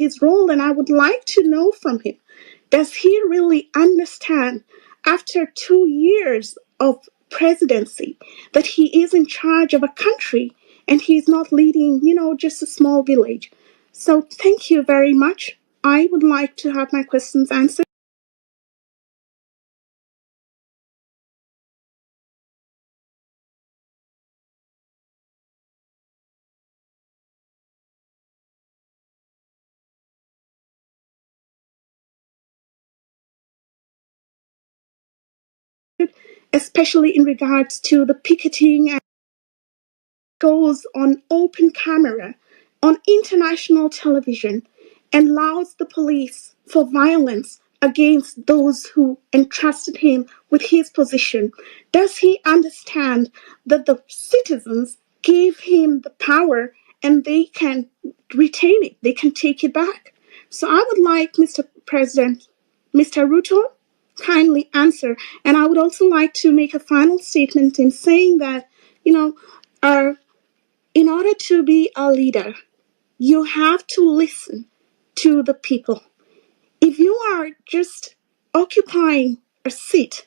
his role, and I would like to know from him, does he really understand after 2 years of presidency that he is in charge of a country and he's not leading, just a small village? So thank you very much. I would like to have my questions answered. Especially in regards to the picketing and goes on open camera on international television and allows the police for violence against those who entrusted him with his position. Does he understand that the citizens gave him the power and they can retain it, they can take it back? So I would like Mr. President, Mr. Ruto, kindly answer. And I would also like to make a final statement in saying that, in order to be a leader, you have to listen to the people. If you are just occupying a seat,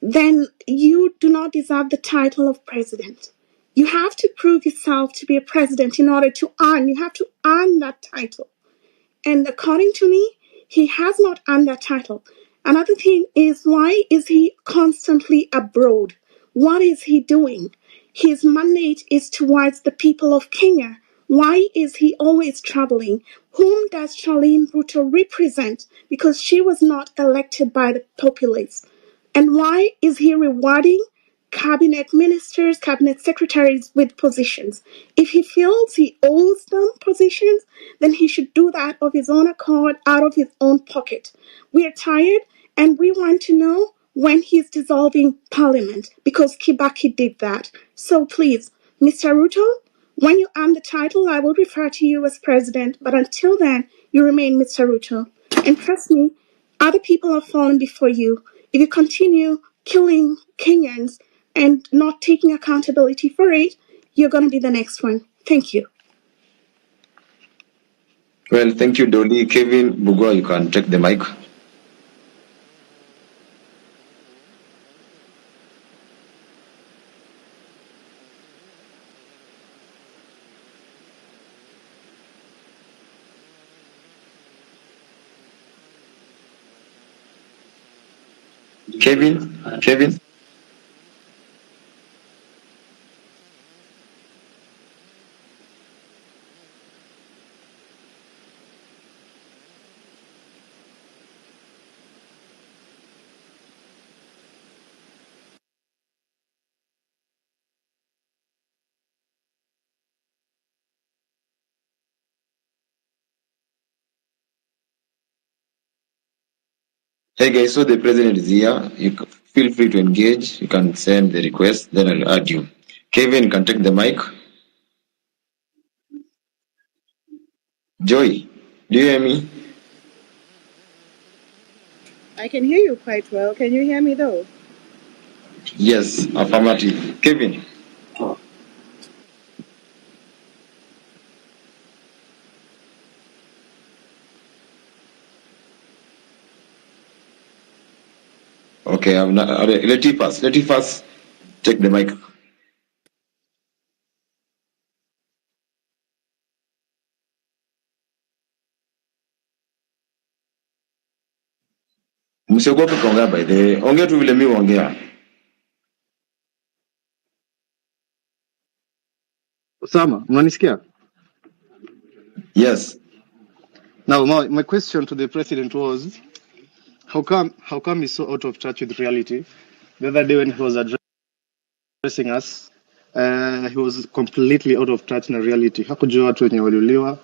then you do not deserve the title of president. You have to prove yourself to be a president in order to earn. You have to earn that title. And according to me, he has not earned that title. Another thing is, why is he constantly abroad? What is he doing? His mandate is towards the people of Kenya. Why is he always traveling? Whom does Charlene Ruto represent? Because she was not elected by the populace. And why is he rewarding cabinet ministers, cabinet secretaries with positions? If he feels he owes them positions, then he should do that of his own accord, out of his own pocket. We are tired and we want to know when he's dissolving parliament, because Kibaki did that. So please, Mr. Ruto, when you earn the title, I will refer to you as president, but until then, you remain Mr. Ruto. And trust me, other people have fallen before you. If you continue killing Kenyans and not taking accountability for it, you're going to be the next one. Thank you. Well, thank you, Dolly. Kevin Bugwa, you can take the mic. Kevin. Hey guys, so the president is here. You feel free to engage. You can send the request, then I'll add you. Kevin, you can take the mic. Joy, do you hear me? I can hear you quite well. Can you hear me though? Yes, affirmative. Kevin. Okay, let it pass. Let it pass. Take the mic. Msiogope kuongea by the way. Ongea tu vile mimi ongea. Osama, unanisikia? Yes. Now, my question to the president was, how come he's so out of touch with reality? The other day when he was addressing us, he was completely out of touch na reality. Hakujua watu wenye waliuliwa.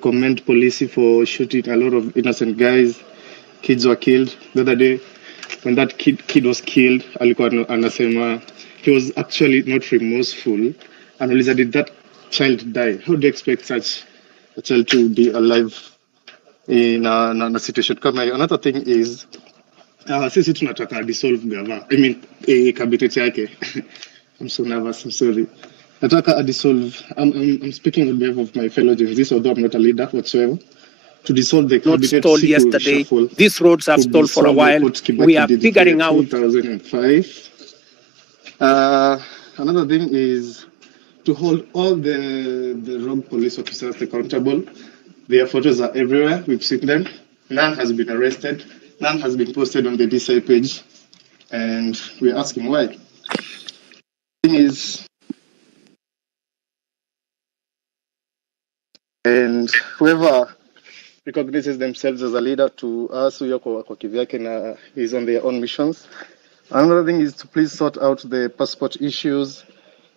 Comment police for shooting a lot of innocent guys. Kids were killed. The other day, when that kid was killed, alikuwa anasema he was actually not remorseful. Analyza, did that child die? How do you expect such a child to be alive in a situation kama hiyo? Another thing is, sisi tunataka dissolve gava. I mean, cabinet yake. I'm so nervous, I'm sorry. Nataka dissolve. I'm speaking on behalf of my fellow Gen Zs, although I'm not a leader whatsoever. To dissolve the Roads cabinet stalled sequel yesterday. reshuffle. These roads have To stalled for a dissolve while. what We Kibaki are did in the year figuring out. 2005. Another thing is to hold all the rogue police officers accountable. Their photos are everywhere. We've seen them. None has been arrested. None has been posted on the DCI page. And we're asking why. The thing is, and whoever recognizes themselves as a leader to us who yako kwa kivyake na is on their own missions. Another thing is to please sort out the passport issues.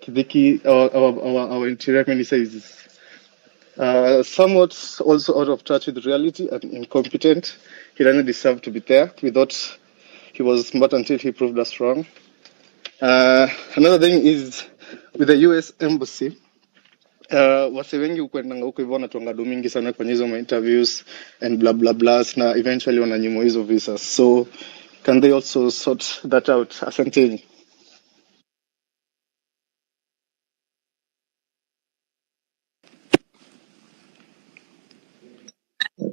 Kidiki, our interior minister is somewhat also out of touch with reality and incompetent. He doesn't deserve to be there. We thought he was smart until he proved us wrong. Another thing is with the US Embassy. Wase wengi ukwendanga huko hivyo wanatuangadu mingi sana kwenye hizo interviews and blah blah blah na eventually wananyimwa hizo visas. So can they also sort that out? Asanteni.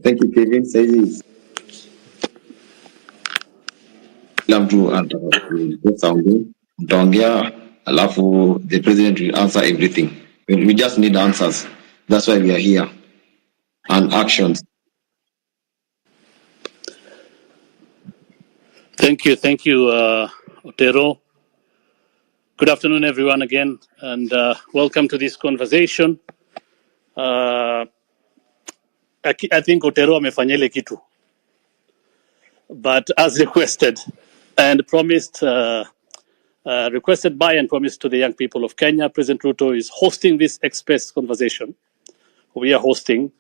Thank you, Kevin. Saizi kila mtu anataka kutoa sauti, mtaongea, alafu the president will answer everything. We just need answers. That's why we are here. And actions. Thank you, Otero. Good afternoon, everyone, again, and welcome to this conversation. I think Otero amefanya ile kitu, but as requested and promised, requested by and promised to the young people of Kenya, President Ruto is hosting this express conversation. We are hosting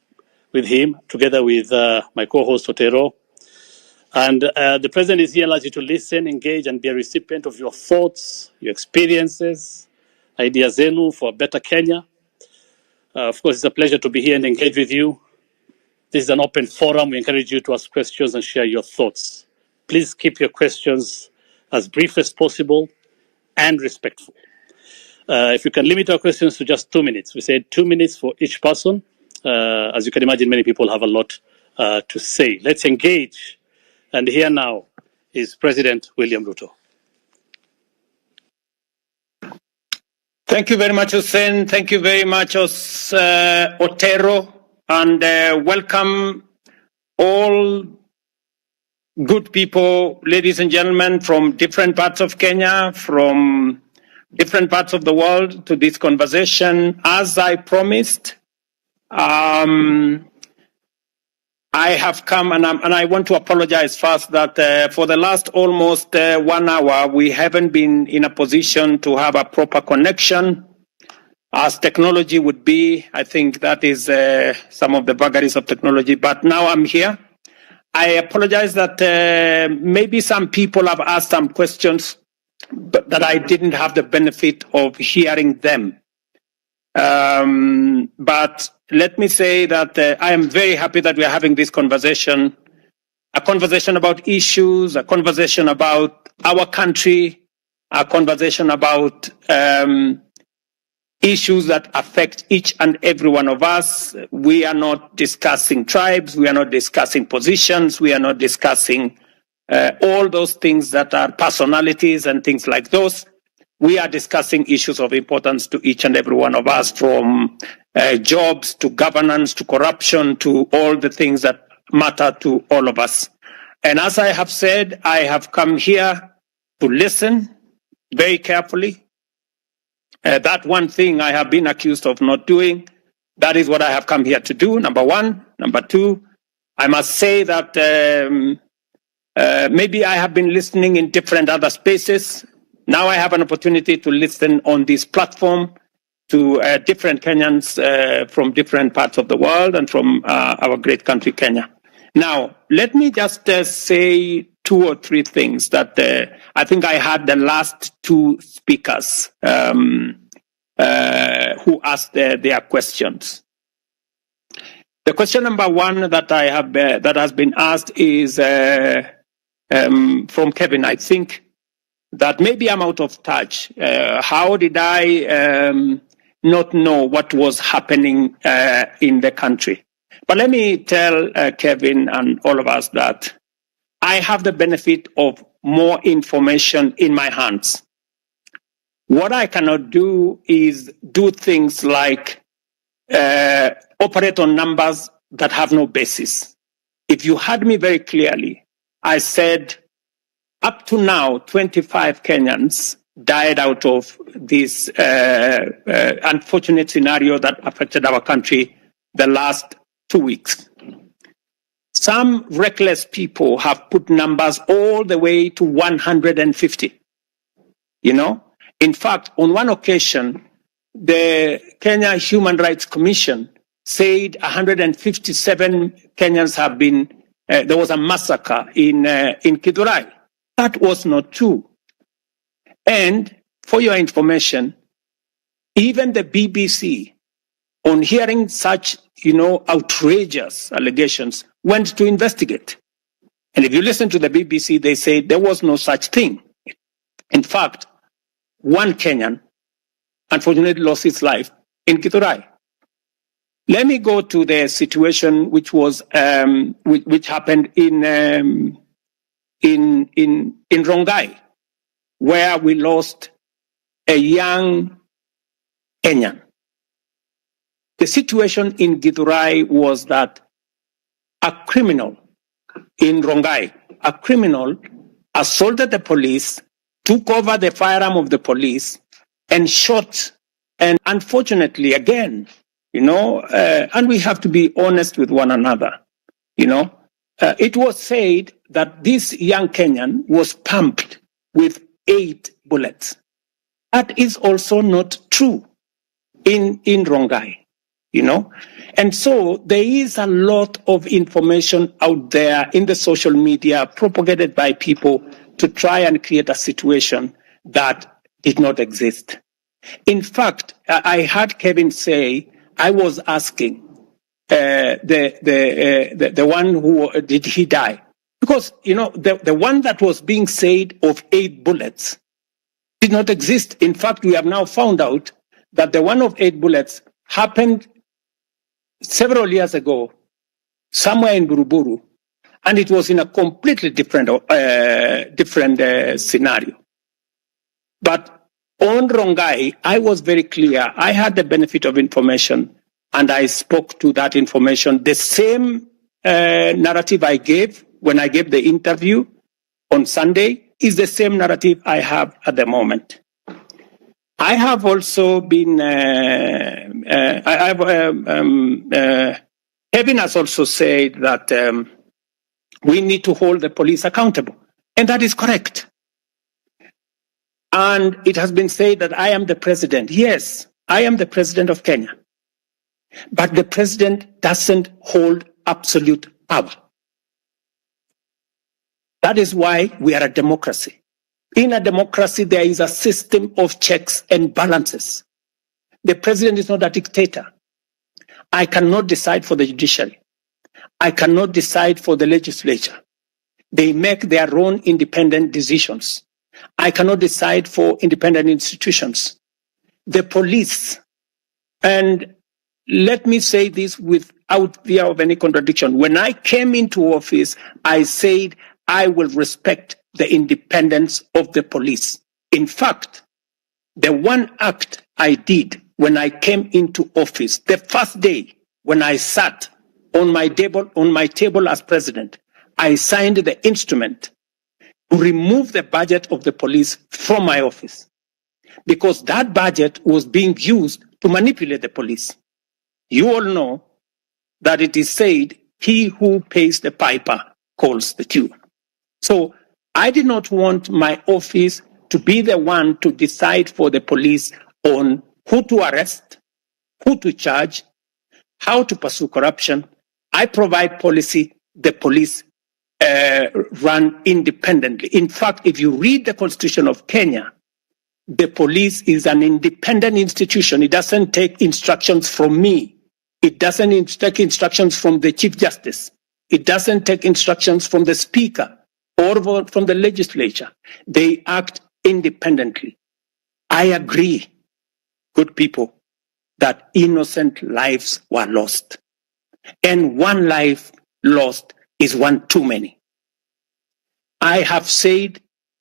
with him, together with my co-host Otero. And the president is here largely to listen, engage, and be a recipient of your thoughts, your experiences, ideas zenu for a better Kenya. Of course, it's a pleasure to be here and engage with you. This is an open forum. We encourage you to ask questions and share your thoughts. Please keep your questions as brief as possible and respectful. If we can limit our questions to just 2 minutes. We said 2 minutes for each person. As you can imagine, many people have a lot to say. Let's engage. And here now is President William Ruto. Thank you very much, Hussein. Thank you very much, Otero. And welcome all good people, ladies and gentlemen, from different parts of Kenya, from different parts of the world to this conversation. As I promised, I have come, and I want to apologize first that for the last almost 1 hour, we haven't been in a position to have a proper connection as technology would be. I think that is some of the vagaries of technology, but now I'm here. I apologize that maybe some people have asked some questions, but that I didn't have the benefit of hearing them. But let me say that I am very happy that we are having this conversation, a conversation about issues, a conversation about our country, a conversation about issues that affect each and every one of us. We are not discussing tribes, we are not discussing positions, we are not discussing all those things that are personalities and things like those. We are discussing issues of importance to each and every one of us, from jobs to governance to corruption to all the things that matter to all of us. And as I have said, I have come here to listen very carefully. That one thing I have been accused of not doing, that is what I have come here to do, number one. Number two, I must say that maybe I have been listening in different other spaces. Now I have an opportunity to listen on this platform to different Kenyans from different parts of the world and from our great country, Kenya. Now, let me just say 2 or 3 things that I think I had the last 2 speakers who asked their questions. The question number 1 that I have that has been asked is from Kevin, I think, that maybe I'm out of touch. How did I not know what was happening in the country. But let me tell Kevin and all of us that I have the benefit of more information in my hands. What I cannot do is do things like operate on numbers that have no basis. If you heard me very clearly, I said up to now, 25 Kenyans died out of this unfortunate scenario that affected our country the last 2 weeks. Some reckless people have put numbers all the way to 150. You know, in fact, on one occasion, the Kenya Human Rights Commission said 157 Kenyans have been, there was a massacre in Khtv. That was not true. And for your information, even the BBC, on hearing such, outrageous allegations, went to investigate. And if you listen to the BBC, they say there was no such thing. In fact, one Kenyan unfortunately lost his life in Khtv. Let me go to the situation which was which happened in Rongai, where we lost a young Kenyan. The situation in Githurai was that a criminal in Rongai, a criminal assaulted the police, took over the firearm of the police, and shot. And unfortunately, again, and we have to be honest with one another, it was said that this young Kenyan was pumped with 8 bullets. That is also not true in Rongai, And so there is a lot of information out there in the social media propagated by people to try and create a situation that did not exist. In fact, I heard Kevin say, I was asking the one who, did he die? Because, the one that was being said of 8 bullets did not exist. In fact, we have now found out that the one of 8 bullets happened several years ago, somewhere in Buruburu, and it was in a completely different scenario. But on Rongai, I was very clear. I had the benefit of information, and I spoke to that information. The same narrative I gave when I gave the interview on Sunday is the same narrative I have at the moment. I have also been, Kevin has also said that we need to hold the police accountable. And that is correct. And it has been said that I am the president. Yes, I am the president of Kenya. But the president doesn't hold absolute power. That is why we are a democracy. In a democracy, there is a system of checks and balances. The president is not a dictator. I cannot decide for the judiciary. I cannot decide for the legislature. They make their own independent decisions. I cannot decide for independent institutions. The police, and let me say this without fear of any contradiction. When I came into office, I said I will respect the independence of the police. In fact, the one act I did when I came into office, the first day when I sat on my table as president, I signed the instrument to remove the budget of the police from my office, because that budget was being used to manipulate the police. You all know that it is said, he who pays the piper calls the tune. So I did not want my office to be the one to decide for the police on who to arrest, who to charge, how to pursue corruption. I provide policy, the police run independently. In fact, if you read the Constitution of Kenya, the police is an independent institution. It doesn't take instructions from me. It doesn't take instructions from the Chief Justice. It doesn't take instructions from the Speaker or from the legislature. They act independently. I agree, good people. that innocent lives were lost. And one life lost is one too many. I have said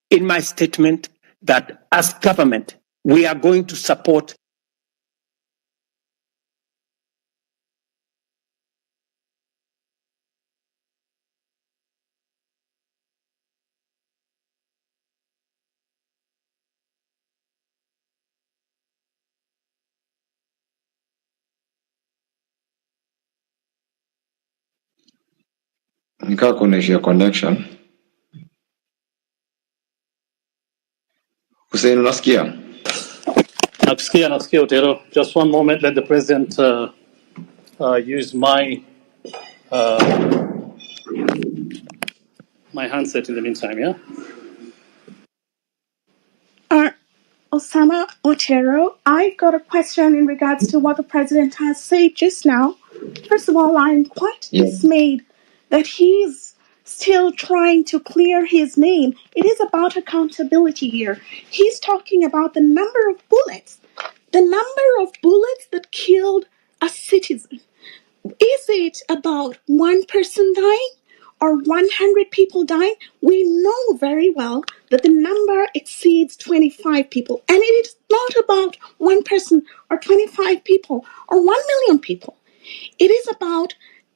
in my statement that as government, we are going to support Nikaa kuna issue ya connection. Hussein, unasikia? Nakusikia Otero. Just one moment, let the president use my my handset in the meantime, yeah? Osama Otero, I've got a question in regards to what the president has said just now. First of all, I'm quite dismayed that he's still trying to clear his name. It is about accountability here. He's talking about the number of bullets that killed a citizen. Is it about one person dying or 100 people dying? We know very well that the number exceeds 25 people. And it is not about one person or 25 people or 1 million people. It is about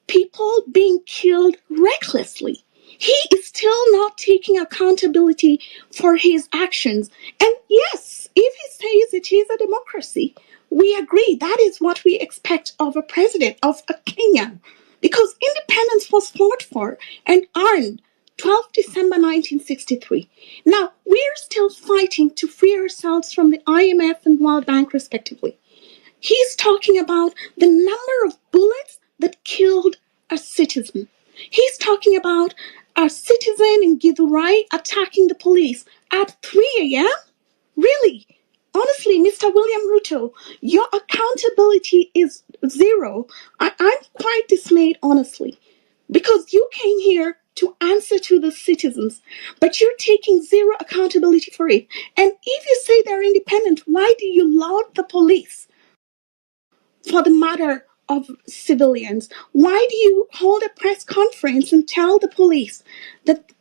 people being killed recklessly. He is still not taking accountability for his actions. And yes, if he says it is a democracy, we agree that is what we expect of a president, of a Kenyan, because independence was fought for and earned 12 December 1963. Now, we're still fighting to free ourselves from the IMF and World Bank, respectively. He's talking about the number of bullets that killed a citizen. He's talking about a citizen in Githurai attacking the police at 3 a.m.? Really? Honestly, Mr. William Ruto, your accountability is zero. I'm quite dismayed, honestly, because you came here to answer to the citizens, but you're taking zero accountability for it. And if you say they're independent, why do you laud the police for the matter of civilians? Why do you hold a press conference and tell the police that,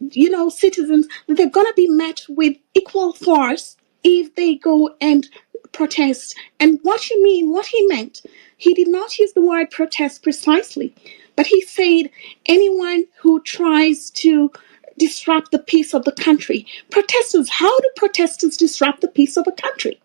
citizens, that they're going to be met with equal force if they go and protest? And what he meant, he did not use the word protest precisely, but he said anyone who tries to disrupt the peace of the country. Protesters, how do protesters disrupt the peace of a country?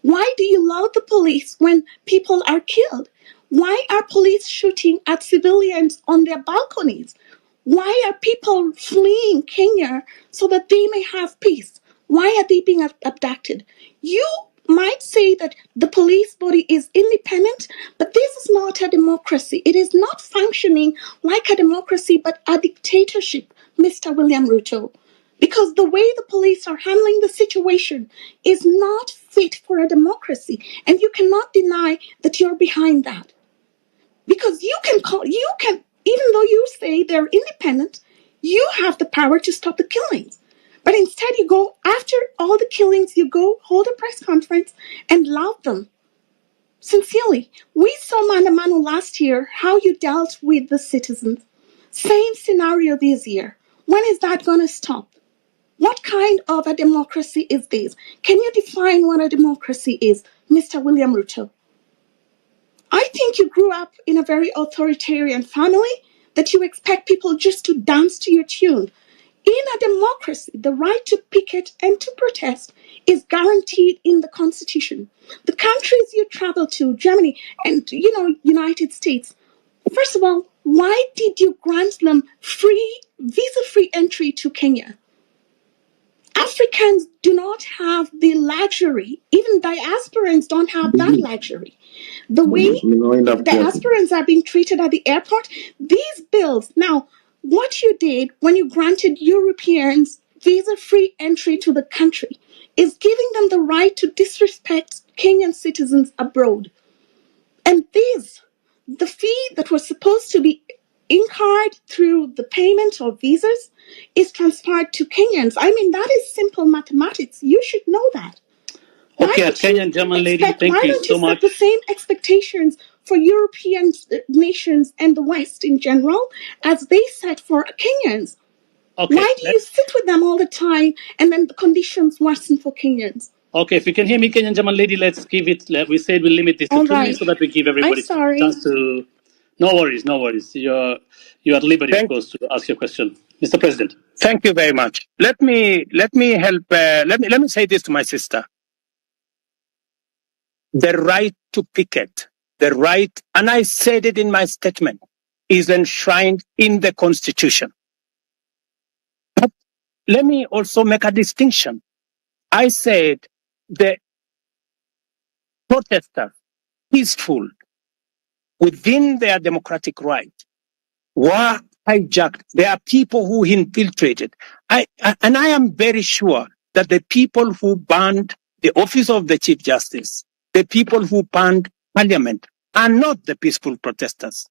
Why do you laud the police when people are killed? Why are police shooting at civilians on their balconies? Why are people fleeing Kenya so that they may have peace? Why are they being abducted? You might say that the police body is independent, but this is not a democracy. It is not functioning like a democracy, but a dictatorship, Mr. William Ruto. Because the way the police are handling the situation is not fit for a democracy. And you cannot deny that you're behind that. Because even though you say they're independent, you have the power to stop the killings. But instead you go, after all the killings, you go hold a press conference and laud them. Sincerely, we saw Mandamano last year, how you dealt with the citizens. Same scenario this year. When is that going to stop? What kind of a democracy is this? Can you define what a democracy is, Mr. William Ruto? I think you grew up in a very authoritarian family that you expect people just to dance to your tune. In a democracy, the right to picket and to protest is guaranteed in the Constitution. The countries you travel to, Germany and, United States, first of all, why did you grant them visa-free entry to Kenya? Africans do not have the luxury, even diasporans don't have that luxury. The way diasporans are being treated at the airport, these bills. Now, what you did when you granted Europeans visa-free entry to the country is giving them the right to disrespect Kenyan citizens abroad. And the fee that was supposed to be incurred through the payment of visas is transferred to Kenyans. I mean, that is simple mathematics. You should know that. Okay, Kenyan German lady, thank you so much. Set the same expectations for European nations and the West in general as they set for Kenyans? Okay, why do you sit with them all the time and then the conditions worsen for Kenyans? Okay, if you can hear me, Kenyan German lady, let's give it. We said we'll limit this to 2 minutes so that we give everybody a chance to. No worries, no worries. You're at liberty, of course, to ask your question, Mr. President. Thank you very much. Let me help. Let me say this to my sister. The right to picket, the right, and I said it in my statement, is enshrined in the Constitution. But let me also make a distinction. I said the protesters, peaceful, within their democratic right, were hijacked. There are people who infiltrated. And I am very sure that the people who banned the office of the Chief Justice, the people who banned Parliament, are not the peaceful protesters.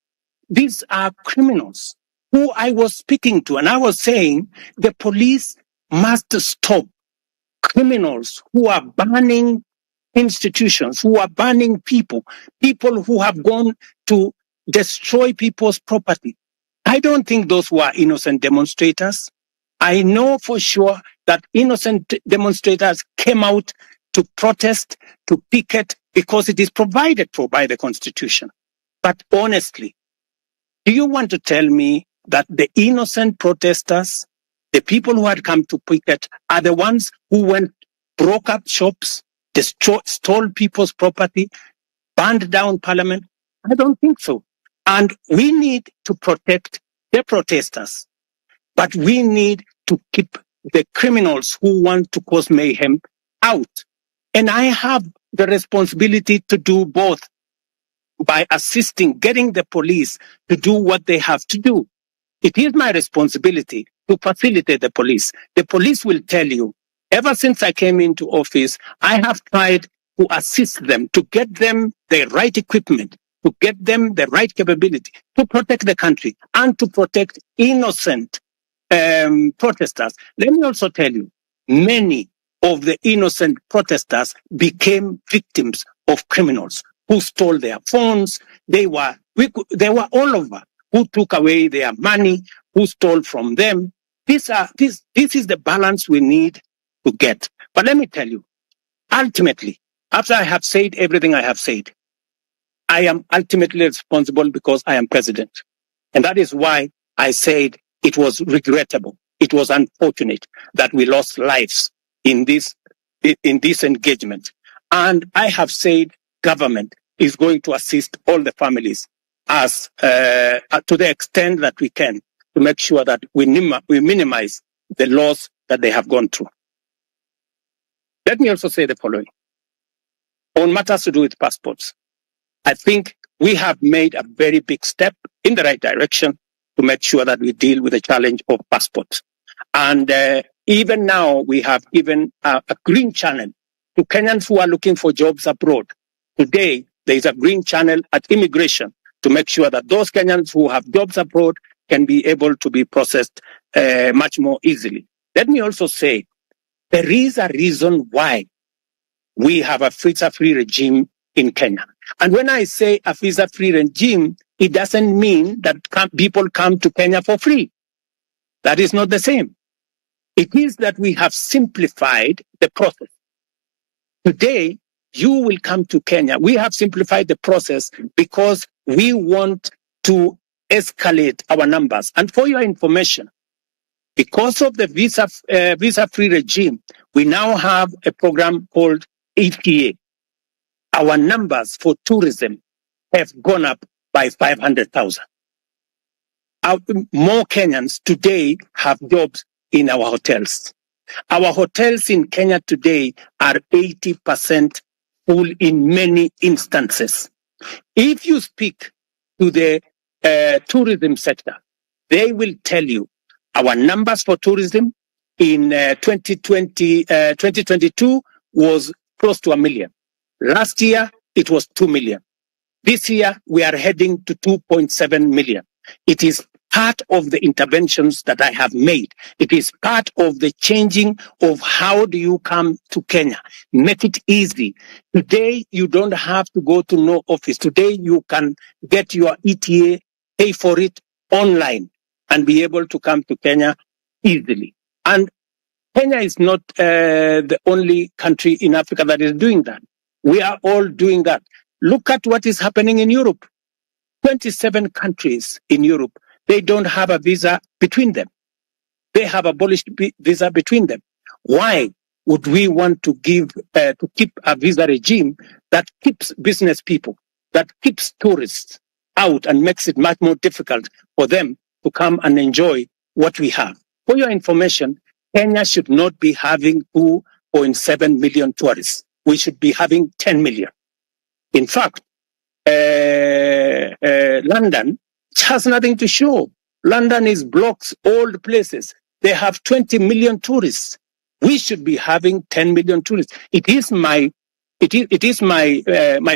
These are criminals who I was speaking to, and I was saying the police must stop criminals who are banning institutions, who are banning people who have gone to destroy people's property. I don't think those were innocent demonstrators. I know for sure that innocent demonstrators came out to protest, to picket, because it is provided for by the Constitution. But honestly, do you want to tell me that the innocent protesters, the people who had come to picket, are the ones who went, broke up shops, stole people's property, burned down Parliament? I don't think so. And we need to protect the protesters, but we need to keep the criminals who want to cause mayhem out. And I have the responsibility to do both by assisting, getting the police to do what they have to do. It is my responsibility to facilitate the police. The police will tell you, ever since I came into office, I have tried to assist them, to get them the right equipment, to get them the right capability, to protect the country and to protect innocent protesters. Let me also tell you, many of the innocent protesters became victims of criminals who stole their phones. They were all over, who took away their money, who stole from them. This is the balance we need to get. But let me tell you, ultimately, after I have said everything I have said, I am ultimately responsible because I am president. And that is why I said it was regrettable. It was unfortunate that we lost lives in this engagement. And I have said government is going to assist all the families as to the extent that we can to make sure that we minimize the loss that they have gone through. Let me also say the following. On matters to do with passports, I think we have made a very big step in the right direction to make sure that we deal with the challenge of passports. And even now, we have given a green channel to Kenyans who are looking for jobs abroad. Today, there is a green channel at immigration to make sure that those Kenyans who have jobs abroad can be able to be processed much more easily. Let me also say, there is a reason why we have a visa-free regime in Kenya. And when I say a visa-free regime, it doesn't mean that people come to Kenya for free. That is not the same. It is that we have simplified the process. Today, you will come to Kenya. We have simplified the process because we want to escalate our numbers. And for your information, because of the visa-free regime, we now have a program called ETA. Our numbers for tourism have gone up by 500,000. More Kenyans today have jobs in our hotels. Our hotels in Kenya today are 80% full in many instances. If you speak to the tourism sector, they will tell you our numbers for tourism in 2022 was close to 1 million. Last year, it was 2 million. This year, we are heading to 2.7 million. It is part of the interventions that I have made. It is part of the changing of how do you come to Kenya. Make it easy. Today, you don't have to go to no office. Today, you can get your ETA, pay for it online, and be able to come to Kenya easily. And Kenya is not the only country in Africa that is doing that. We are all doing that. Look at what is happening in Europe. 27 countries in Europe, they don't have a visa between them. They have abolished visa between them. Why would we want to keep a visa regime that keeps business people, that keeps tourists out and makes it much more difficult for them to come and enjoy what we have? For your information, Kenya should not be having 2.7 million tourists. We should be having 10 million. In fact, London has nothing to show. London is blocks, old places. They have 20 million tourists. We should be having 10 million tourists. It is my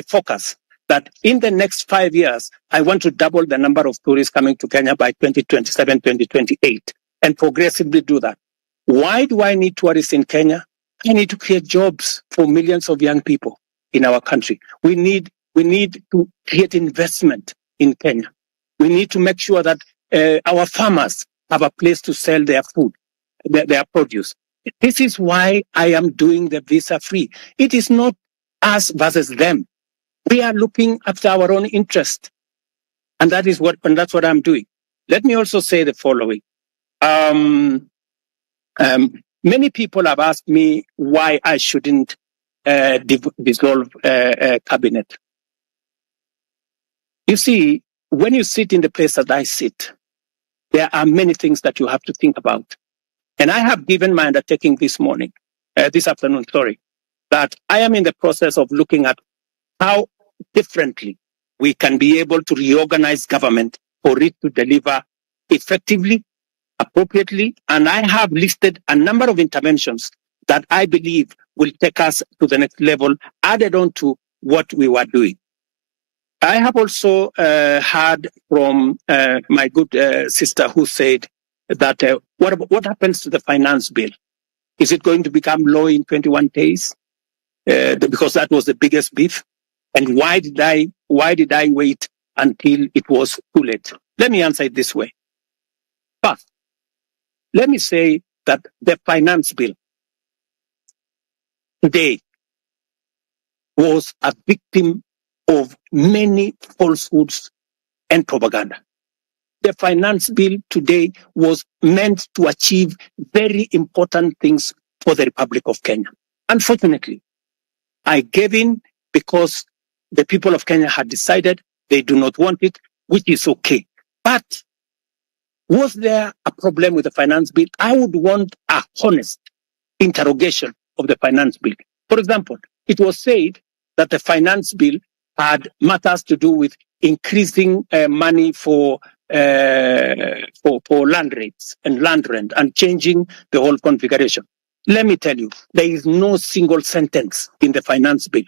focus that in the next 5 years, I want to double the number of tourists coming to Kenya by 2027, 2028, and progressively do that. Why do I need tourists in Kenya? I need to create jobs for millions of young people in our country. We need to create investment in Kenya. We need to make sure that our farmers have a place to sell their food, their produce. This is why I am doing the visa free. It is not us versus them. We are looking after our own interest. And that's what I'm doing. Let me also say the following. Many people have asked me why I shouldn't dissolve cabinet. You see, when you sit in the place that I sit, there are many things that you have to think about. And I have given my undertaking this afternoon, that I am in the process of looking at how differently we can be able to reorganize government for it to deliver effectively, appropriately. And I have listed a number of interventions that I believe will take us to the next level, added on to what we were doing. I have also heard from my good sister who said that what happens to the finance bill? Is it going to become law in 21 days? Because that was the biggest beef. And why did I wait until it was too late? Let me answer it this way. First, let me say that the finance bill today was a victim of many falsehoods and propaganda. The finance bill today was meant to achieve very important things for the Republic of Kenya. Unfortunately, I gave in because the people of Kenya had decided they do not want it, which is okay. But was there a problem with the finance bill? I would want a honest interrogation of the finance bill. For example, it was said that the finance bill had matters to do with increasing money for land rates and land rent and changing the whole configuration. Let me tell you, there is no single sentence in the finance bill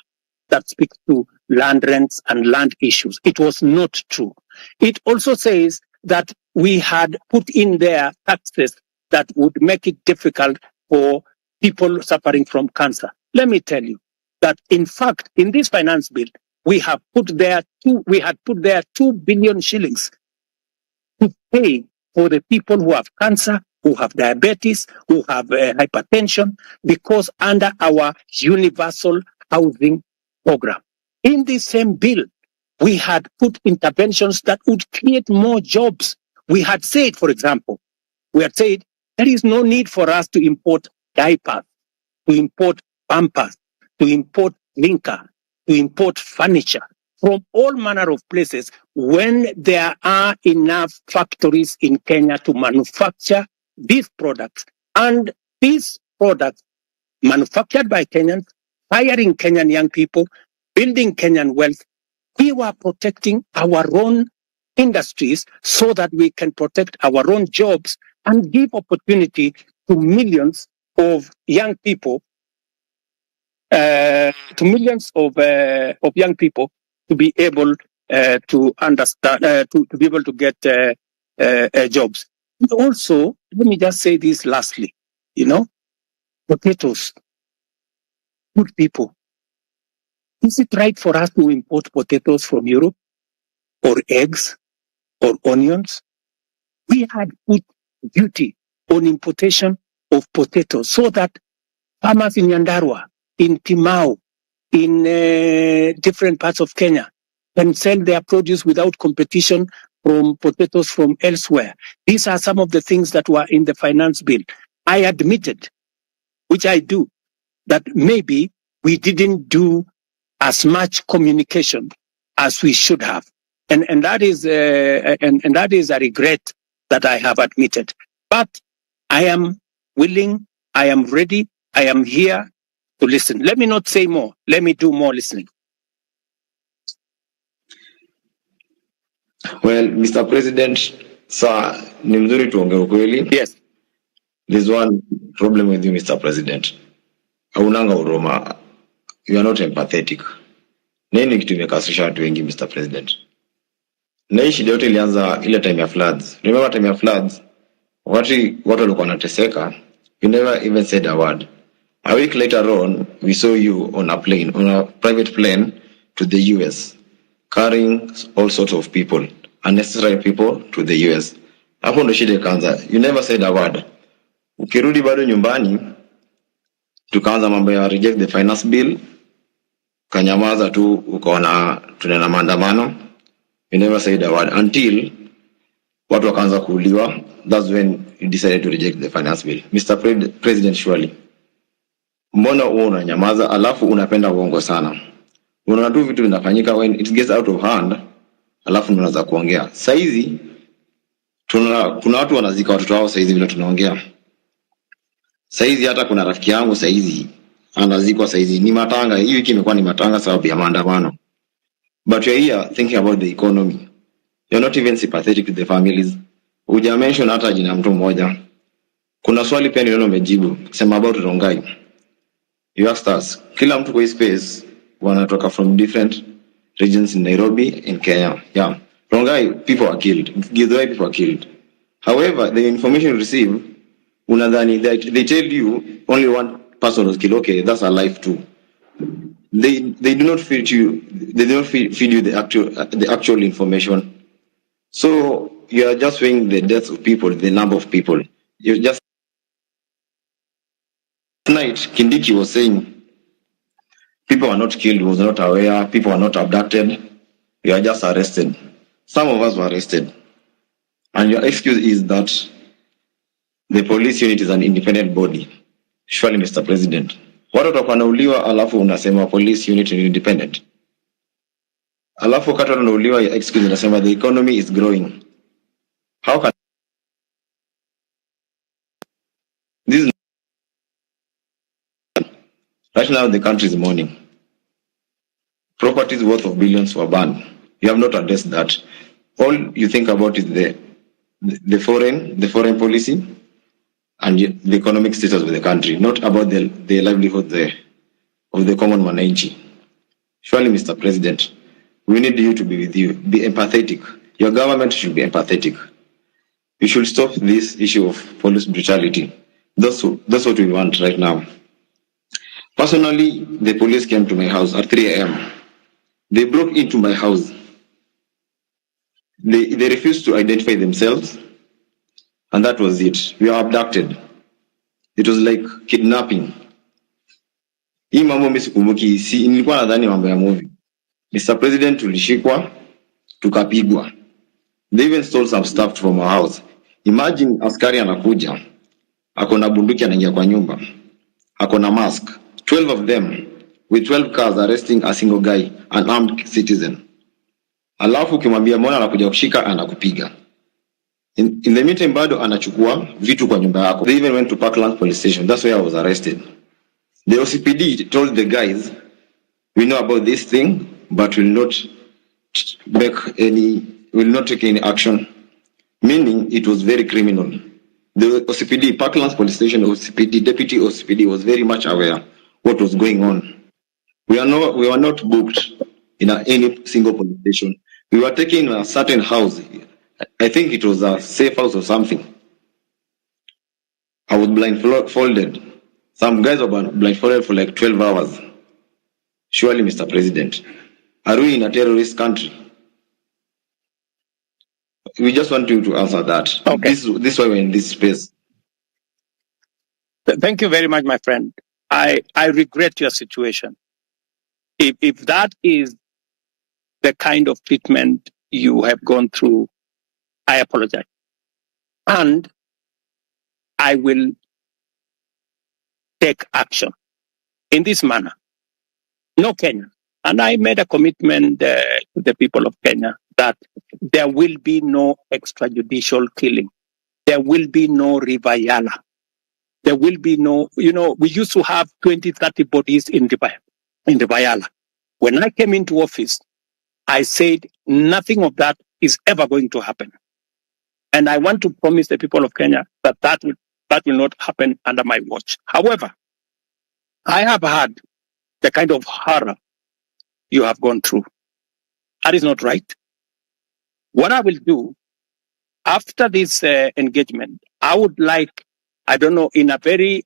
that speaks to land rents and land issues. It was not true. It also says that we had put in there taxes that would make it difficult for people suffering from cancer. Let me tell you that, in fact, in this finance bill, we had put there 2 billion shillings to pay for the people who have cancer, who have diabetes, who have hypertension, because under our universal housing program. In this same bill, we had put interventions that would create more jobs. We had said, for example, there is no need for us to import diapers, to import pampers, to import linker, to import furniture from all manner of places when there are enough factories in Kenya to manufacture these products. And these products manufactured by Kenyans, hiring Kenyan young people, building Kenyan wealth, we were protecting our own industries so that we can protect our own jobs and give opportunity to millions of young people, to young people to be able to understand, to be able to get jobs. And also, let me just say this lastly, potatoes, good people. Is it right for us to import potatoes from Europe or eggs or onions? We had put duty on importation of potatoes so that farmers in Nyandarua, in Timau, in different parts of Kenya can sell their produce without competition from potatoes from elsewhere. These are some of the things that were in the finance bill. I admitted, which I do, that maybe we didn't do as much communication as we should have. And that is and that is a regret that I have admitted. But I am willing, I am ready, I am here to listen. Let me not say more. Let me do more listening. Well, Mr. President, sir, ni mzuri tuongee ukweli. Yes. There's one problem with you, Mr. President. Haunanga huruma. You are not empathetic. Nini kitu imekasisha watu wengi, Mr. President? Na hii shida yote ilianza ile time ya floods. Remember time ya floods? Watu walikuwa wanateseka. You never even said a word. A week later on, we saw you on a private plane to the US, carrying all sorts of people, unnecessary people to the US. Hapo ndo shida ikaanza. You never said a word. Ukirudi bado nyumbani, tukaanza mambo ya reject the finance bill, kanyamaza tu, ukaona tunaenda maandamano. You never said a word until watu wakaanza kuuliwa. That's when you decided to reject the finance bill. Mr. President, surely, mbona uo unanyamaza alafu unapenda uongo sana? Unaona tu vitu vinafanyika when it gets out of hand, alafu unaanza kuongea. Saizi kuna watu wanazika watoto wao saizi vile tunaongea. Saizi hata kuna rafiki yangu saizi anazikwa saizi. Ni matanga, hii wiki imekuwa ni matanga sababu ya maandamano. But you're here thinking about the economy. You're not even sympathetic to the families. Uja mention hata jina mtu mmoja. Kuna swali pia niliona umejibu sema about Rongai. You asked us, kila mtu kwa hii space wanatoka from different regions in Nairobi, in Kenya. Yeah. Rongai, people are killed. Githurai, people are killed. However, the information you receive, unadhani they tell you only one person was killed. Okay, that's a life too. They do not feed you. They do not feed you the actual information. So you are just weighing the deaths of people, the number of people. You just tonight, Kindiki was saying people are not killed, was not aware, people are not abducted. You are just arrested. Some of us were arrested. And your excuse is that the police unit is an independent body. Surely, Mr. President. Watu watakuwa alafu unasema police unit is independent. Alafu wakati wanauliwa excuse unasema the economy is growing. How can this right now the country is mourning. Properties worth of billions were banned. You have not addressed that. All you think about is the foreign policy and the economic status of the country, not about the livelihood of the common mananchi. Surely, Mr. President, we need you to be with you. Be empathetic. Your government should be empathetic. You should stop this issue of police brutality. That's what we want right now. Personally, the police came to my house at 3 a.m. They broke into my house. They refused to identify themselves, and that was it. We were abducted. It was like kidnapping. Hii mambo mimi sikumbuki, nilikuwa nadhani mambo ya movie. Mr. President, tulishikwa, tukapigwa. They even stole some stuff from our house. Imagine askari anakuja, akona bunduki anaingia kwa nyumba, akona mask. 12 of them with 12 cars arresting a single guy, an armed citizen. Alafu ukimwambia mbona anakuja kushika anakupiga. In the meantime bado anachukua vitu kwa nyumba yako. They even went to Parkland police station. That's where I was arrested. The OCPD told the guys, we know about this thing, but will not take any action. Meaning it was very criminal. The OCPD, Parkland police station OCPD, deputy OCPD was very much aware what was going on. We were not booked in any single police station. We were taken in a certain house I think it was a safe house or something. I was blindfolded. Some guys were blindfolded for like 12 hours. Surely, Mr. President, are we in a terrorist country? We just want you to answer that. Okay. This is why we're in this space. Thank you very much, my friend. I regret your situation. If that is the kind of treatment you have gone through, I apologize. And I will take action in this manner. No Kenya. And I made a commitment to the people of Kenya that there will be no extrajudicial killing. There will be no River Yala. There will be no, we used to have 20, 30 bodies in River Yala. When I came into office, I said nothing of that is ever going to happen. And I want to promise the people of Kenya that will not happen under my watch. However, I have had the kind of horror you have gone through. That is not right. What I will do after this engagement, I would like, I don't know, in a very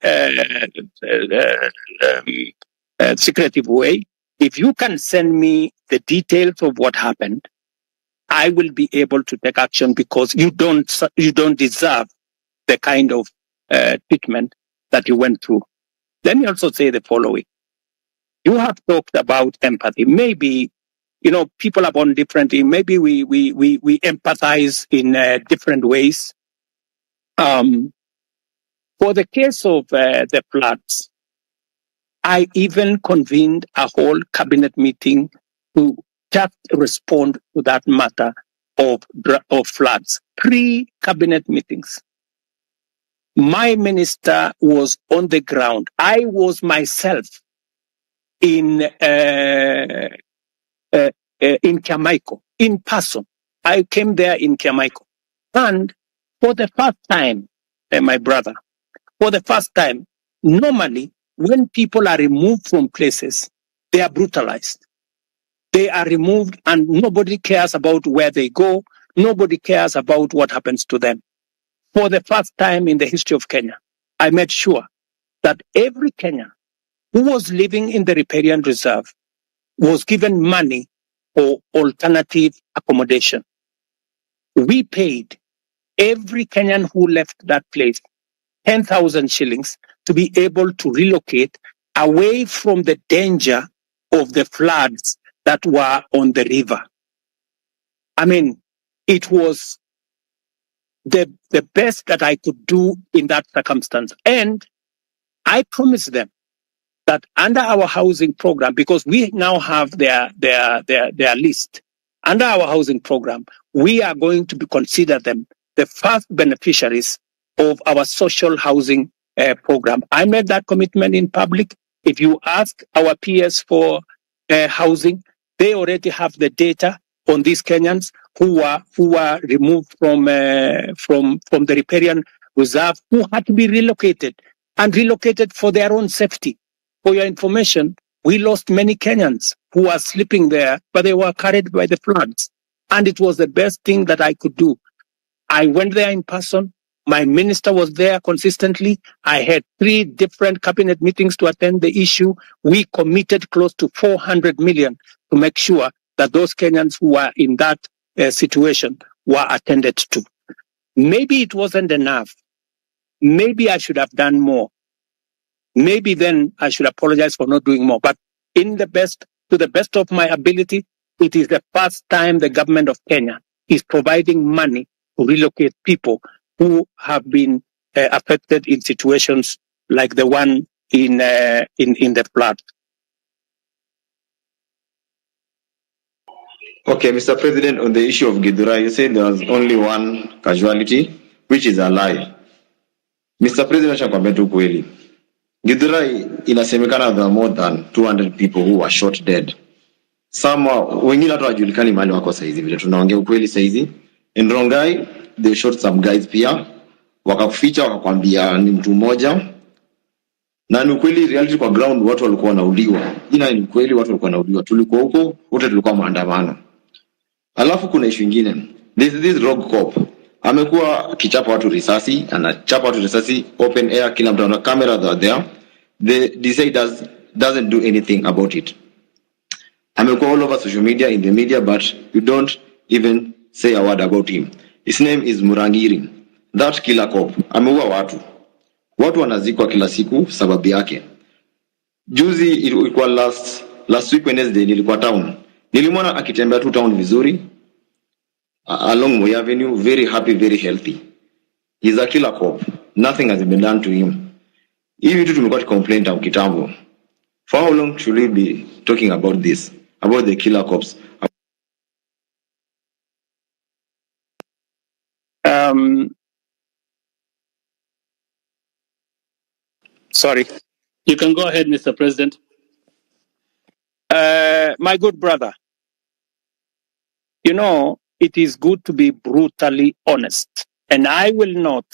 secretive way, if you can send me the details of what happened, I will be able to take action, because you don't deserve the kind of treatment that you went through. Let me also say the following. You have talked about empathy. Maybe, people are born differently. Maybe we empathize in different ways. For the case of the floods, I even convened a whole cabinet meeting to just respond to that matter of floods. 3 cabinet meetings. My minister was on the ground. I was myself in Kiamaiko, in person. I came there in Kiamaiko. And for the first time, my brother, for the first time, normally when people are removed from places, they are brutalized. They are removed and nobody cares about where they go. Nobody cares about what happens to them. For the first time in the history of Kenya, I made sure that every Kenyan who was living in the riparian reserve was given money for alternative accommodation. We paid every Kenyan who left that place 10,000 shillings to be able to relocate away from the danger of the floods that were on the river. I mean, it was the best that I could do in that circumstance. And I promised them that under our housing program, because we now have their list, under our housing program, we are going to consider them the first beneficiaries of our social housing program. I made that commitment in public. If you ask our peers for housing, they already have the data on these Kenyans who were removed from the riparian reserve, who had to be relocated and relocated for their own safety. For your information, we lost many Kenyans who were sleeping there, but they were carried by the floods. And it was the best thing that I could do. I went there in person. My minister was there consistently. I had 3 different cabinet meetings to attend the issue. We committed close to 400 million to make sure that those Kenyans who were in that situation were attended to. Maybe it wasn't enough. Maybe I should have done more. Maybe then I should apologize for not doing more. But to the best of my ability, it is the first time the government of Kenya is providing money to relocate people who have been affected in situations like the one in the flood. Okay, Mr. President, on the issue of Githurai, you said there was only 1 casualty, which is a lie. Mr. President, nakwambia tu kweli. Githurai inasemekana there are more than 200 people who were shot dead. Wengine hata hawajulikani mahali wako saizi, vile tunaongea ukweli saizi. In Rongai, they shot some guys pia, wakaficha wakakwambia ni mtu mmoja. Na ni ukweli, reality kwa ground watu walikuwa wanauliwa. Ni ukweli watu walikuwa wanauliwa. Tulikuwa huko, wote tulikuwa maandamano. Alafu kuna issue nyingine. This rogue cop amekuwa kichapa watu risasi, anachapa watu risasi open air, kila mtu ana camera there. The DCI doesn't do anything about it. Amekuwa all over social media, in the media, but you don't even say a word about him. His name is Murangiri. That killer cop ameua watu wanazikwa kila siku sababu yake. Juzi ilikuwa last week Wednesday, nilikuwa town, nilimwona akitembea tu town vizuri along Moi Avenue, very happy, very healthy. He's a killer cop. Nothing has been done to him. Hivi tu tumekuwa complaint au kitambo. For how long should we be talking about this, about the killer cops? Sorry. You can go ahead, Mr. President. My good brother, you know, it is good to be brutally honest. And I will not,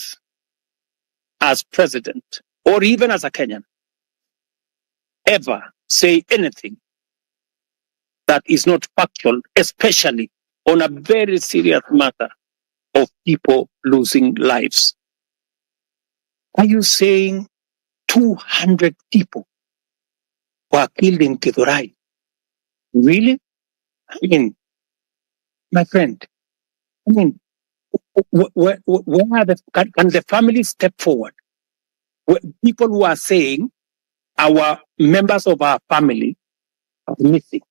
as president, or even as a Kenyan, ever say anything that is not factual, especially on a very serious matter of people losing lives. Are you saying 200 people were killed in Khtv? Really? I mean, my friend, I mean, where are can the family step forward? People who are saying our members of our family are missing.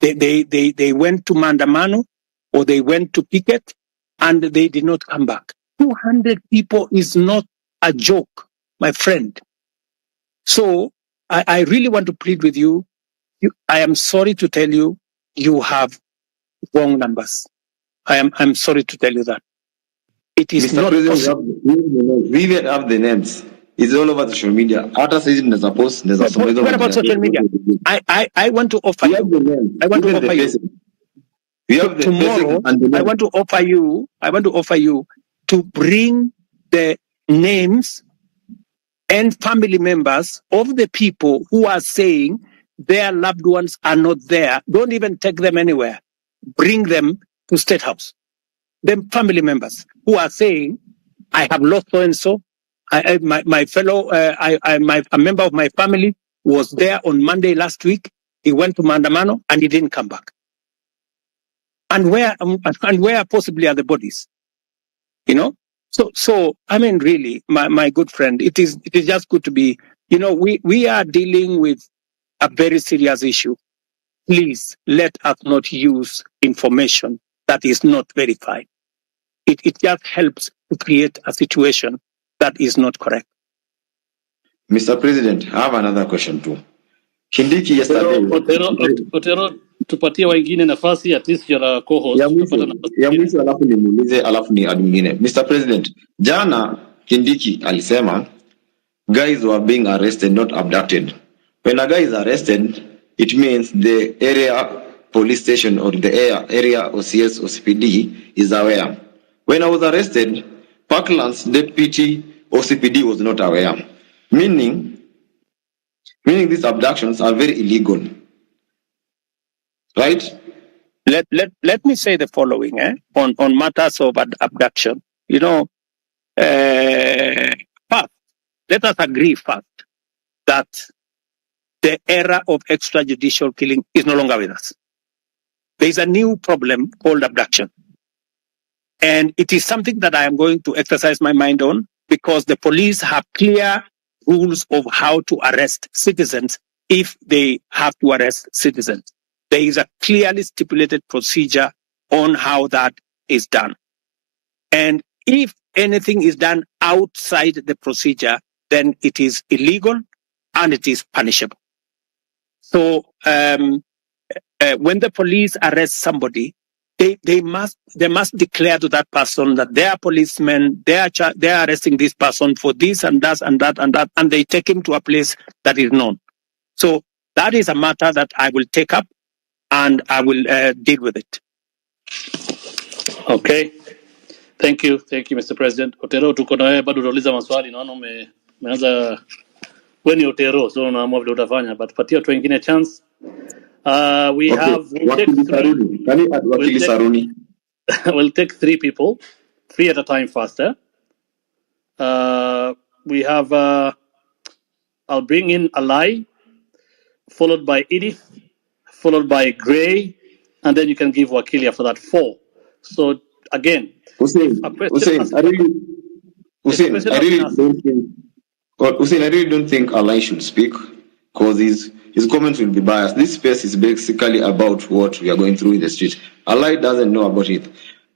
They went to Mandamano or they went to picket and they did not come back. 200 people is not a joke, my friend. So I really want to plead with you. I am sorry to tell you, you have wrong numbers. I'm sorry to tell you that. It is Mr. not President, possible. we even have the names. It's all over social media. What about social media? I want to offer you. I want to offer you. We have the tomorrow. I want to offer you to bring the names and family members of the people who are saying their loved ones are not there. Don't even take them anywhere. Bring them to State House. The family members who are saying, I have lost so and so. My fellow, a member of my family was there on Monday last week. He went to Mandamano and he didn't come back. And where possibly are the bodies? You know. So I mean, really, my good friend, it is just good to be. You know, we are dealing with a very serious issue. Please let us not use information that is not verified. It just helps to create a situation that is not correct. Mr. President, I have another question too. Kindiki yesterday. Otero, tupatie wengine nafasi, at least you're a co-host. Ya mwisho alafu nimuulize alafu ni admingine. Mr. President, jana Kindiki alisema guys were being arrested, not abducted. When a guy is arrested, it means the area police station or the area OCS or CPD is aware. When I was arrested, Parkland's deputy OCPD was not aware. Meaning these abductions are very illegal. Right? Let me say the following on matters of abduction. You know, first, let us agree first that the era of extrajudicial killing is no longer with us. There is a new problem called abduction. And it is something that I am going to exercise my mind on because the police have clear rules of how to arrest citizens if they have to arrest citizens. There is a clearly stipulated procedure on how that is done. And if anything is done outside the procedure, then it is illegal and it is punishable. So when the police arrest somebody, they must declare to that person that they are policemen, they are arresting this person for this and that and that and that, and they take him to a place that is known. So that is a matter that I will take up and I will deal with it. Okay. Thank you, Mr. President. Otero, tuko na wewe bado unauliza maswali, naona umeanza wewe ni Otero, so unaamua vile utafanya, but patia watu wengine chance. We'll take Wakili Saruni. we'll take three people, three at a time faster. We have, I'll bring in Alai, followed by Edith, followed by Gray, and then you can give Wakili after that, 4. So again, if a question has I really don't think Alai should speak, because his comments will be biased. This space is basically about what we are going through in the street. Alai doesn't know about it.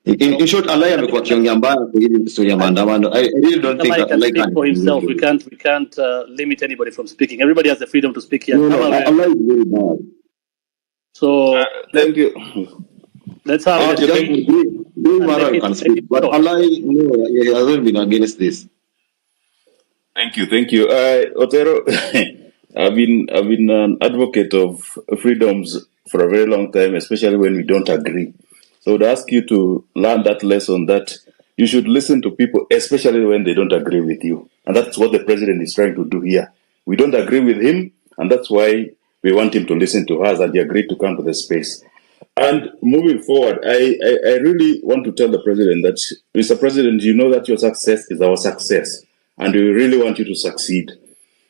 In short, Alai amekuwa akiongea mbaya kwa hili story ya maandamano. I really don't think Alai can Alai speak can. for himself. We can't limit anybody from speaking. Everybody has the freedom to speak here. No, Alai is very bad. So thank you. Let's have Mara can speak, but Alai, no, he hasn't been against this. Thank you. Otero, I've been an advocate of freedoms for a very long time, especially when we don't agree. So I would ask you to learn that lesson that you should listen to people, especially when they don't agree with you. And that's what the president is trying to do here. We don't agree with him, and that's why we want him to listen to us, and he agreed to come to the space. And moving forward, I really want to tell the president that, Mr. President, you know that your success is our success, and we really want you to succeed.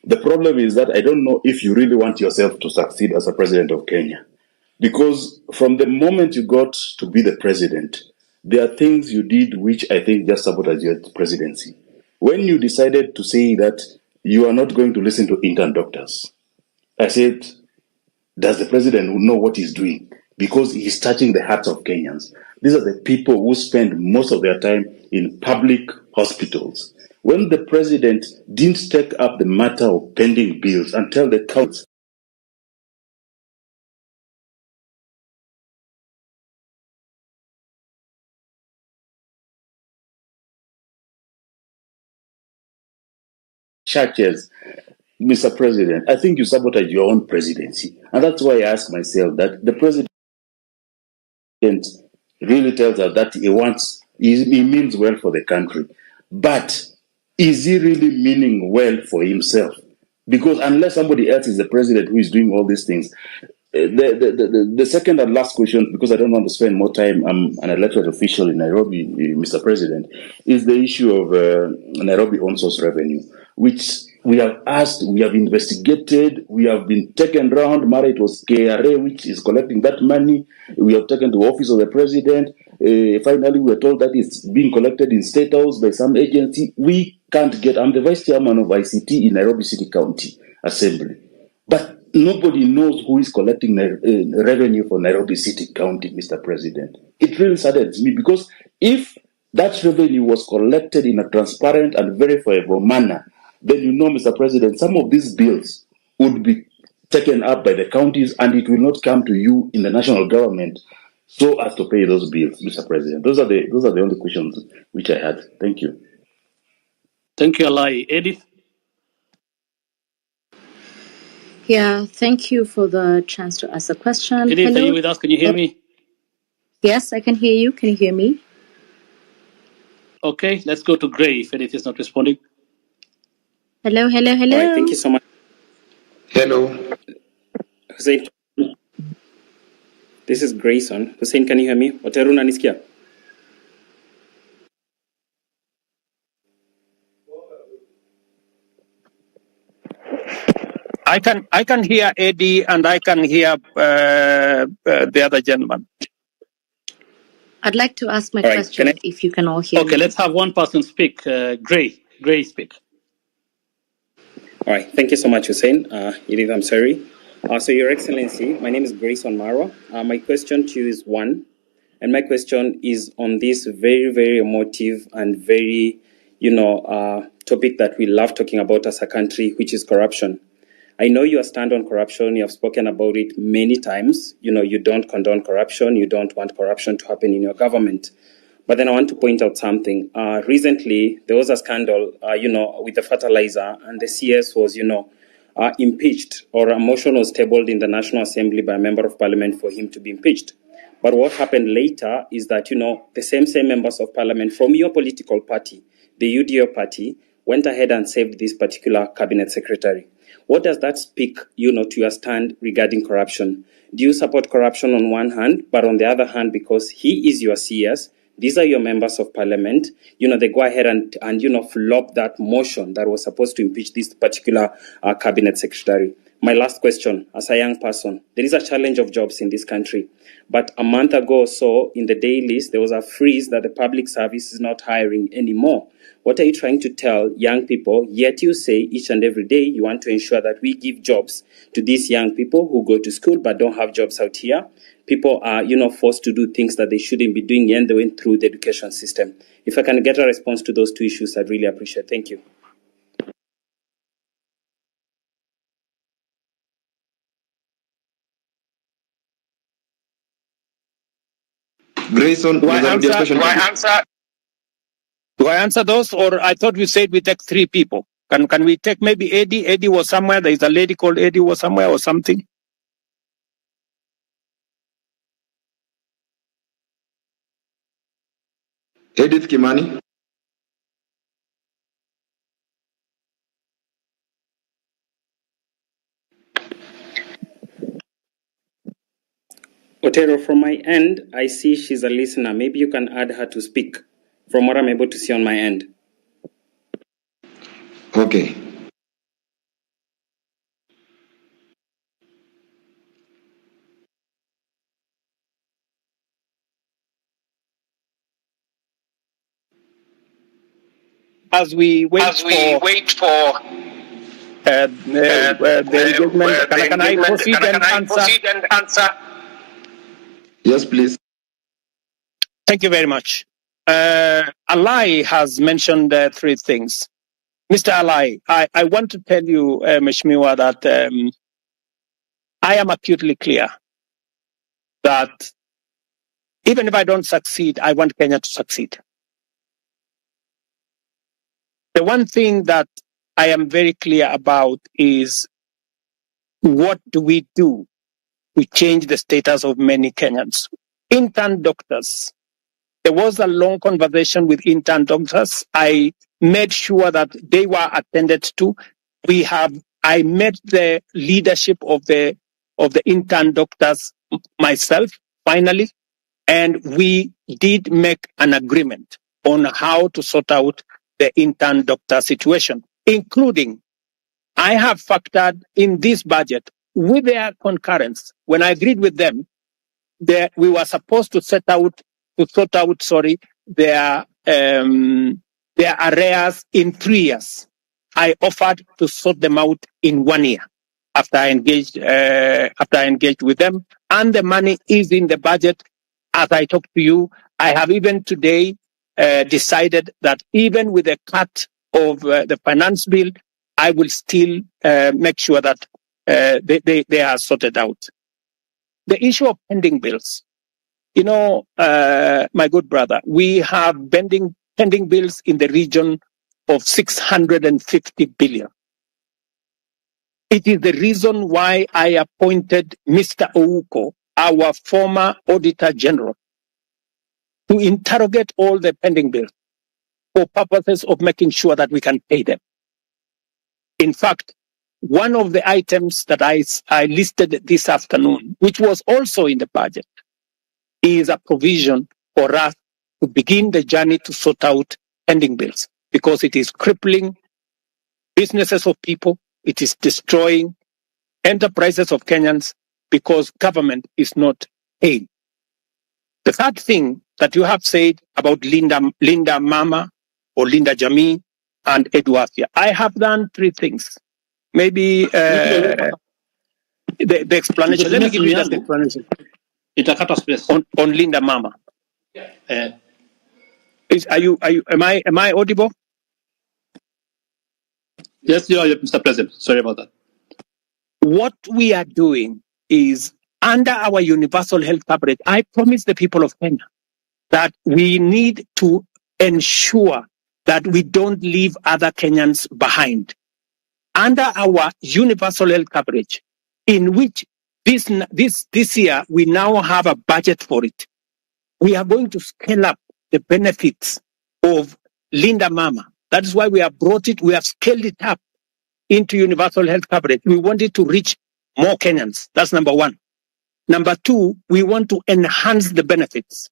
The problem is that I don't know if you really want yourself to succeed as a president of Kenya. Because from the moment you got to be the president, there are things you did which I think just sabotaged your presidency. When you decided to say that you are not going to listen to intern doctors, I said, does the president know what he's doing? Because he's touching the hearts of Kenyans. These are the people who spend most of their time in public hospitals. When the president didn't take up the matter of pending bills and tell the counts churches, Mr. President, I think you sabotage your own presidency. And that's why I ask myself that the president really tells us that he means well for the country. But is he really meaning well for himself? Because unless somebody else is the president who is doing all these things, the second and last question, because I don't want to spend more time, I'm an elected official in Nairobi, Mr. President, is the issue of Nairobi on-source revenue, which we have asked, we have investigated, we have been taken round. Mara, it was KRA which is collecting that money. We have taken to the office of the president. Finally, we were told that it's being collected in State House by some agency. We can't get, I'm the vice chairman of ICT in Nairobi City County Assembly. But nobody knows who is collecting revenue for Nairobi City County, Mr. President. It really saddens me, because if that revenue was collected in a transparent and verifiable manner, then you know, Mr. President, some of these bills would be taken up by the counties and it will not come to you in the national government so as to pay those bills, Mr. President. Those are the only questions which I had. Thank you. Thank you, Alai. Edith? Yeah, thank you for the chance to ask a question. Edith, Hello. are you with us? Can you hear me? Yes, I can hear you. Can you hear me? Okay, let's go to Gray if Edith is not responding. Hello. All right, thank you so much. Hello. Hussein, this is Grayson. Hussein, can you hear me? Otero unanisikia? I can hear Eddie and I can hear the other gentleman. I'd like to ask my question if you can all hear me. Okay, let's have one person speak. Gray, speak. All right, thank you so much, Hussein. Edith, I'm sorry. So, Your Excellency, my name is Grayson Marwa. My question to you is one, and my question is on this very, very emotive and very, topic that we love talking about as a country, which is corruption. I know you stand on corruption. You have spoken about it many times. You don't condone corruption. You don't want corruption to happen in your government. But then I want to point out something. Recently, there was a scandal, with the fertilizer, and the CS was, impeached, or a motion was tabled in the National Assembly by a member of parliament for him to be impeached. But what happened later is that, the same members of parliament from your political party, the UDO party, went ahead and saved this particular cabinet secretary. What does that speak, to your stand regarding corruption? Do you support corruption on one hand, but on the other hand, because he is your CS, these are your members of parliament, they go ahead and flop that motion that was supposed to impeach this particular cabinet secretary? My last question, as a young person, there is a challenge of jobs in this country. But a month ago or so, in the dailies, there was a freeze that the public service is not hiring anymore. What are you trying to tell young people? Yet you say each and every day you want to ensure that we give jobs to these young people who go to school but don't have jobs out here. People are, forced to do things that they shouldn't be doing and they went through the education system. If I can get a response to those two issues, I'd really appreciate it. Thank you. Grayson, Do I answer those, or I thought we said we take 3 people? Can we take maybe Eddie? Eddie was somewhere. There is a lady called Eddie was somewhere or something. Edith Kimani. Otero, from my end, I see she's a listener. Maybe you can add her to speak from what I'm able to see on my end. Okay. As we wait for the engagement, can I proceed and answer? Yes, please. Thank you very much. Alai has mentioned 3 things. Mr. Alai, I want to tell you, Mheshimiwa, that I am acutely clear that even if I don't succeed, I want Kenya to succeed. The one thing that I am very clear about is what do we do to change the status of many Kenyans? Intern doctors. There was a long conversation with intern doctors. I made sure that they were attended to. I met the leadership of the intern doctors myself, finally, and we did make an agreement on how to sort out the intern doctor situation, including I have factored in this budget with their concurrence. When I agreed with them, we were supposed to sort out their arrears in 3 years. I offered to sort them out in 1 year after I engaged with them, and the money is in the budget. As I talk to you, I have even today decided that even with a cut of the finance bill, I will still make sure that they are sorted out. The issue of pending bills. My good brother, we have pending bills in the region of 650 billion. It is the reason why I appointed Mr. Ouko, our former Auditor General, to interrogate all the pending bills for purposes of making sure that we can pay them. In fact, one of the items that I listed this afternoon, which was also in the budget, is a provision for us to begin the journey to sort out pending bills, because it is crippling businesses of people, it is destroying enterprises of Kenyans because government is not paying. The third thing that you have said about Linda Mama or Linda Jamii and Edwafia, I have done 3 things. Maybe the explanation. Let me give you the explanation. On Linda Mama. Am I audible? Yes, you are, Mr. President. Sorry about that. What we are doing is, under our universal health coverage, I promise the people of Kenya that we need to ensure that we don't leave other Kenyans behind. Under our universal health coverage, in which this year we now have a budget for it, we are going to scale up the benefits of Linda Mama. That is why we have brought it, we have scaled it up into universal health coverage. We want it to reach more Kenyans. That's number 1. Number two, we want to enhance the benefits.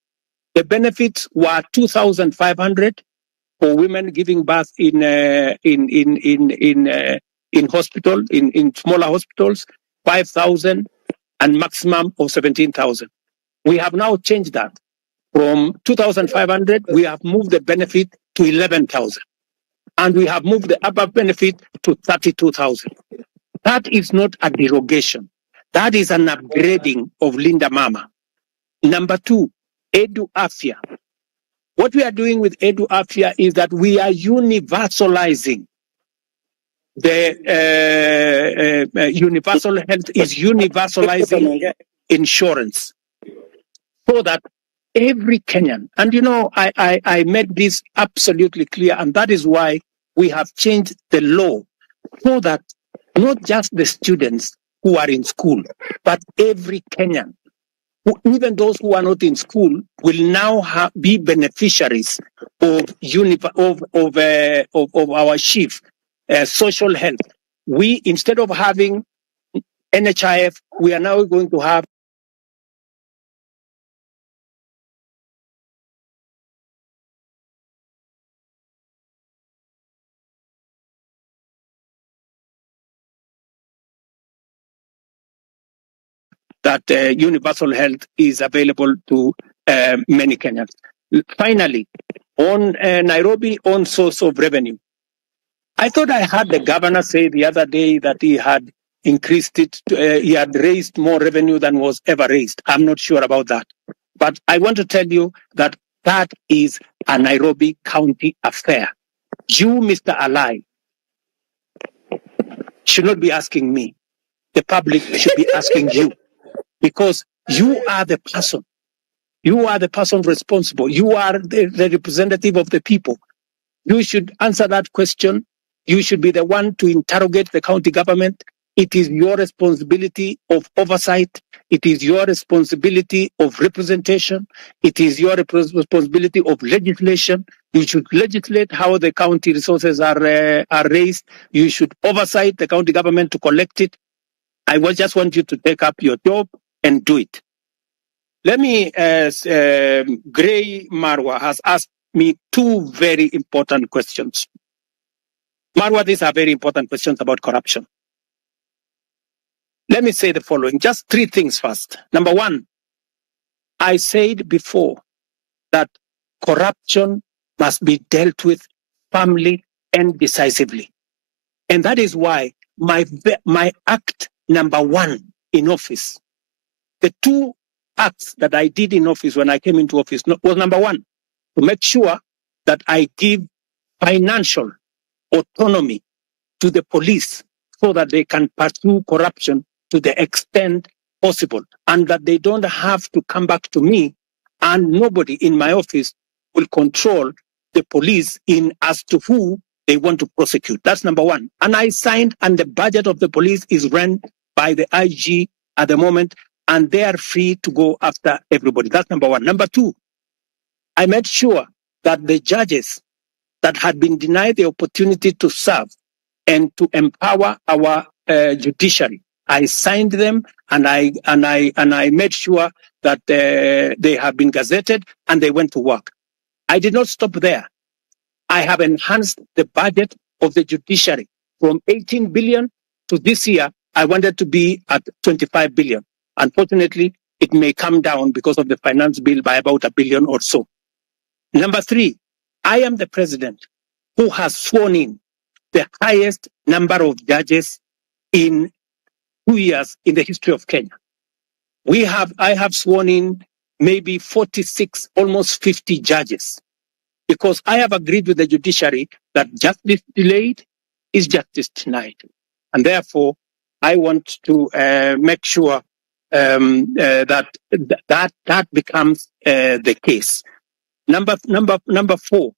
The benefits were 2,500 for women giving birth in hospital, in smaller hospitals, 5,000 and maximum of 17,000. We have now changed that. From 2,500, we have moved the benefit to 11,000. And we have moved the upper benefit to 32,000. That is not a derogation. That is an upgrading of Linda Mama. Number two, Edu Afia. What we are doing with Edu Afia is that we are universalizing the universal health is universalizing insurance so that every Kenyan, and you know, I made this absolutely clear, and that is why we have changed the law so that not just the students who are in school, but every Kenyan, even those who are not in school, will now be beneficiaries of our chief social health. We, instead of having NHIF, we are now going to have that universal health is available to many Kenyans. Finally, on Nairobi, on source of revenue. I thought I heard the governor say the other day that he had increased it, he had raised more revenue than was ever raised. I'm not sure about that. But I want to tell you that that is a Nairobi County affair. You, Mr. Alai, should not be asking me. The public should be asking you. Because you are the person. You are the person responsible. You are the representative of the people. You should answer that question. You should be the one to interrogate the county government. It is your responsibility of oversight. It is your responsibility of representation. It is your responsibility of legislation. You should legislate how the county resources are raised. You should oversight the county government to collect it. I just want you to take up your job and do it. Let me, Gray Marwa has asked me two very important questions. Marwa, these are very important questions about corruption. Let me say the following, just three things first. Number one, I said before that corruption must be dealt with firmly and decisively. And that is why my act number one in office, the two acts that I did in office when I came into office was number one, to make sure that I give financial autonomy to the police so that they can pursue corruption to the extent possible and that they don't have to come back to me and nobody in my office will control the police in as to who they want to prosecute. That's number one. And I signed, and the budget of the police is run by the IG at the moment, and they are free to go after everybody. That's number one. Number two, I made sure that the judges that had been denied the opportunity to serve and to empower our judiciary, I signed them, and I made sure that they have been gazetted and they went to work. I did not stop there. I have enhanced the budget of the judiciary from 18 billion to this year. I wanted to be at 25 billion. Unfortunately, it may come down because of the finance bill by about $1 billion or so. Number three, I am the president who has sworn in the highest number of judges in 2 years in the history of Kenya. I have sworn in maybe 46, almost 50 judges, because I have agreed with the judiciary that justice delayed is justice denied. And therefore, I want to make sure that becomes the case. Number four,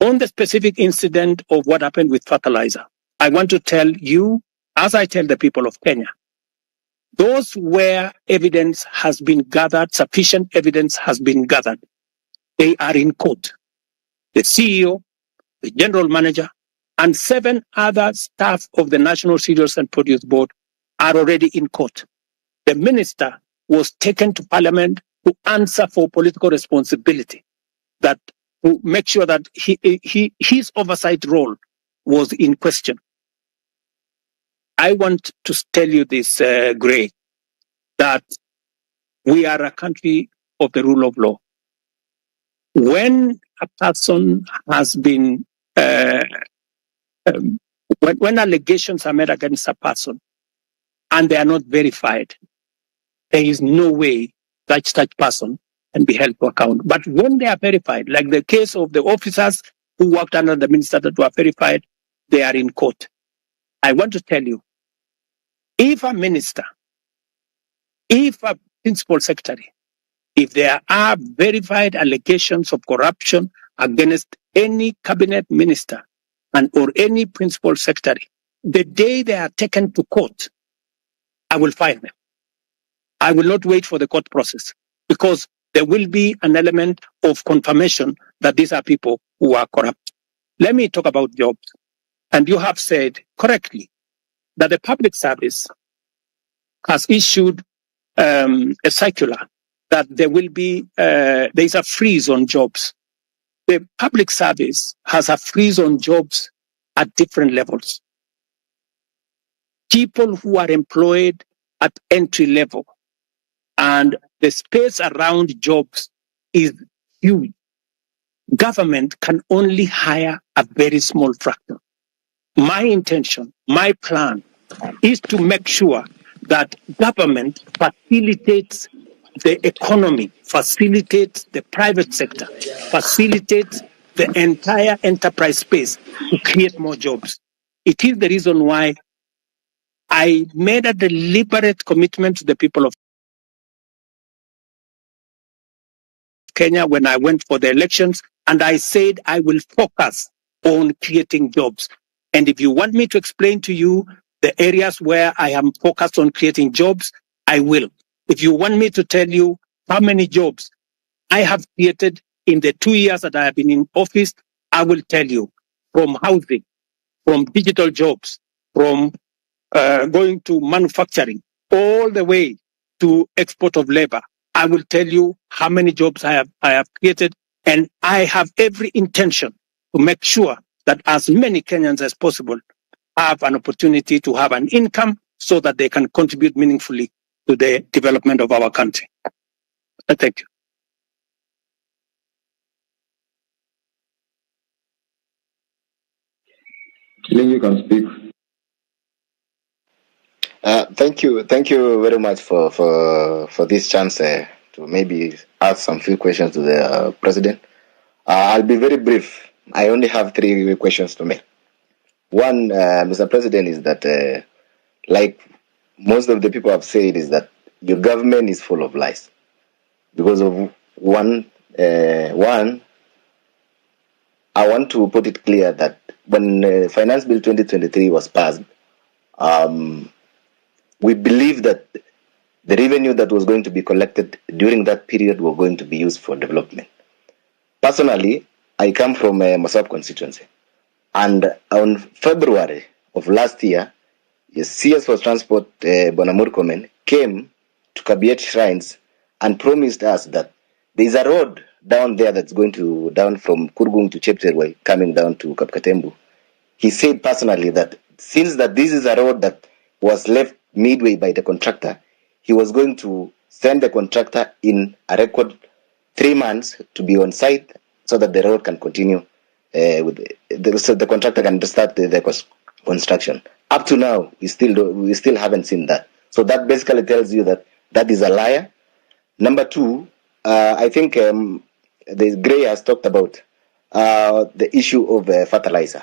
on the specific incident of what happened with fertilizer, I want to tell you, as I tell the people of Kenya, those where evidence has been gathered, sufficient evidence has been gathered, they are in court. The CEO, the general manager, and 7 other staff of the National Cereals and Produce Board are already in court. The minister was taken to parliament to answer for political responsibility, that to make sure that his oversight role was in question. I want to tell you this, Gray, that we are a country of the rule of law. When a person has been, when allegations are made against a person and they are not verified, there is no way that such person can be held to account. But when they are verified, like the case of the officers who worked under the minister that were verified, they are in court. I want to tell you, if a minister, if a principal secretary, if there are verified allegations of corruption against any cabinet minister and or any principal secretary, the day they are taken to court, I will fire them. I will not wait for the court process, because there will be an element of confirmation that these are people who are corrupt. Let me talk about jobs. And you have said correctly that the public service has issued a circular that there will be, there is a freeze on jobs. The public service has a freeze on jobs at different levels. People who are employed at entry level and the space around jobs is huge. Government can only hire a very small fraction. My intention, my plan is to make sure that government facilitates the economy, facilitates the private sector, facilitates the entire enterprise space to create more jobs. It is the reason why I made a deliberate commitment to the people of Kenya when I went for the elections, and I said I will focus on creating jobs. And if you want me to explain to you the areas where I am focused on creating jobs, I will. If you want me to tell you how many jobs I have created in the 2 years that I have been in office, I will tell you, from housing, from digital jobs, from going to manufacturing, all the way to export of labor. I will tell you how many jobs I have created, and I have every intention to make sure that as many Kenyans as possible have an opportunity to have an income so that they can contribute meaningfully to the development of our country. Thank you. You can speak. Thank you very much for this chance to maybe ask some few questions to the president. I'll be very brief. I only have 3 questions to make. One, Mr. President, is that like most of the people have said, is that your government is full of lies. Because of one, I want to put it clear that when Finance Bill 2023 was passed, we believe that the revenue that was going to be collected during that period were going to be used for development. Personally, I come from a Masab constituency. And on February of last year, the CS for Transport, Bonamur Komen, came to Kabiet Shrines and promised us that there is a road down there that's going to, down from Kurgung to Chepterway, coming down to Kapkatembu. He said personally that since that this is a road that was left midway by the contractor, he was going to send the contractor in a record 3 months to be on site so that the road can continue so the contractor can start the construction. Up to now, we still haven't seen that. So that basically tells you that that is a liar. Number 2, I think the Gray has talked about the issue of fertilizer.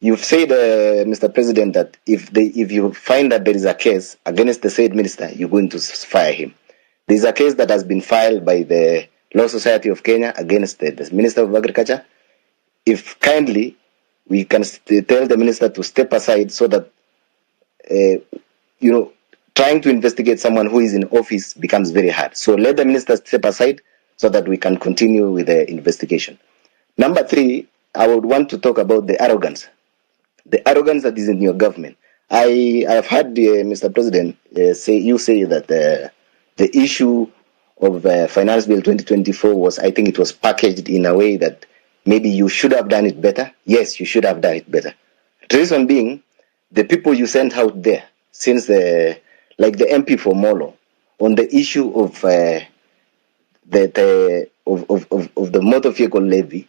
You've said, Mr. President, that if you find that there is a case against the said minister, you're going to fire him. There is a case that has been filed by the Law Society of Kenya against the Minister of Agriculture. If kindly, we can tell the minister to step aside so that, trying to investigate someone who is in office becomes very hard. So let the minister step aside so that we can continue with the investigation. Number 3, I would want to talk about the arrogance. The arrogance that is in your government. I have heard Mr. President say that the issue of Finance Bill 2024 was, I think it was packaged in a way that maybe you should have done it better. Yes, you should have done it better. The reason being, the people you sent out there, since like the MP for Molo, on the issue of the motor vehicle levy,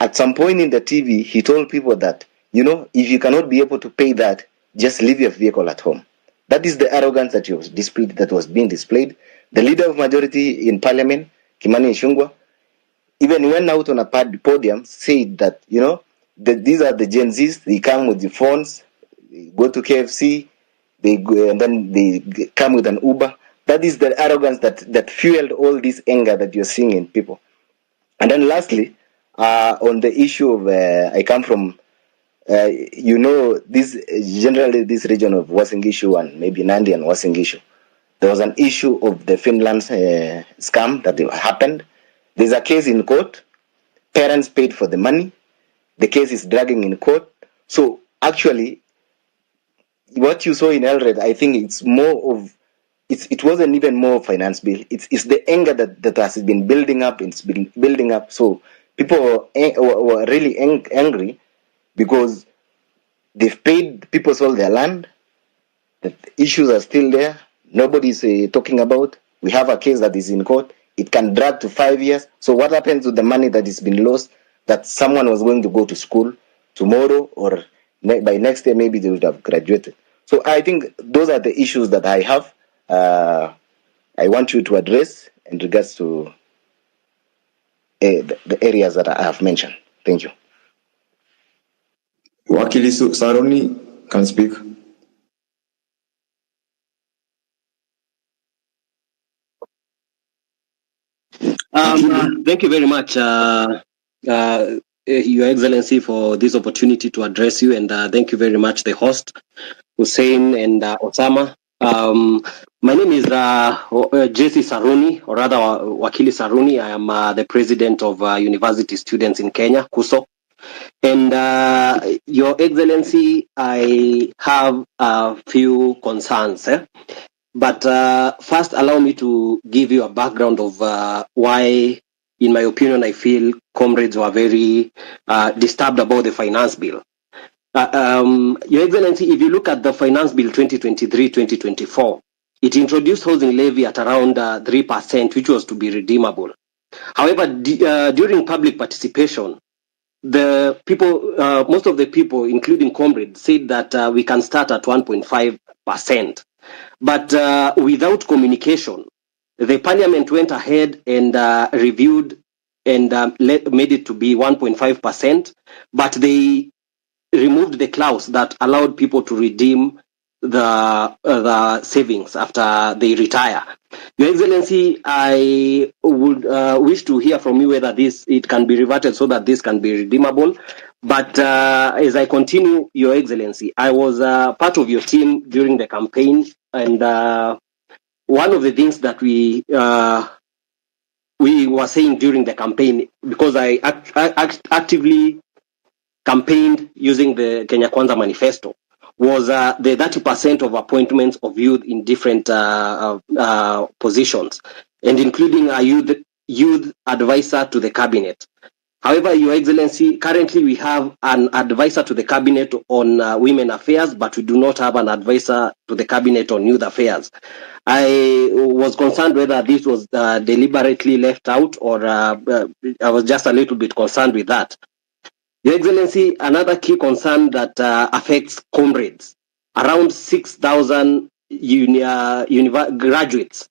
at some point in the TV, he told people that, you know, if you cannot be able to pay that, just leave your vehicle at home. That is the arrogance that was displayed, that was being displayed. The leader of majority in parliament, Kimani Ichung'wah, even went out on a podium, said that, you know, that these are the Gen Zs, they come with the phones, they go to KFC, they go, and then they come with an Uber. That is the arrogance that fueled all this anger that you're seeing in people. And then lastly, on the issue of, I come from, you know, this generally this region of Uasin Gishu and maybe Nandi and Uasin Gishu, there was an issue of the Finland scam that happened. There's a case in court. Parents paid for the money. The case is dragging in court. So actually, what you saw in Elred, I think it's more of, it wasn't even more finance bill. It's the anger that has been building up. It's been building up. So people were really angry because they've paid, people sold their land. The issues are still there. Nobody's talking about. We have a case that is in court. It can drag to 5 years. So what happens to the money that has been lost, that someone was going to go to school tomorrow, or by next year maybe they would have graduated? So I think those are the issues that I have. I want you to address in regards to the areas that I have mentioned. Thank you. Wakili Saroni can speak. Thank you very much, Your Excellency, for this opportunity to address you, and thank you very much, the host, Hussein and Osama. My name is Jesse Saruni, or rather Wakili Saruni. I am the president of University Students in Kenya, KUSO. And Your Excellency, I have a few concerns. But first, allow me to give you a background of why, in my opinion, I feel comrades were very disturbed about the finance bill. Your Excellency, if you look at the finance bill 2023-2024, it introduced housing levy at around 3%, which was to be redeemable. However, during public participation, the people, most of the people, including comrades, said that we can start at 1.5%. But without communication, the parliament went ahead and reviewed and made it to be 1.5%, but they removed the clause that allowed people to redeem the savings after they retire. Your Excellency, I would wish to hear from you whether it can be reverted so that this can be redeemable. But as I continue, Your Excellency, I was part of your team during the campaign, and one of the things that we were saying during the campaign, because I actively campaigned using the Kenya Kwanza manifesto, was the 30% of appointments of youth in different positions, and including a youth advisor to the cabinet. However, Your Excellency, currently we have an advisor to the cabinet on women affairs, but we do not have an advisor to the cabinet on youth affairs. I was concerned whether this was deliberately left out, or I was just a little bit concerned with that. Your Excellency, another key concern that affects comrades, around 6,000 graduates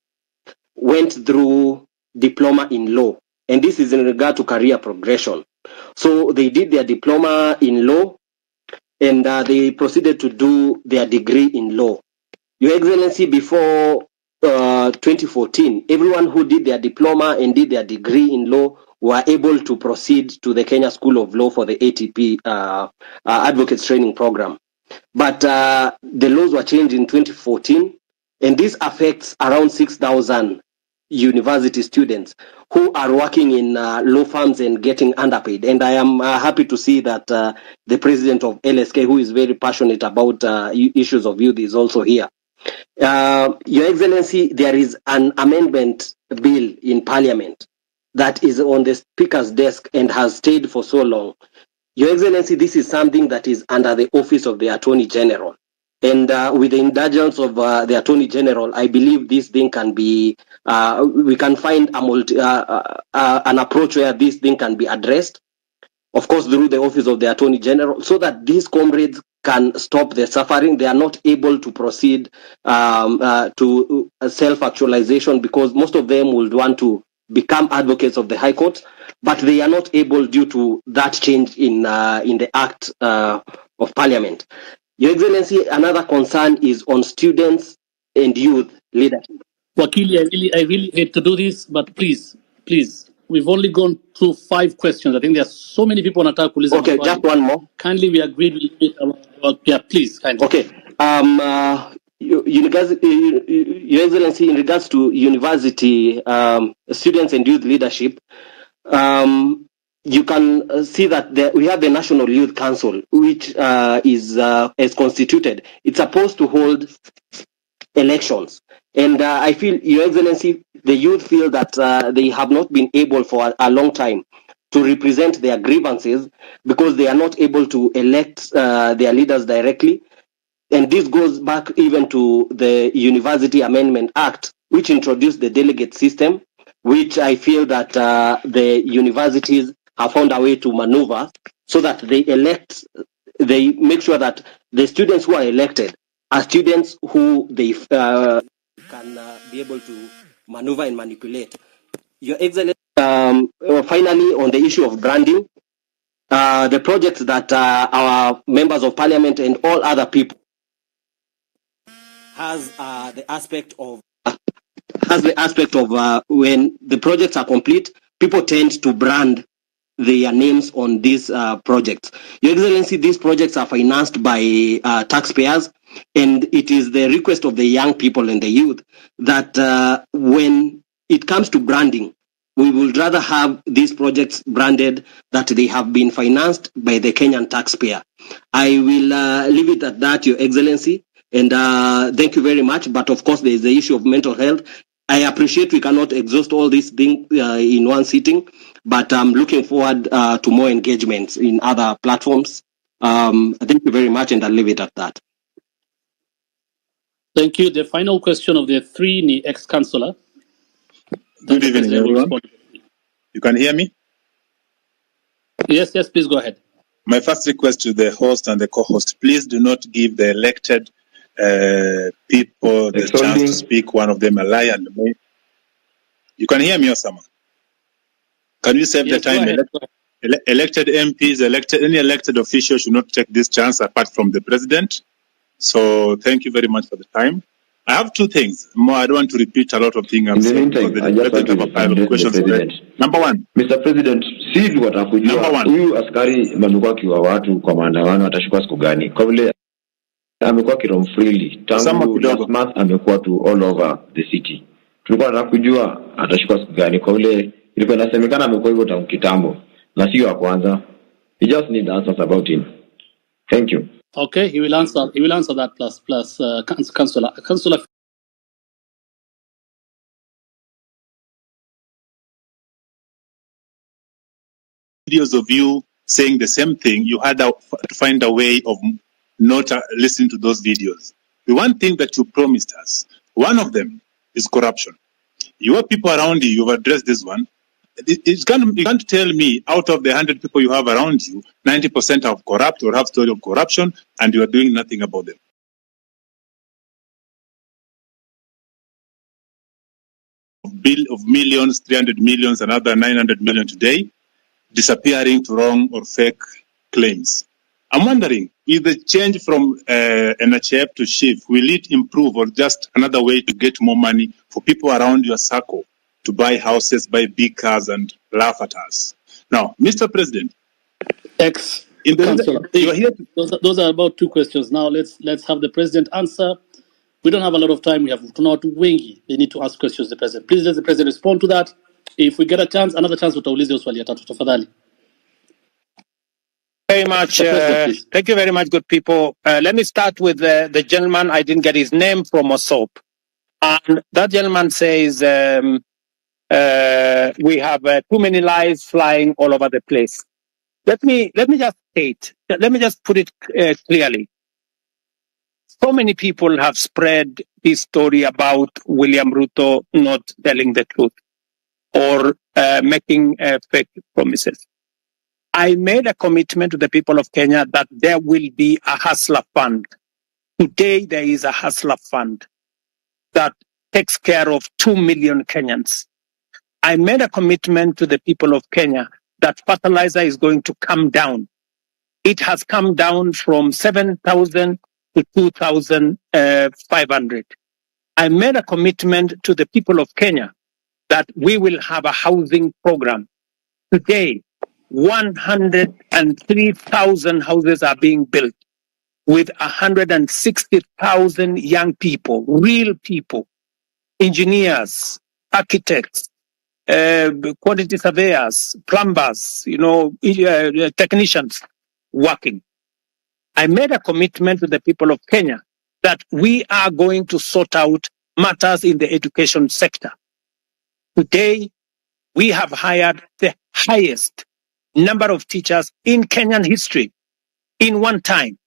went through diploma in law, and this is in regard to career progression. So they did their diploma in law, and they proceeded to do their degree in law. Your Excellency, before 2014, everyone who did their diploma and did their degree in law were able to proceed to the Kenya School of Law for the ATP Advocates Training Program. But the laws were changed in 2014, and this affects around 6,000 university students who are working in law firms and getting underpaid. And I am happy to see that the president of LSK, who is very passionate about issues of youth, is also here. Your Excellency, there is an amendment bill in Parliament that is on the Speaker's desk and has stayed for so long. Your Excellency, this is something that is under the office of the Attorney General. And with the indulgence of the Attorney General, I believe this thing can be, we can find an approach where this thing can be addressed, of course, through the office of the Attorney General, so that these comrades can stop their suffering. They are not able to proceed to self-actualization because most of them would want to become advocates of the High Court, but they are not able due to that change in the Act of Parliament. Your Excellency, another concern is on students and youth leadership. Wakili, I really hate to do this, but please, we've only gone through 5 questions. I think there are so many people on attack. Okay, just one more. Kindly, we agreed. Yeah, please, kindly. Okay. Your Excellency, in regards to university students and youth leadership, you can see that we have the National Youth Council, which is constituted. It's supposed to hold elections. And I feel, Your Excellency, the youth feel that they have not been able for a long time to represent their grievances because they are not able to elect their leaders directly. And this goes back even to the University Amendment Act, which introduced the delegate system, which I feel that the universities have found a way to maneuver so that they make sure that the students who are elected are students who they can be able to maneuver and manipulate. Your Excellency, finally, on the issue of branding, the projects that our members of parliament and all other people has the aspect of when the projects are complete, people tend to brand their names on these projects. Your Excellency, these projects are financed by taxpayers, and it is the request of the young people and the youth that when it comes to branding, we would rather have these projects branded that they have been financed by the Kenyan taxpayer. I will leave it at that, Your Excellency, and thank you very much. But of course, there is the issue of mental health. I appreciate we cannot exhaust all these things in one sitting, but I'm looking forward to more engagements in other platforms. Thank you very much, and I'll leave it at that. Thank you. The final question of the 3 ex-councillor. Good evening, everyone. You can hear me? Yes, please go ahead. My first request to the host and the co-host, please do not give the elected people the chance to speak, one of them a lie and me. You can hear me, Osama? Can you save the time? Elected MPs, any elected official should not take this chance apart from the president. So thank you very much for the time. I have 2 things. More, I don't want to repeat a lot of things. In the meantime, I just want to address the president. Number 1. Mr. President, si watakujua huyu askari amekuwa kiwa watu kwa maandamano atashikwa siku gani? Kwa vile amekuwa kirom freely tangu last month amekuwa to all over the city. Tulikuwa tunataka kujua atashikwa siku gani? Kwa vile ilikuwa inasemekana amekuwa hivyo tangu kitambo na sio wa kwanza. We just need answers about him. Thank you. Okay, he will answer that plus Councillor. Videos of you saying the same thing, you had to find a way of not listening to those videos. The one thing that you promised us, one of them is corruption. Your people around you, you've addressed this one. You can't tell me out of the 100 people you have around you, 90% are corrupt or have story of corruption, and you are doing nothing about them. Of millions, 300 millions, another 900 million today, disappearing to wrong or fake claims. I'm wondering, if the change from NHF to SHIF, will it improve or just another way to get more money for people around your circle to buy houses, buy big cars, and laugh at us? Now, Mr. President, you are here. Those are about 2 questions. Now, let's have the president answer. We don't have a lot of time. We have not wengi. They need to ask questions to the president. Please let the president respond to that. If we get another chance, utaulize swali ya tatu tafadhali. Very much. Thank you very much, good people. Let me start with the gentleman. I didn't get his name from Osop. And that gentleman says we have too many lies flying all over the place. Let me just state. Let me just put it clearly. So many people have spread this story about William Ruto not telling the truth or making fake promises. I made a commitment to the people of Kenya that there will be a hustler fund. Today, there is a hustler fund that takes care of 2 million Kenyans. I made a commitment to the people of Kenya that fertilizer is going to come down. It has come down from 7,000 to 2,500. I made a commitment to the people of Kenya that we will have a housing program. Today, 103,000 houses are being built with 160,000 young people, real people, engineers, architects, quantity surveyors, plumbers, technicians working. I made a commitment to the people of Kenya that we are going to sort out matters in the education sector. Today, we have hired the highest number of teachers in Kenyan history in one time,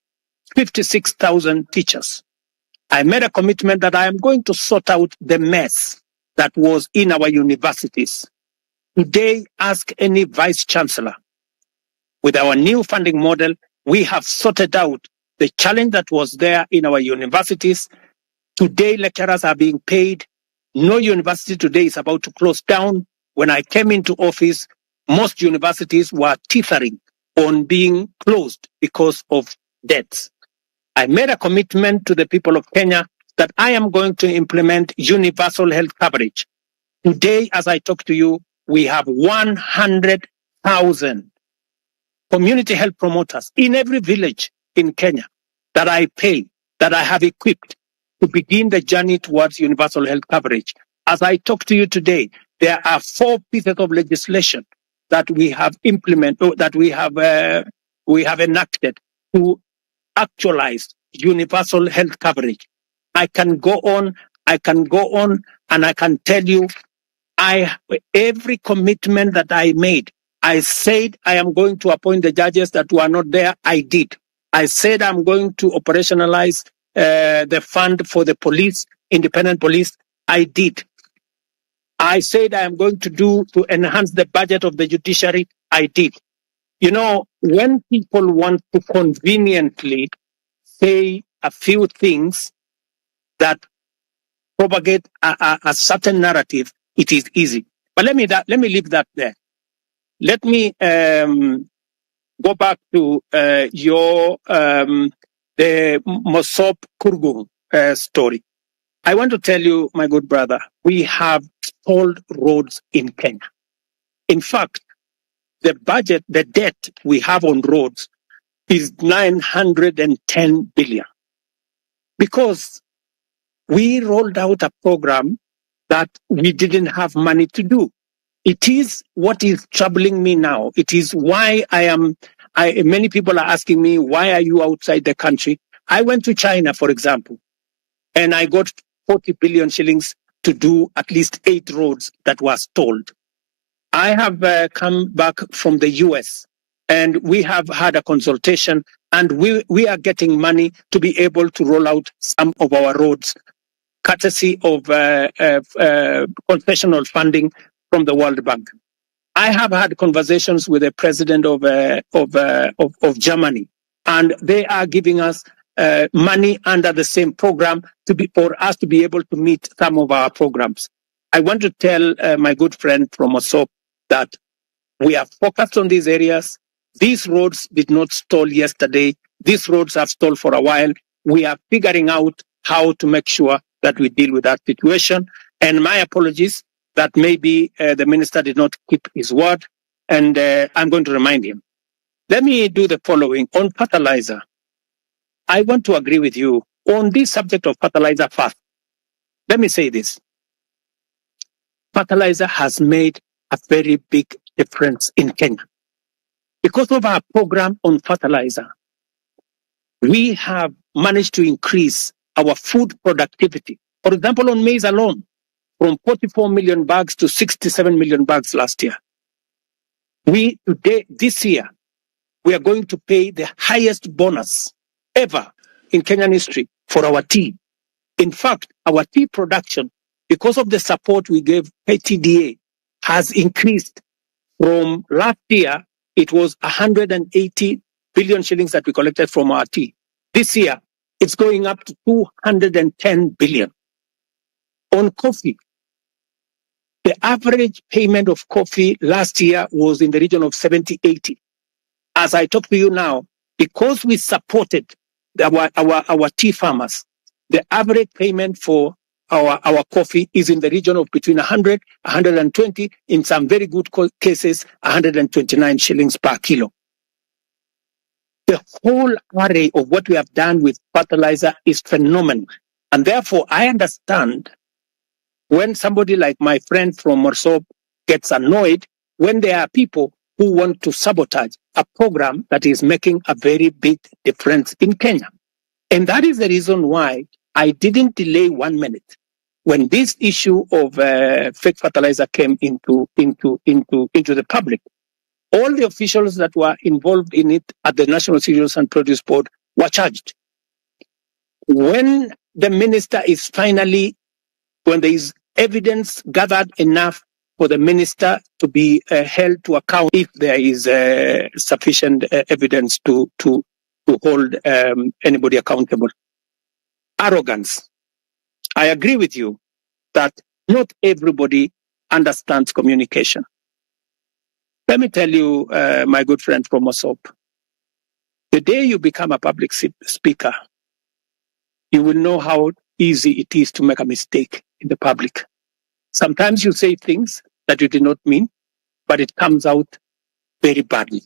56,000 teachers. I made a commitment that I am going to sort out the mess that was in our universities. Today, ask any vice chancellor. With our new funding model, we have sorted out the challenge that was there in our universities. Today, lecturers are being paid. No university today is about to close down. When I came into office, most universities were teetering on being closed because of debts. I made a commitment to the people of Kenya that I am going to implement universal health coverage. Today, as I talk to you, we have 100,000 community health promoters in every village in Kenya that I pay, that I have equipped to begin the journey towards universal health coverage. As I talk to you today, there are 4 pieces of legislation that we have implemented, that we have enacted to actualize universal health coverage. I can go on, and I can tell you, every commitment that I made, I said I am going to appoint the judges that were not there. I did. I said I'm going to operationalize the fund for the police, independent police. I did. I said I am going to enhance the budget of the judiciary. I did. You know, when people want to conveniently say a few things that propagate a certain narrative, it is easy. But let me leave that there. Let me go back to the Mosop Kurgung story. I want to tell you, my good brother, we have stalled roads in Kenya. In fact, the debt we have on roads is 910 billion. Because we rolled out a program that we didn't have money to do. It is what is troubling me now. It is why many people are asking me, why are you outside the country? I went to China, for example, and I got 40 billion shillings to do at least 8 roads that were stalled. I have come back from the US, and we have had a consultation, and we are getting money to be able to roll out some of our roads, courtesy of concessional funding from the World Bank. I have had conversations with the president of Germany, and they are giving us money under the same program for us to be able to meet some of our programs. I want to tell my good friend from Osop that we are focused on these areas. These roads did not stall yesterday. These roads have stalled for a while. We are figuring out how to make sure that we deal with that situation. And my apologies that maybe the minister did not keep his word, and I'm going to remind him. Let me do the following. On fertilizer, I want to agree with you on this subject of fertilizer first. Let me say this. Fertilizer has made a very big difference in Kenya. Because of our program on fertilizer, we have managed to increase our food productivity. For example, on maize alone, from 44 million bags to 67 million bags last year. This year, we are going to pay the highest bonus ever in Kenyan history for our tea. In fact, our tea production, because of the support we gave KTDA, has increased from last year. It was 180 billion shillings that we collected from our tea. This year, it's going up to 210 billion. On coffee, the average payment of coffee last year was in the region of 70-80. As I talk to you now, because we supported our tea farmers, the average payment for our coffee is in the region of between 100, 120, in some very good cases, 129 shillings per kilo. The whole array of what we have done with fertilizer is phenomenal. And therefore, I understand when somebody like my friend from Morsop gets annoyed when there are people who want to sabotage a program that is making a very big difference in Kenya. And that is the reason why I didn't delay 1 minute. When this issue of fake fertilizer came into the public, all the officials that were involved in it at the National Cereals and Produce Board were charged. When the minister is when there is evidence gathered enough for the minister to be held to account, if there is sufficient evidence to hold anybody accountable. Arrogance. I agree with you that not everybody understands communication. Let me tell you, my good friend from Mosop, the day you become a public speaker, you will know how easy it is to make a mistake in the public. Sometimes you say things that you did not mean, but it comes out very badly.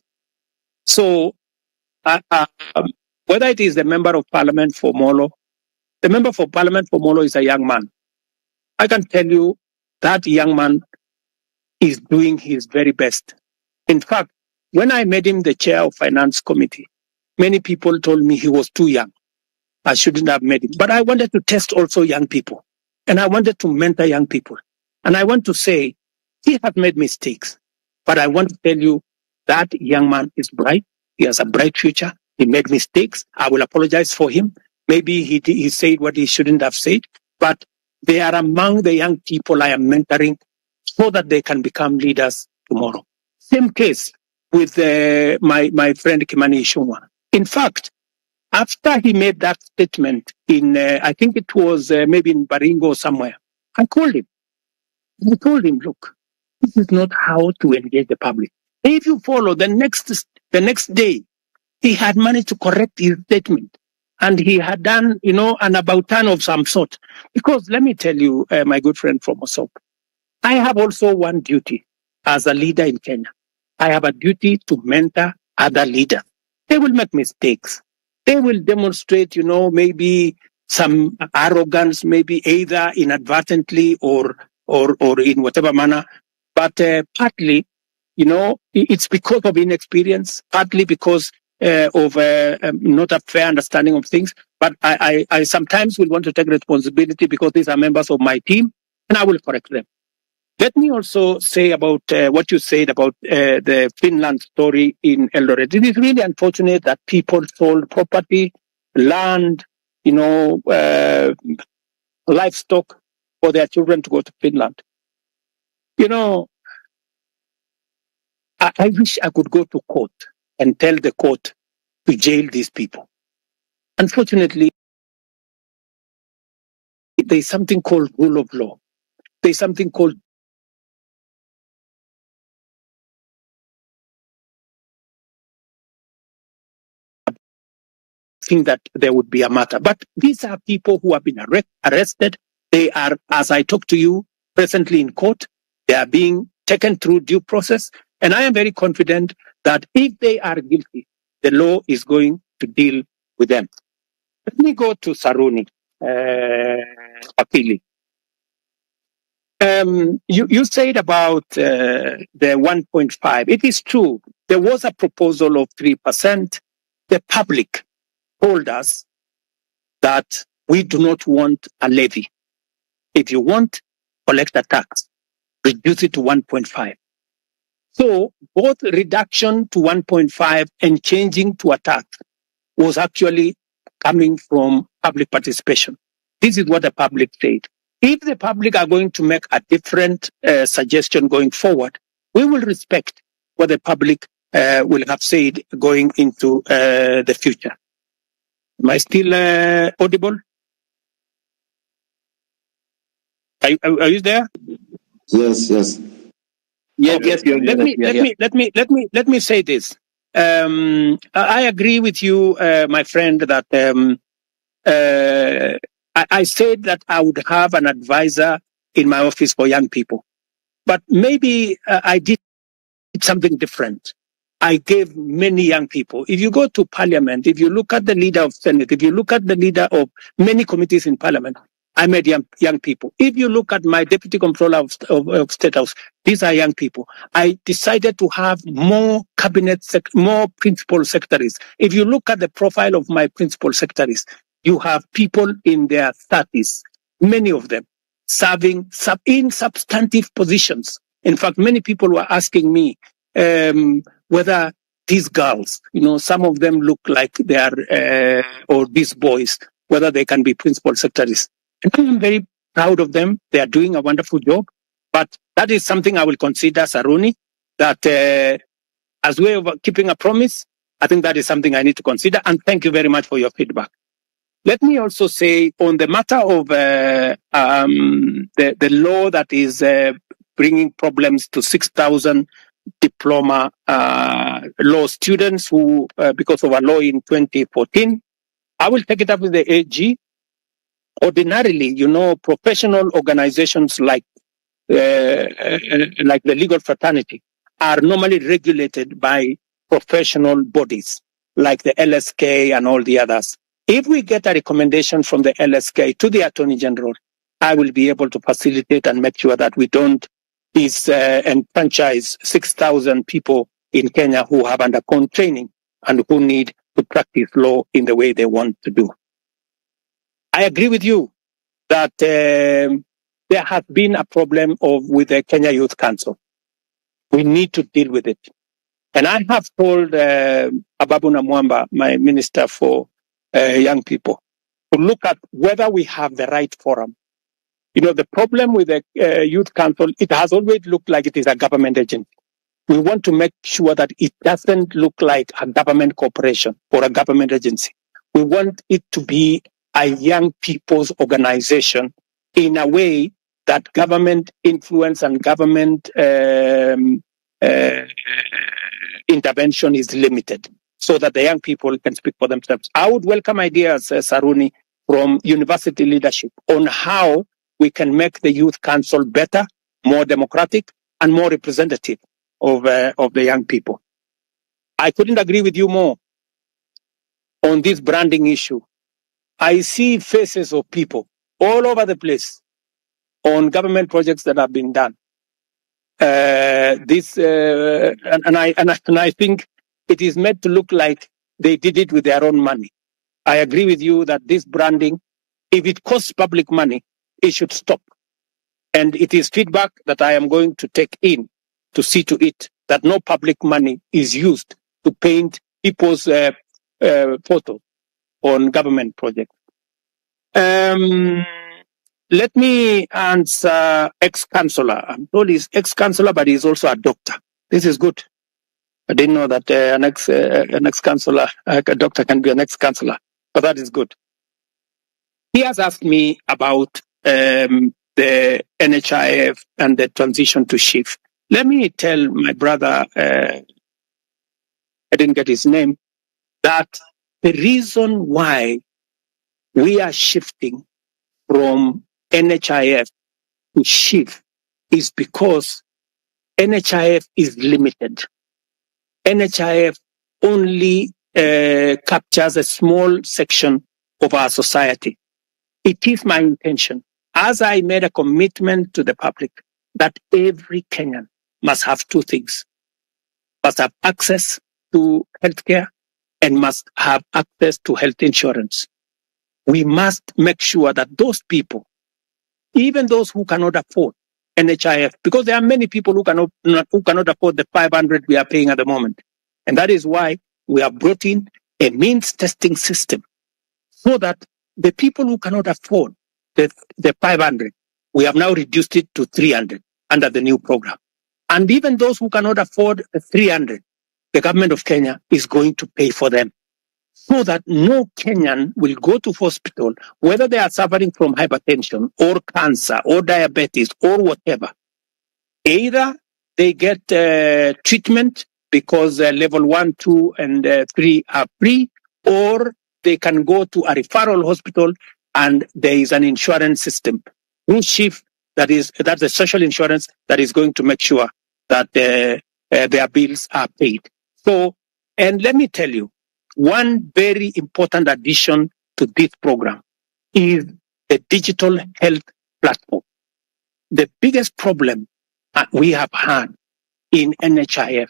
So whether it is the member of parliament for Molo, the member for parliament for Molo is a young man. I can tell you that young man is doing his very best. In fact, when I made him the chair of finance committee, many people told me he was too young. I shouldn't have made him. But I wanted to test also young people. And I wanted to mentor young people. And I want to say, he has made mistakes. But I want to tell you that young man is bright. He has a bright future. He made mistakes. I will apologize for him. Maybe he said what he shouldn't have said. But they are among the young people I am mentoring so that they can become leaders tomorrow. Same case with my friend Kimani Ichung'wah. In fact, after he made that statement in, I think it was maybe in Baringo or somewhere, I called him. I told him, look, this is not how to engage the public. If you follow the next day, he had managed to correct his statement. And he had done, an about turn of some sort. Because let me tell you, my good friend from Mosop, I have also one duty as a leader in Kenya. I have a duty to mentor other leaders. They will make mistakes. They will demonstrate, maybe some arrogance, maybe either inadvertently or in whatever manner. But partly, it's because of inexperience, partly because of not a fair understanding of things. But I sometimes will want to take responsibility because these are members of my team, and I will correct them. Let me also say about what you said about the Finland story in Eldoret. It is really unfortunate that people sold property, land, livestock for their children to go to Finland. I wish I could go to court and tell the court to jail these people. Unfortunately, there's something called rule of law. There's something called think that there would be a matter. But these are people who have been arrested. They are, as I talk to you, presently in court. They are being taken through due process. And I am very confident that if they are guilty, the law is going to deal with them. Let me go to Saruni, Apili. You said about the 1.5. It is true. there was a proposal of 3%. The public told us that we do not want a levy. If you want, collect a tax, reduce it to 1.5. So both reduction to 1.5 and changing to a tax was actually coming from public participation. This is what the public said. If the public are going to make a different suggestion going forward, we will respect what the public will have said going into the future. Am I still audible? Are you there? Yes, yes. Yes, Let me say this. I agree with you, my friend, that I said that I would have an advisor in my office for young people, but maybe I did something different. I gave many young people. If you go to parliament, if you look at the leader of Senate, if you look at the leader of many committees in parliament, I met young people. If you look at my deputy comptroller of State House, these are young people. I decided to have more more principal secretaries. If you look at the profile of my principal secretaries, you have people in their 30s, many of them serving in substantive positions. In fact, many people were asking me whether these girls, some of them look like they are, or these boys, whether they can be principal secretaries. And I'm very proud of them. They are doing a wonderful job. But that is something I will consider, Saruni, that as a way of keeping a promise, I think that is something I need to consider. And thank you very much for your feedback. Let me also say on the matter of the law that is bringing problems to 6,000 diploma law students who, because of a law in 2014, I will take it up with the AG. Ordinarily, professional organizations like the legal fraternity are normally regulated by professional bodies like the LSK and all the others. If we get a recommendation from the LSK to the Attorney General, I will be able to facilitate and make sure that we don't enfranchise 6,000 people in Kenya who have undergone training and who need to practice law in the way they want to do. I agree with you that there has been a problem with the Kenya Youth Council. We need to deal with it. And I have told Ababu Namwamba, my minister for young people, to look at whether we have the right forum. The problem with the Youth Council, it has always looked like it is a government agency. We want to make sure that it doesn't look like a government corporation or a government agency. We want it to be a young people's organization in a way that government influence and government intervention is limited so that the young people can speak for themselves. I would welcome ideas, Saruni, from university leadership on how we can make the Youth Council better, more democratic, and more representative of the young people. I couldn't agree with you more on this branding issue. I see faces of people all over the place on government projects that have been done. And I think it is meant to look like they did it with their own money. I agree with you that this branding, if it costs public money, it should stop. And it is feedback that I am going to take in to see to it that no public money is used to paint people's photos on government projects. Let me answer ex-councillor. I'm told he's ex-councillor, but he's also a doctor. This is good. I didn't know that an ex-councillor, a doctor can be an ex-councillor, but that is good. He has asked me about the NHIF and the transition to shift. Let me tell my brother, I didn't get his name, that the reason why we are shifting from NHIF to shift is because NHIF is limited. NHIF only captures a small section of our society. It is my intention, as I made a commitment to the public, that every Kenyan must have two things. must have access to healthcare and must have access to health insurance. We must make sure that those people, even those who cannot afford NHIF, because there are many people who cannot afford the 500 we are paying at the moment. And that is why we have brought in a means testing system so that the people who cannot afford the 500, we have now reduced it to 300 under the new program. And even those who cannot afford the 300, the government of Kenya is going to pay for them, so that no Kenyan will go to hospital, whether they are suffering from hypertension or cancer or diabetes or whatever. Either they get treatment because level 1, 2, and 3 are free, or they can go to a referral hospital and there is an insurance system. That's a social insurance that is going to make sure that their bills are paid. So, and let me tell you, one very important addition to this program is the digital health platform. The biggest problem we have had in NHIF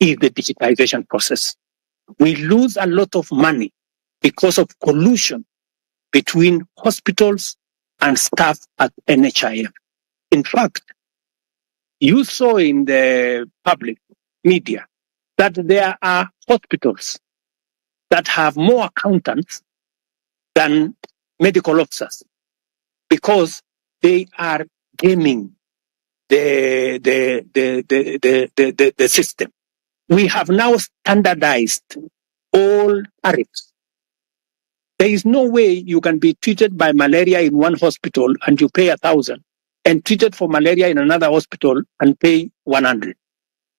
is the digitization process. We lose a lot of money because of collusion between hospitals and staff at NHIF. In fact, you saw in the public media that there are hospitals that have more accountants than medical officers because they are gaming the system. We have now standardized all tariffs. There is no way you can be treated by malaria in one hospital and you pay 1,000, and treated for malaria in another hospital and pay 100.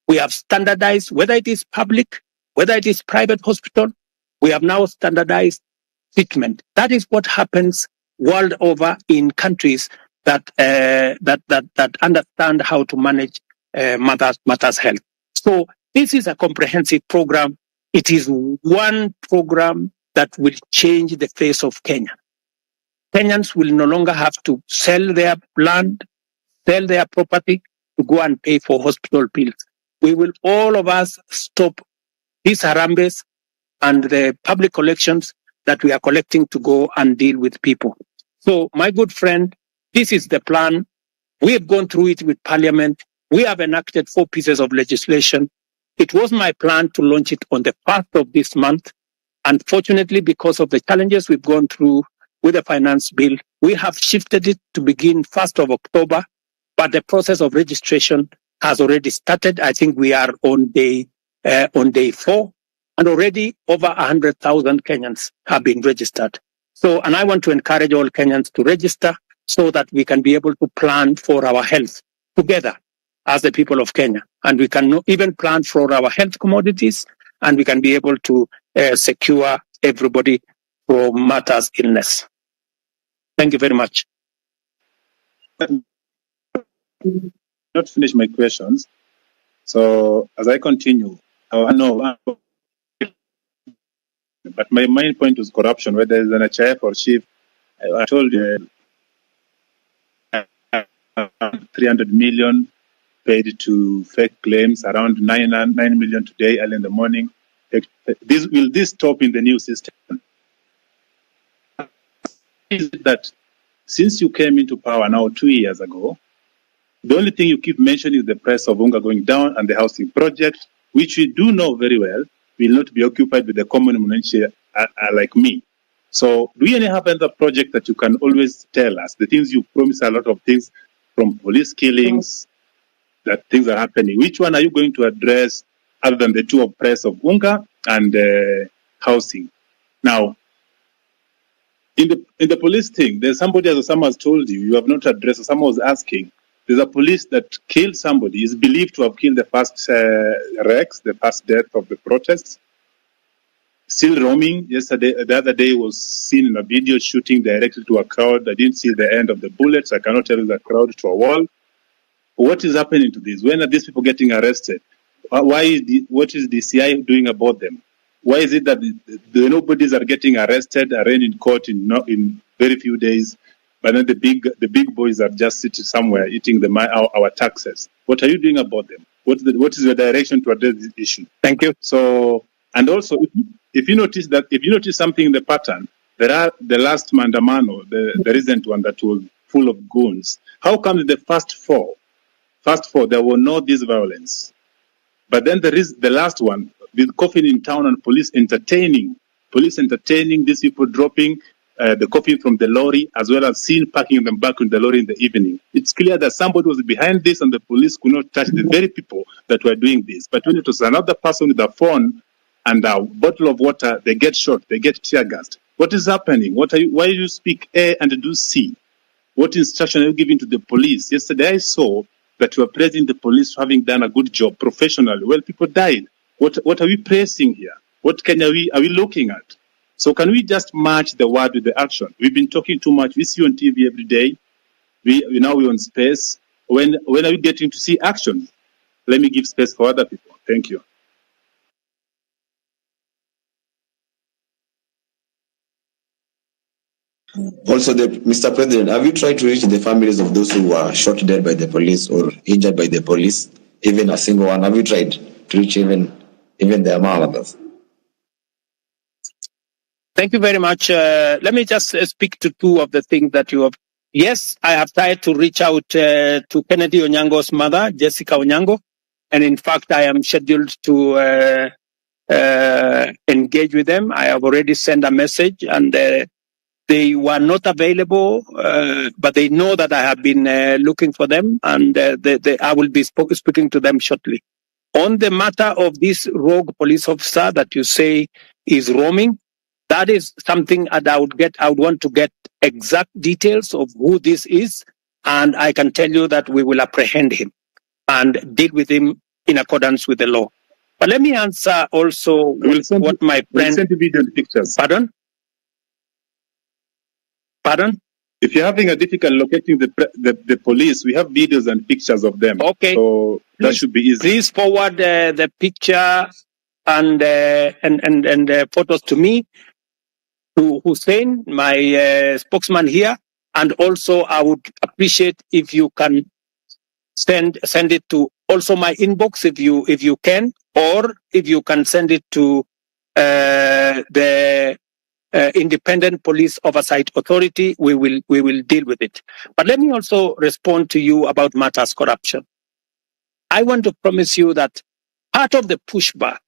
We have standardized, whether it is public, whether it is private hospital, we have now standardized treatment. That is what happens world over in countries that understand how to manage matters health. So this is a comprehensive program. It is one program that will change the face of Kenya. Kenyans will no longer have to sell their land, sell their property to go and pay for hospital bills. We will, all of us, stop these harambes and the public collections that we are collecting to go and deal with people. So, my good friend, this is the plan. We have gone through it with Parliament. We have enacted 4 pieces of legislation. It was my plan to launch it on the 1st of this month. Unfortunately, because of the challenges we've gone through with the finance bill, we have shifted it to begin 1st of October, but the process of registration has already started. I think we are on day 4, and already over 100,000 Kenyans have been registered. So, and I want to encourage all Kenyans to register so that we can be able to plan for our health together as the people of Kenya. And we can even plan for our health commodities, and we can be able to secure everybody from matters illness. Thank you very much. Not finish my questions. So as I continue, I know, but my main point was corruption, whether it's an HIF or chief. I told you 300 million paid to fake claims, around 9 million today, early in the morning. Will this stop in the new system? Is that since you came into power now 2 years ago, the only thing you keep mentioning is the price of unga going down and the housing project, which we do know very well will not be occupied with the common mwananchi like me. So do you have another project that you can always tell us? The things you promise, a lot of things, from police killings, that things are happening. Which one are you going to address other than the two of price of unga and housing? Now, in the police thing, there's somebody, as someone has told you, you have not addressed, someone was asking, there's a police that killed somebody, is believed to have killed the first Rex, the first death of the protests. Still roaming. Yesterday, the other day, was seen in a video shooting directly to a crowd. I didn't see the end of the bullets. I cannot tell the crowd to a wall. What is happening to this? When are these people getting arrested? What is the CI doing about them? Why is it that the nobodies are getting arrested, arraigned in court in very few days, but then the big boys are just sitting somewhere eating our taxes? What are you doing about them? what is your direction to address this issue? Thank you. So, and also, if you notice something in the pattern, there are the last Mandamano, the recent one that was full of goons. How come the first four, there were no this violence? But then there is the last one, with coffin in town and police entertaining these people dropping the coffin from the lorry, as well as seen packing them back in the lorry in the evening. It's clear that somebody was behind this and the police could not touch the very people that were doing this. But when it was another person with a phone and a bottle of water, they get shot, they get tear gassed. What is happening? Why do you speak A and do C? What instruction are you giving to the police? Yesterday I saw that you are praising the police for having done a good job professionally. Well, people died. What are we praising here? What Kenya are we looking at? So can we just match the word with the action? We've been talking too much. We see on TV every day. We're on space. When are we getting to see action? Let me give space for other people. Thank you. Also, Mr. President, have you tried to reach the families of those who were shot dead by the police or injured by the police? Even a single one? Have you tried to reach even their mothers? Thank you very much. Let me just speak to two of the things that you have. Yes, I have tried to reach out to Kennedy Onyango's mother, Jessica Onyango. And in fact, I am scheduled to engage with them. I have already sent a message and they were not available, but they know that I have been looking for them and I will be speaking to them shortly. On the matter of this rogue police officer that you say is roaming, that is something that I would want to get exact details of who this is, and I can tell you that we will apprehend him and deal with him in accordance with the law. But let me answer also what my friend... We'll send you video and pictures. Pardon? If you're having a difficult locating the police, we have videos and pictures of them. Okay. So that should be easy. Please forward the picture and photos to me, to Hussein, my spokesman here, and also I would appreciate if you can send it to also my inbox if you can, or if you can send it to the Independent Police Oversight Authority. We will deal with it. But let me also respond to you about matters corruption. I want to promise you that part of the pushback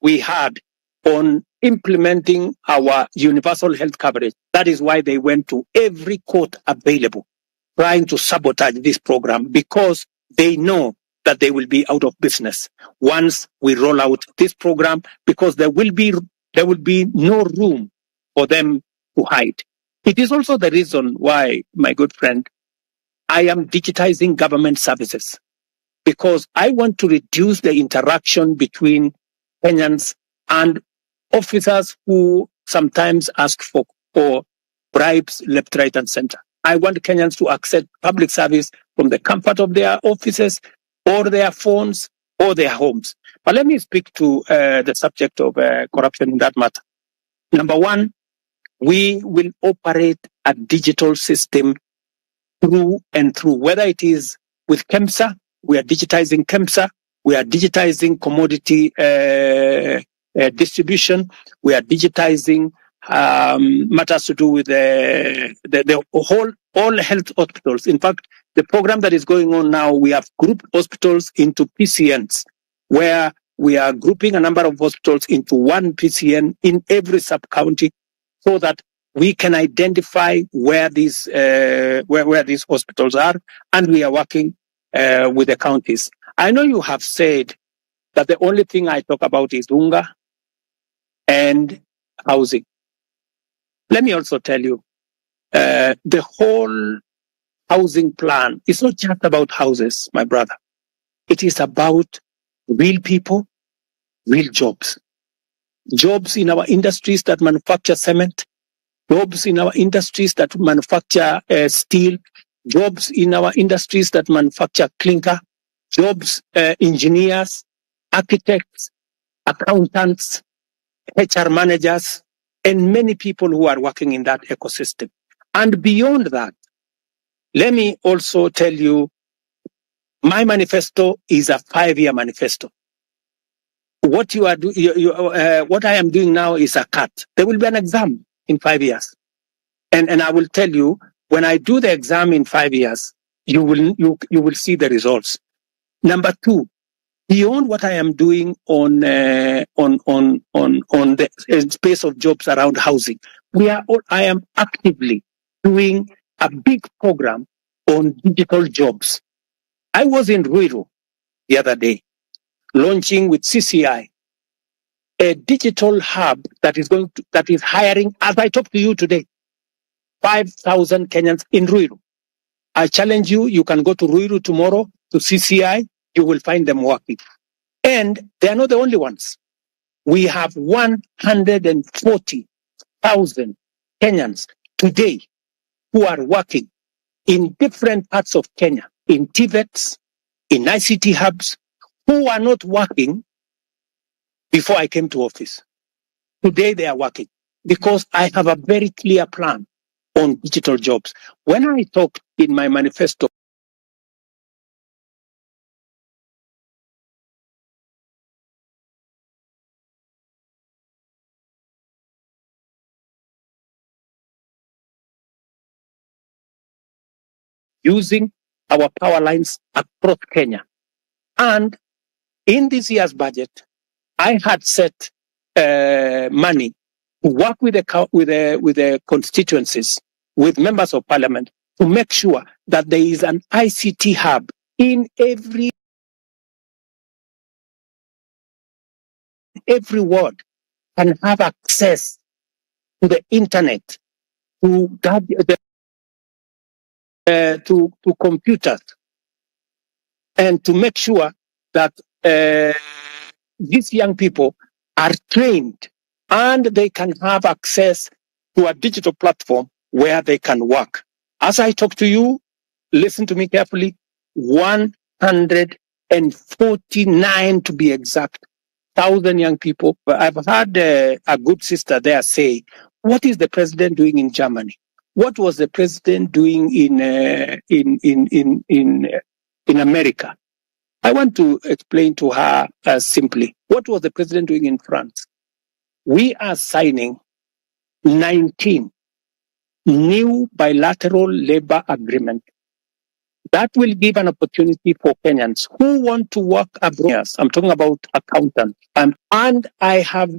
we had on implementing our universal health coverage, that is why they went to every court available, trying to sabotage this program, because they know that they will be out of business once we roll out this program, because there will be no room for them to hide. It is also the reason why, my good friend, I am digitizing government services, because I want to reduce the interaction between Kenyans and officers who sometimes ask for bribes left, right, and center. I want Kenyans to access public service from the comfort of their offices or their phones or their homes. But let me speak to the subject of corruption in that matter. Number one, we will operate a digital system through and through, whether it is with KEMSA, we are digitizing KEMSA, we are digitizing commodity distribution, we are digitizing matters to do with all health hospitals. In fact, the program that is going on now, we have grouped hospitals into PCNs, where we are grouping a number of hospitals into one PCN in every sub-county, so that we can identify where these hospitals are, and we are working with the counties. I know you have said that the only thing I talk about is unga and housing. Let me also tell you, the whole housing plan is not just about houses, my brother. It is about real people, real jobs. Jobs in our industries that manufacture cement, jobs in our industries that manufacture steel, jobs in our industries that manufacture clinker, jobs, engineers, architects, accountants, HR managers, and many people who are working in that ecosystem. And beyond that, let me also tell you My manifesto is a 5-year manifesto. What you are what I am doing now is a cut. There will be an exam in 5 years, and I will tell you, when I do the exam in 5 years, you will see the results. Number two, beyond what I am doing on the space of jobs around housing, I am actively doing a big program on digital jobs. I was in Ruto the other day, launching with CCI a digital hub that is hiring, as I talk to you today, 5,000 Kenyans in Ruto. I challenge you, you can go to Ruto tomorrow to CCI, you will find them working. And they are not the only ones. We have 140,000 Kenyans today who are working in different parts of Kenya, in TVETs, in ICT hubs, who are not working before I came to office. Today they are working because I have a very clear plan on digital jobs. When I talk in my manifesto, using our power lines across Kenya. And in this year's budget, I had set money to work with the constituencies, with members of parliament, to make sure that there is an ICT hub in every ward can have access to the internet, to computers, and to make sure that these young people are trained and they can have access to a digital platform where they can work. As I talk to you, listen to me carefully, 149 to be exact, 1,000 young people. I've had a good sister there say, what is the president doing in Germany? What was the president doing in America? I want to explain to her simply, what was the president doing in France? We are signing 19 new bilateral labor agreements that will give an opportunity for Kenyans who want to work abroad. I'm talking about accountants. And I have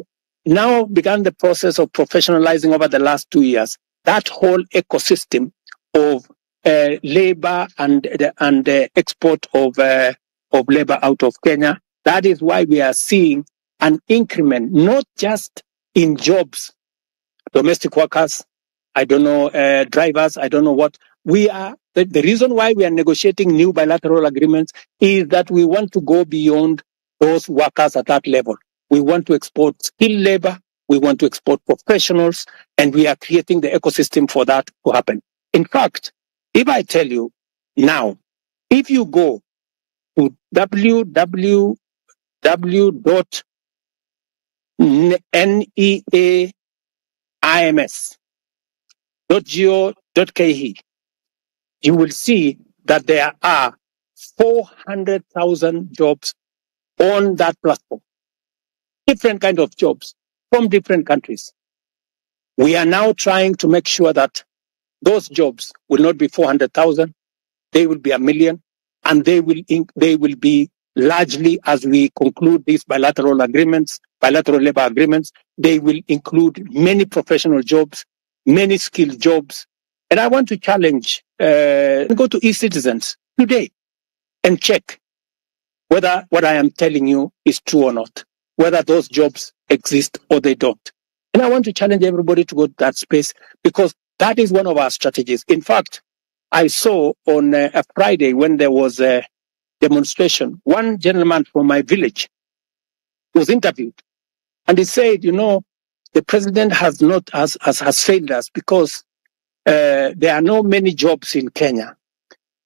now begun the process of professionalizing over the last 2 years that whole ecosystem of labor and export of labor out of Kenya. That is why we are seeing an increment, not just in jobs, domestic workers, I don't know, drivers, I don't know what. The reason why we are negotiating new bilateral agreements is that we want to go beyond those workers at that level. We want to export skilled labor, we want to export professionals, and we are creating the ecosystem for that to happen. In fact, if I tell you now, if you go to www.neaims.go.ke, you will see that there are 400,000 jobs on that platform. Different kind of jobs from different countries. We are now trying to make sure that those jobs will not be 400,000, they will be 1 million, and they will be largely, as we conclude these bilateral labor agreements, they will include many professional jobs, many skilled jobs. And I want to challenge, go to e-citizens today and check whether what I am telling you is true or not, whether those jobs exist or they don't. And I want to challenge everybody to go to that space because that is one of our strategies. In fact, I saw on a Friday when there was a demonstration, one gentleman from my village was interviewed and he said, the president has failed us because there are not many jobs in Kenya.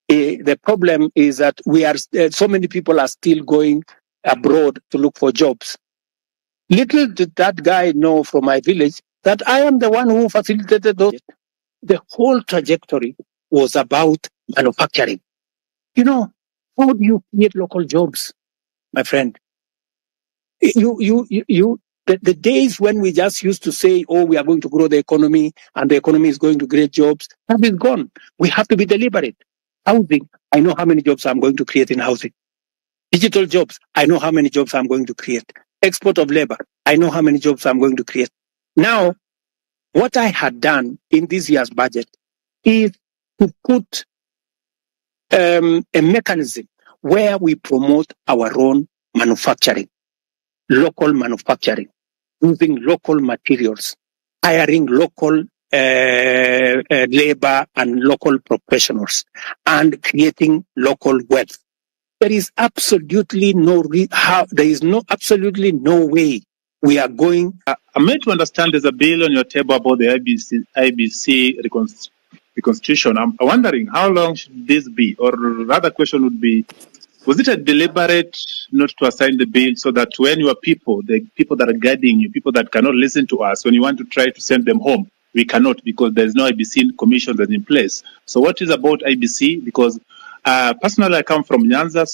The problem is that so many people are still going abroad to look for jobs. Little did that guy know from my village that I am the one who facilitated those. The whole trajectory was about manufacturing. How do you create local jobs, my friend? The days when we just used to say, oh, we are going to grow the economy and the economy is going to create jobs, that is gone. We have to be deliberate. Housing, I know how many jobs I'm going to create in housing. Digital jobs, I know how many jobs I'm going to create. Export of labor, I know how many jobs I'm going to create. Now, what I had done in this year's budget is to put a mechanism where we promote our own manufacturing, local manufacturing, using local materials, hiring local labor and local professionals, and creating local wealth. There is absolutely absolutely no way we are going. I'm made to understand there's a bill on your table about the IBC reconstitution. I'm wondering how long should this be? Or rather question would be, was it a deliberate not to assign the bill so that when your people, the people that are guiding you, people that cannot listen to us, when you want to try to send them home, we cannot because there's no IBC commission that's in place. So what is about IBC? Because personally, I come from Nyanza,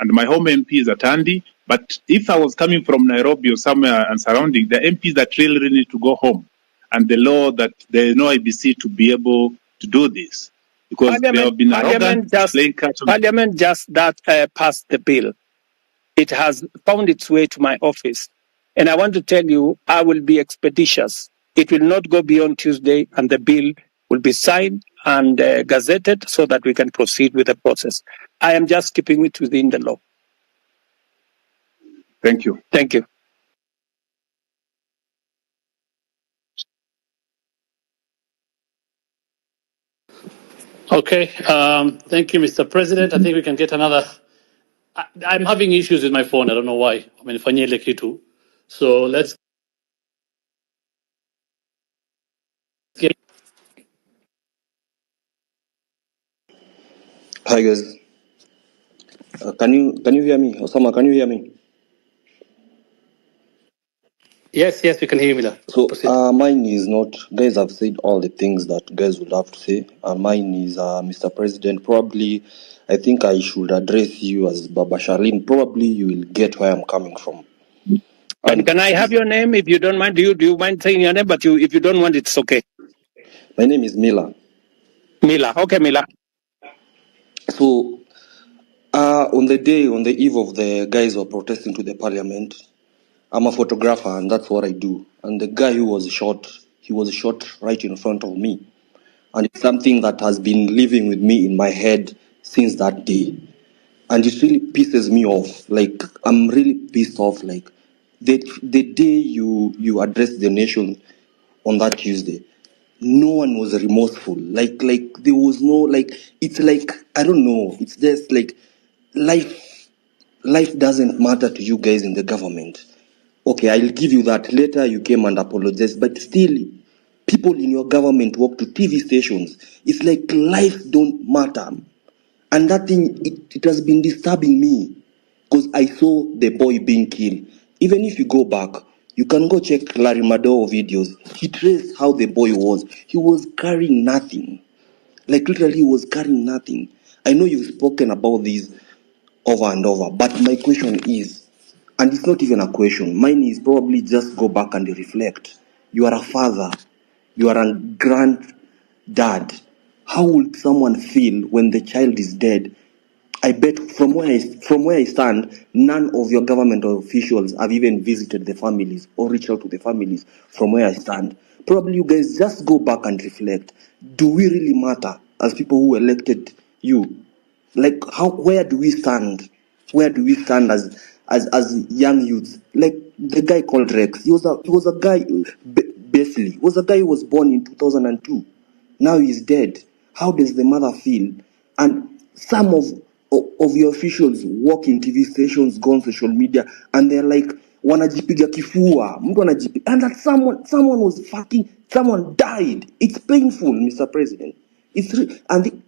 and my home MP is at Andi. But if I was coming from Nairobi or somewhere and surrounding, the MPs that really need to go home, and the law that there is no IBC to be able to do this. Because they have been arrogant, playing catch. Parliament just passed the bill. It has found its way to my office. And I want to tell you, I will be expeditious. It will not go beyond Tuesday, and the bill will be signed and gazetted so that we can proceed with the process. I am just keeping it within the law. Thank you. Thank you. Okay, thank you, Mr. President. I think we can get another. I'm having issues with my phone. I don't know why. So let's get. Hi guys, can you hear me? Osama, can you hear me? Yes, we can hear you, Mila. So mine is not. Guys have said all the things that guys would have to say. Mine is, Mr. President. Probably, I think I should address you as Baba Sharlin. Probably you will get where I'm coming from. And can I have your name if you don't mind? Do you mind saying your name? But if you don't want, it's okay. My name is Mila. Mila, okay, Mila. So, on the eve of the guys who are protesting to the parliament, I'm a photographer and that's what I do. And the guy who was shot, he was shot right in front of me. And it's something that has been living with me in my head since that day. And it really pisses me off. Like, I'm really pissed off. Like, the day you addressed the nation on that Tuesday, no one was remorseful. Like there was no, like, it's like, I don't know. It's just like life doesn't matter to you guys in the government. Okay, I'll give you that. Later you came and apologized, but still, people in your government walk to TV stations. It's like life don't matter. And that thing, it has been disturbing me because I saw the boy being killed. Even if you go back, you can go check Larry Madowo videos. He traced how the boy was. He was carrying nothing. Like literally, he was carrying nothing. I know you've spoken about this over and over, but my question is, and it's not even a question, mine is probably just go back and reflect. You are a father, you are a granddad. How would someone feel when the child is dead? I bet from where I stand, none of your government officials have even visited the families or reached out to the families from where I stand. Probably you guys just go back and reflect. Do we really matter as people who elected you? Like where do we stand? Where do we stand as young youths? Like the guy called Rex. He was a guy basically. He was a guy who was born in 2002. Now he's dead. How does the mother feel? And some of your officials walk in TV stations, go on social media, and they're like, wanajipiga kifua, mtu anajipiga, and that someone died. It's painful, Mr. President.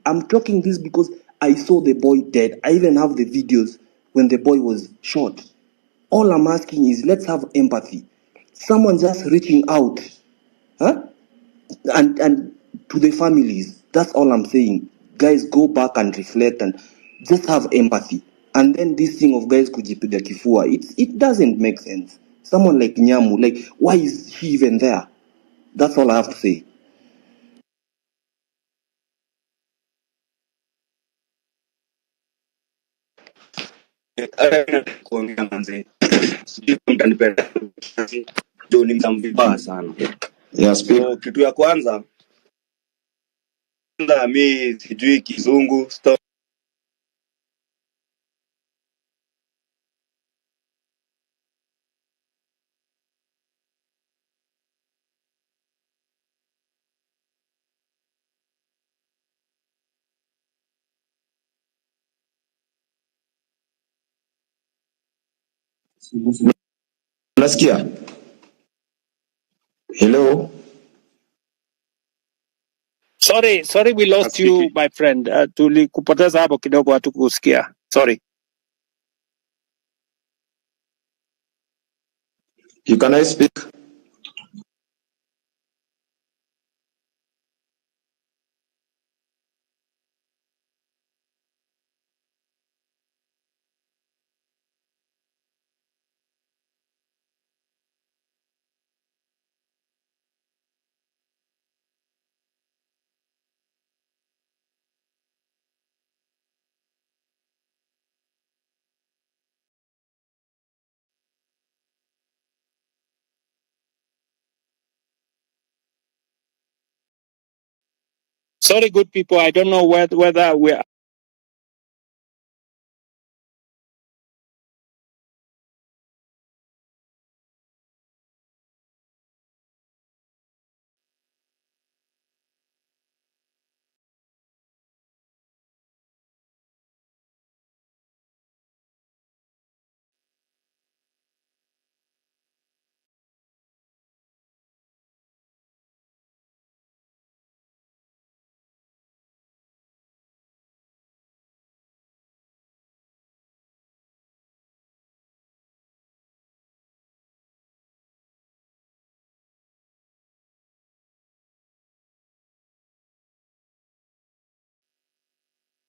I'm talking this because I saw the boy dead. I even have the videos when the boy was shot. All I'm asking is let's have empathy. Someone just reaching out, huh? And to the families. That's all I'm saying. Guys, go back and reflect and Just have empathy. And then this thing of guys kujipiga kifua, it doesn't make sense. Someone like Nyamu, like, why is she even there? That's all I have to say. Kuongea manze. Sijui kama mtanipenda. Ndio ni mvibaya sana. Yes, so kitu ya kwanza mi sijui kizungu stop. Unasikia? Hello? Sorry, we lost you, my friend. Tulikupoteza hapo kidogo, hatukusikia. Sorry. You can I speak? Sorry, good people. I don't know whether we're.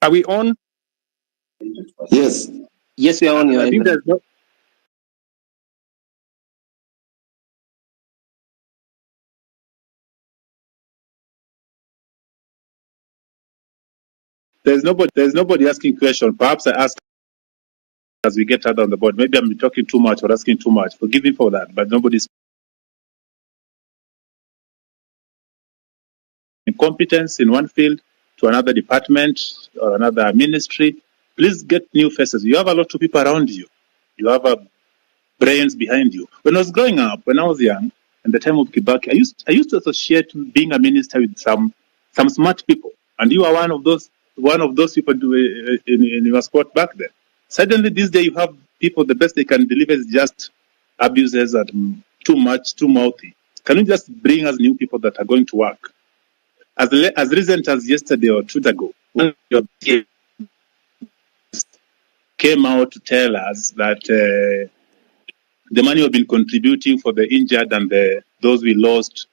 Are we on? Yes. Yes, we are on. I think there's no. There's nobody asking question. Perhaps I ask as we get out on the board. Maybe I'm talking too much or asking too much. Forgive me for that, but nobody's incompetence in one field to another department or another ministry. Please get new faces. You have a lot of people around you. You have brains behind you. When I was growing up, when I was young, in the time of Kibaki, I used to associate being a minister with some smart people, and you are one of those people in your spot back then. Suddenly, this day, you have people. The best they can deliver is just abuses and too much, too mouthy. Can you just bring us new people that are going to work? As recent as yesterday or 2 days ago, one of your peers came out to tell us that the money we've been contributing for the injured and those we lost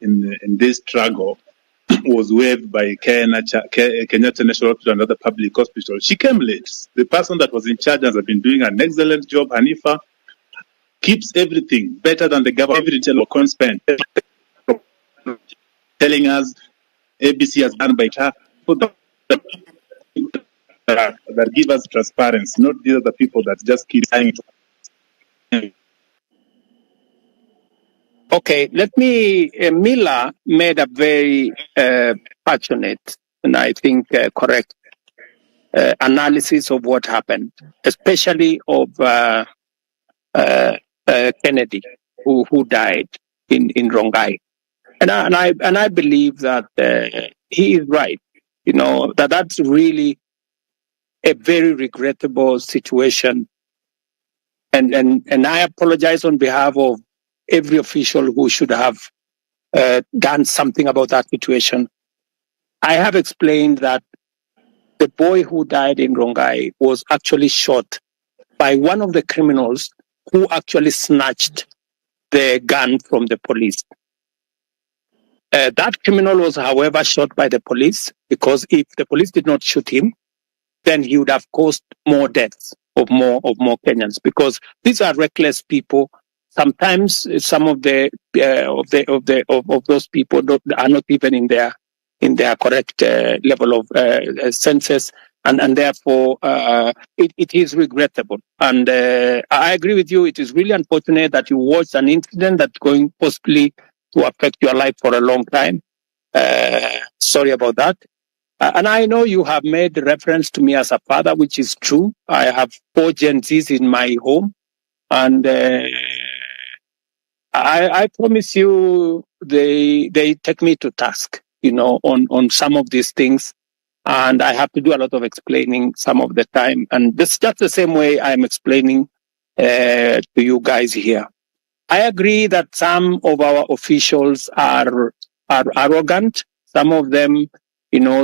in this struggle was waived by Kenyatta National Hospital and other public hospitals. She came late. The person that was in charge has been doing an excellent job. Hanifa keeps everything better than the government. Every detail of spend, telling us ABC has done by her. That give us transparency, not these other people that just keep saying. Okay, let me. Mila made a very passionate and I think correct analysis of what happened, especially of Kennedy, who died in Rongai, and I believe that he is right. You know that's really a very regrettable situation, and I apologize on behalf of every official who should have done something about that situation. I have explained that the boy who died in Rongai was actually shot by one of the criminals who actually snatched the gun from the police. That criminal was, however, shot by the police because if the police did not shoot him, then he would have caused more deaths of more Kenyans, because these are reckless people. Sometimes some of those people are not even in their correct level of senses, and therefore it is regrettable. And I agree with you. It is really unfortunate that you watched an incident that's going possibly to affect your life for a long time. Sorry about that. And I know you have made reference to me as a father, which is true. I have 4 Gen Zs in my home, and I promise you, they take me to task, on some of these things, and I have to do a lot of explaining some of the time. And this is just the same way I'm explaining to you guys here. I agree that some of our officials are arrogant. Some of them,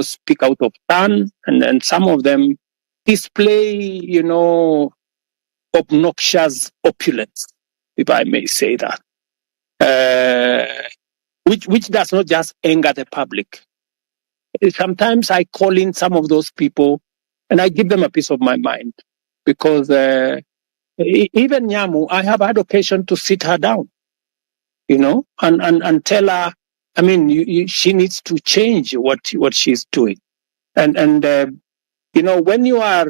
speak out of turn, and then some of them display, obnoxious opulence, if I may say that, which does not just anger the public. Sometimes I call in some of those people and I give them a piece of my mind, because even Nyamu, I have had occasion to sit her down, and tell her, I mean, she needs to change what she's doing. And when you are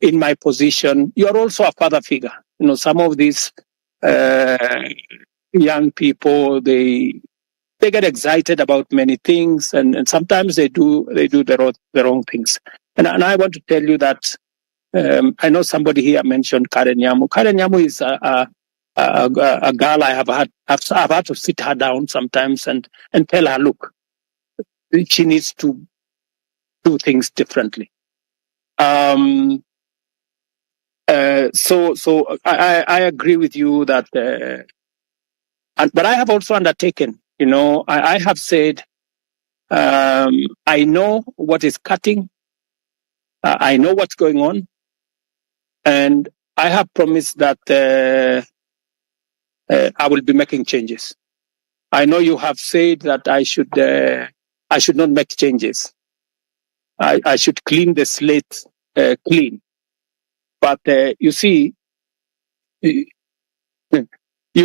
in my position, you're also a father figure. Some of these young people, they get excited about many things, and sometimes they do the wrong things. And I want to tell you that I know somebody here mentioned Karen Nyamu. Karen Nyamu is a girl I've had to sit her down sometimes and tell her, look, she needs to do things differently. So I agree with you that, but I have also undertaken, I have said, I know what is cutting, I know what's going on, and I have promised that I will be making changes. I know you have said that I should not make changes. I should clean the slate clean. But you see, you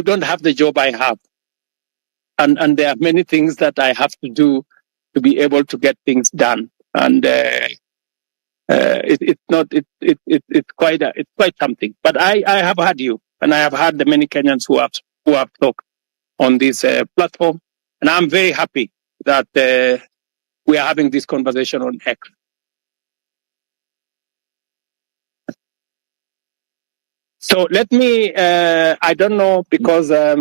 don't have the job I have, and there are many things that I have to do to be able to get things done. And it's quite something. But I have had you, and I have had the many Kenyans who have talked on this platform, and I'm very happy that we are having this conversation on X. So let me, I don't know, because I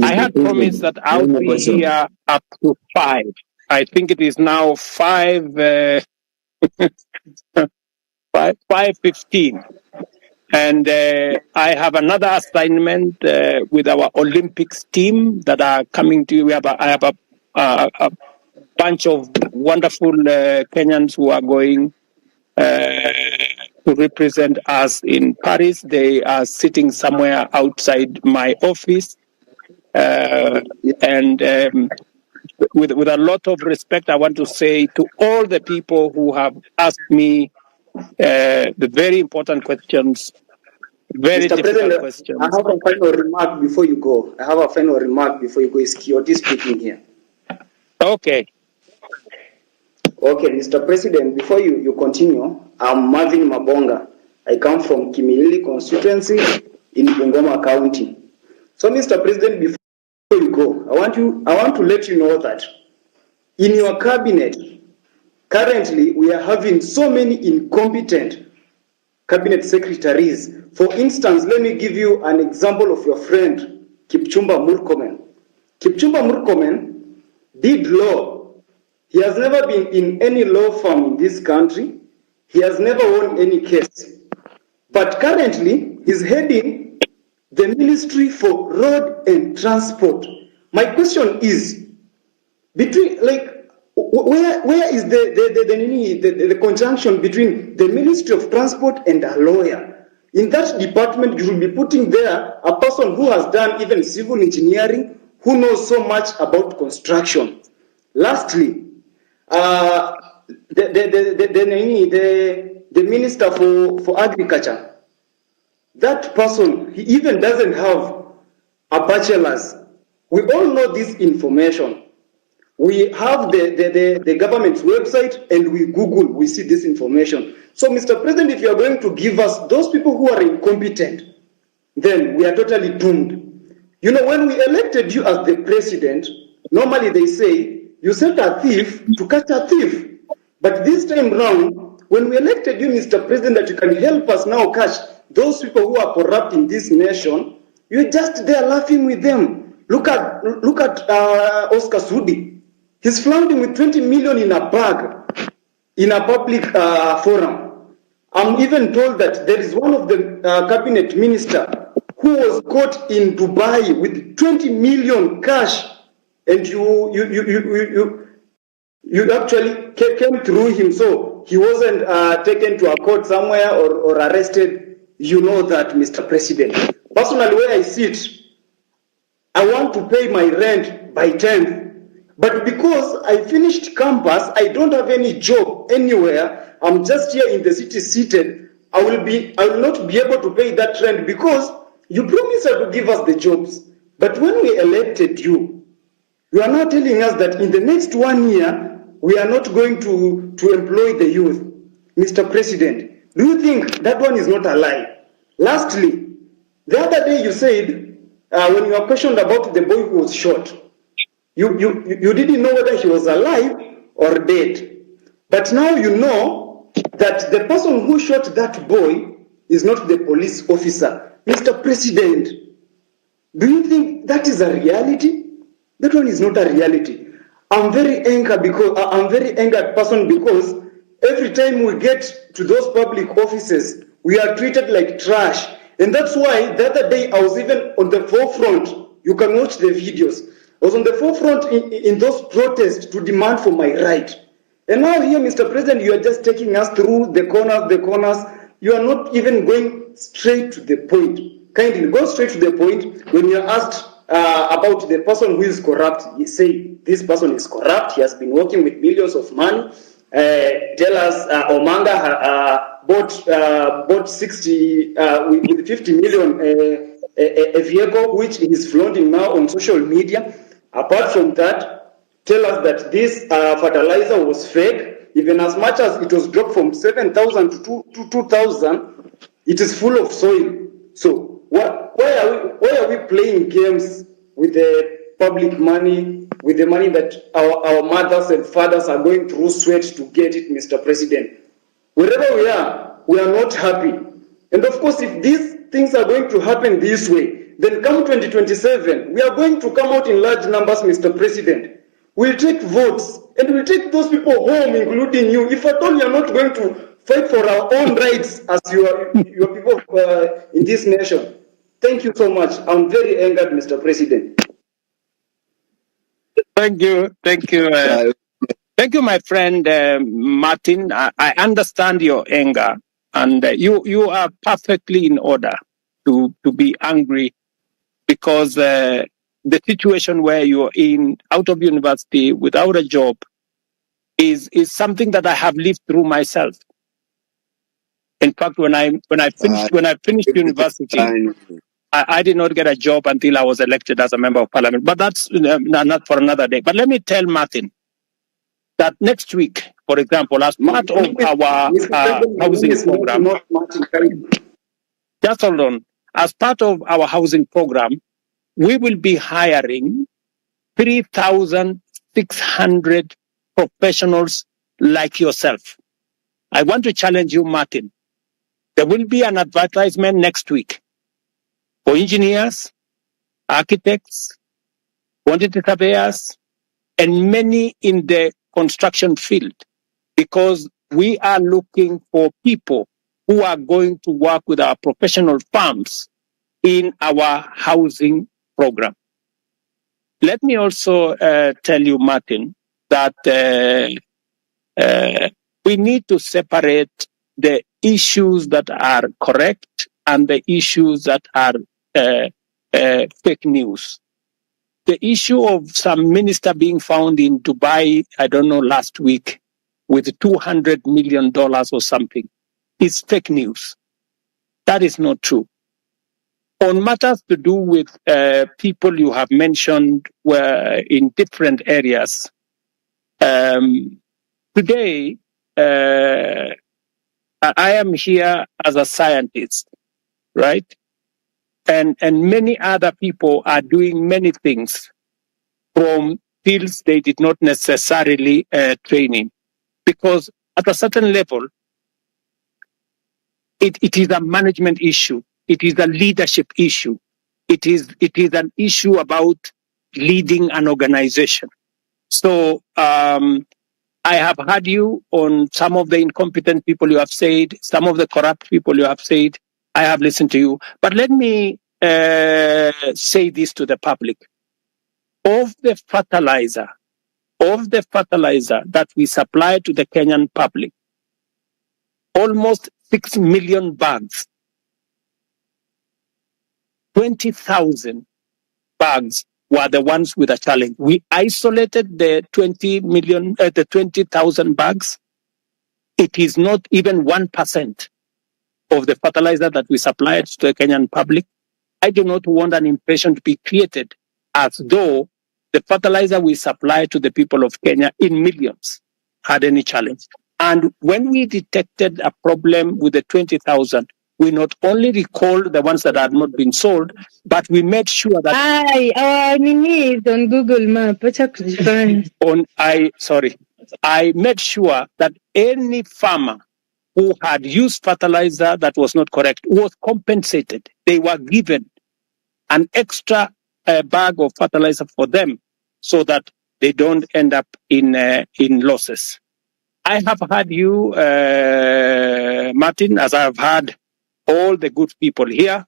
had promised that I'll be here up to 5. I think it is now 5:15. And I have another assignment with our Olympics team that are coming to. I have a bunch of wonderful Kenyans who are going to represent us in Paris. They are sitting somewhere outside my office. And with a lot of respect, I want to say to all the people who have asked me the very important questions, very Mr. difficult President, questions. I have a final remark before you go. It's Kioti speaking here. Okay. Okay, Mr. President, before you continue, I'm Marvin Mabonga. I come from Kimilili constituency in Bungoma County. So, Mr. President, before you go, I want to let you know that in your cabinet, currently we are having so many incompetent cabinet secretaries. For instance, let me give you an example of your friend, Kipchumba Murkomen. Kipchumba Murkomen did law. He has never been in any law firm in this country. He has never won any case. But currently, he's heading the Ministry for Road and Transport. My question is, between where is the conjunction between the Ministry of Transport and a lawyer? In that department, you should be putting there a person who has done even civil engineering, who knows so much about construction. Lastly, the minister for agriculture. That person, he even doesn't have a bachelor's. We all know this information. We have the government's website and we Google, we see this information. So, Mr. President, if you are going to give us those people who are incompetent, then we are totally doomed. You know, when we elected you as the president, normally they say, you sent a thief to catch a thief. But this time round, when we elected you, Mr. President, that you can help us now catch those people who are corrupt in this nation, you're just there laughing with them. Look at Oscar Sudi. He's flaunting with 20 million in a bag in a public forum. I'm even told that there is one of the cabinet minister who was caught in Dubai with 20 million cash, and you actually came through him, so he wasn't taken to a court somewhere or arrested. You know that, Mr. President. Personally, where I sit, I want to pay my rent by 10th. But because I finished campus, I don't have any job anywhere. I'm just here in the city seated. I will not be able to pay that rent because you promised to give us the jobs. But when we elected you, you are now telling us that in the next 1 year, we are not going to employ the youth. Mr. President, do you think that one is not a lie? Lastly, the other day you said, when you were questioned about the boy who was shot, you didn't know whether he was alive or dead. But now you know that the person who shot that boy is not the police officer. Mr. President, do you think that is a reality? That one is not a reality. I'm very angered person because every time we get to those public offices, we are treated like trash. And that's why the other day I was even on the forefront. You can watch the videos. I was on the forefront in those protests to demand for my right. And now here, Mr. President, you are just taking us through the corners. You are not even going straight to the point. Kindly go straight to the point. When you are asked about the person who is corrupt, you say, this person is corrupt. He has been working with millions of money. Tell us, Omanga bought 60 with 50 million a vehicle which he is flaunting now on social media. Apart from that, tell us that this fertilizer was fake, even as much as it was dropped from 7,000 to 2,000, it is full of soil. So why are we playing games with the public money, with the money that our mothers and fathers are going through sweat to get it, Mr. President? Wherever we are not happy. And of course, if these things are going to happen this way, then come 2027, we are going to come out in large numbers, Mr. President. We'll take votes, and we'll take those people home, including you. If at all you are not going to fight for our own rights as your people in this nation. Thank you so much. I'm very angered, Mr. President. Thank you. Thank you, my friend Martin. I understand your anger, and you are perfectly in order to be angry because the situation where you're out of university without a job is something that I have lived through myself. In fact, when I finished university, I did not get a job until I was elected as a member of parliament. But that's not for another day. But let me tell Martin that next week, for example, as part of our housing program, just hold on. As part of our housing program, we will be hiring 3,600 professionals like yourself. I want to challenge you, Martin. There will be an advertisement next week for engineers, architects, quantity surveyors, and many in the construction field, because we are looking for people who are going to work with our professional firms in our housing program. Let me also tell you, Martin, that we need to separate the issues that are correct and the issues that are fake news. The issue of some minister being found in Dubai, I don't know, last week, with $200 million or something is fake news. That is not true. On matters to do with people you have mentioned were in different areas, today I am here as a scientist, right? And many other people are doing many things from fields they did not necessarily train in. Because at a certain level, it is a management issue. It is a leadership issue. It is an issue about leading an organization. So I have heard you on some of the incompetent people you have said, some of the corrupt people you have said. I have listened to you. But let me say this to the public. Of the fertilizer that we supply to the Kenyan public, almost 6 million bags, 20,000 bags were the ones with a challenge. We isolated the 20,000 bags. It is not even 1% of the fertilizer that we supplied to the Kenyan public. I do not want an impression to be created as though the fertilizer we supply to the people of Kenya in millions had any challenge. And when we detected a problem with the 20,000, we not only recalled the ones that had not been sold, but we made sure that our Nini is on Google Map. I made sure that any farmer who had used fertilizer that was not correct was compensated. They were given an extra bag of fertilizer for them so that they don't end up in losses. I have heard you, Martin, as I have heard all the good people here.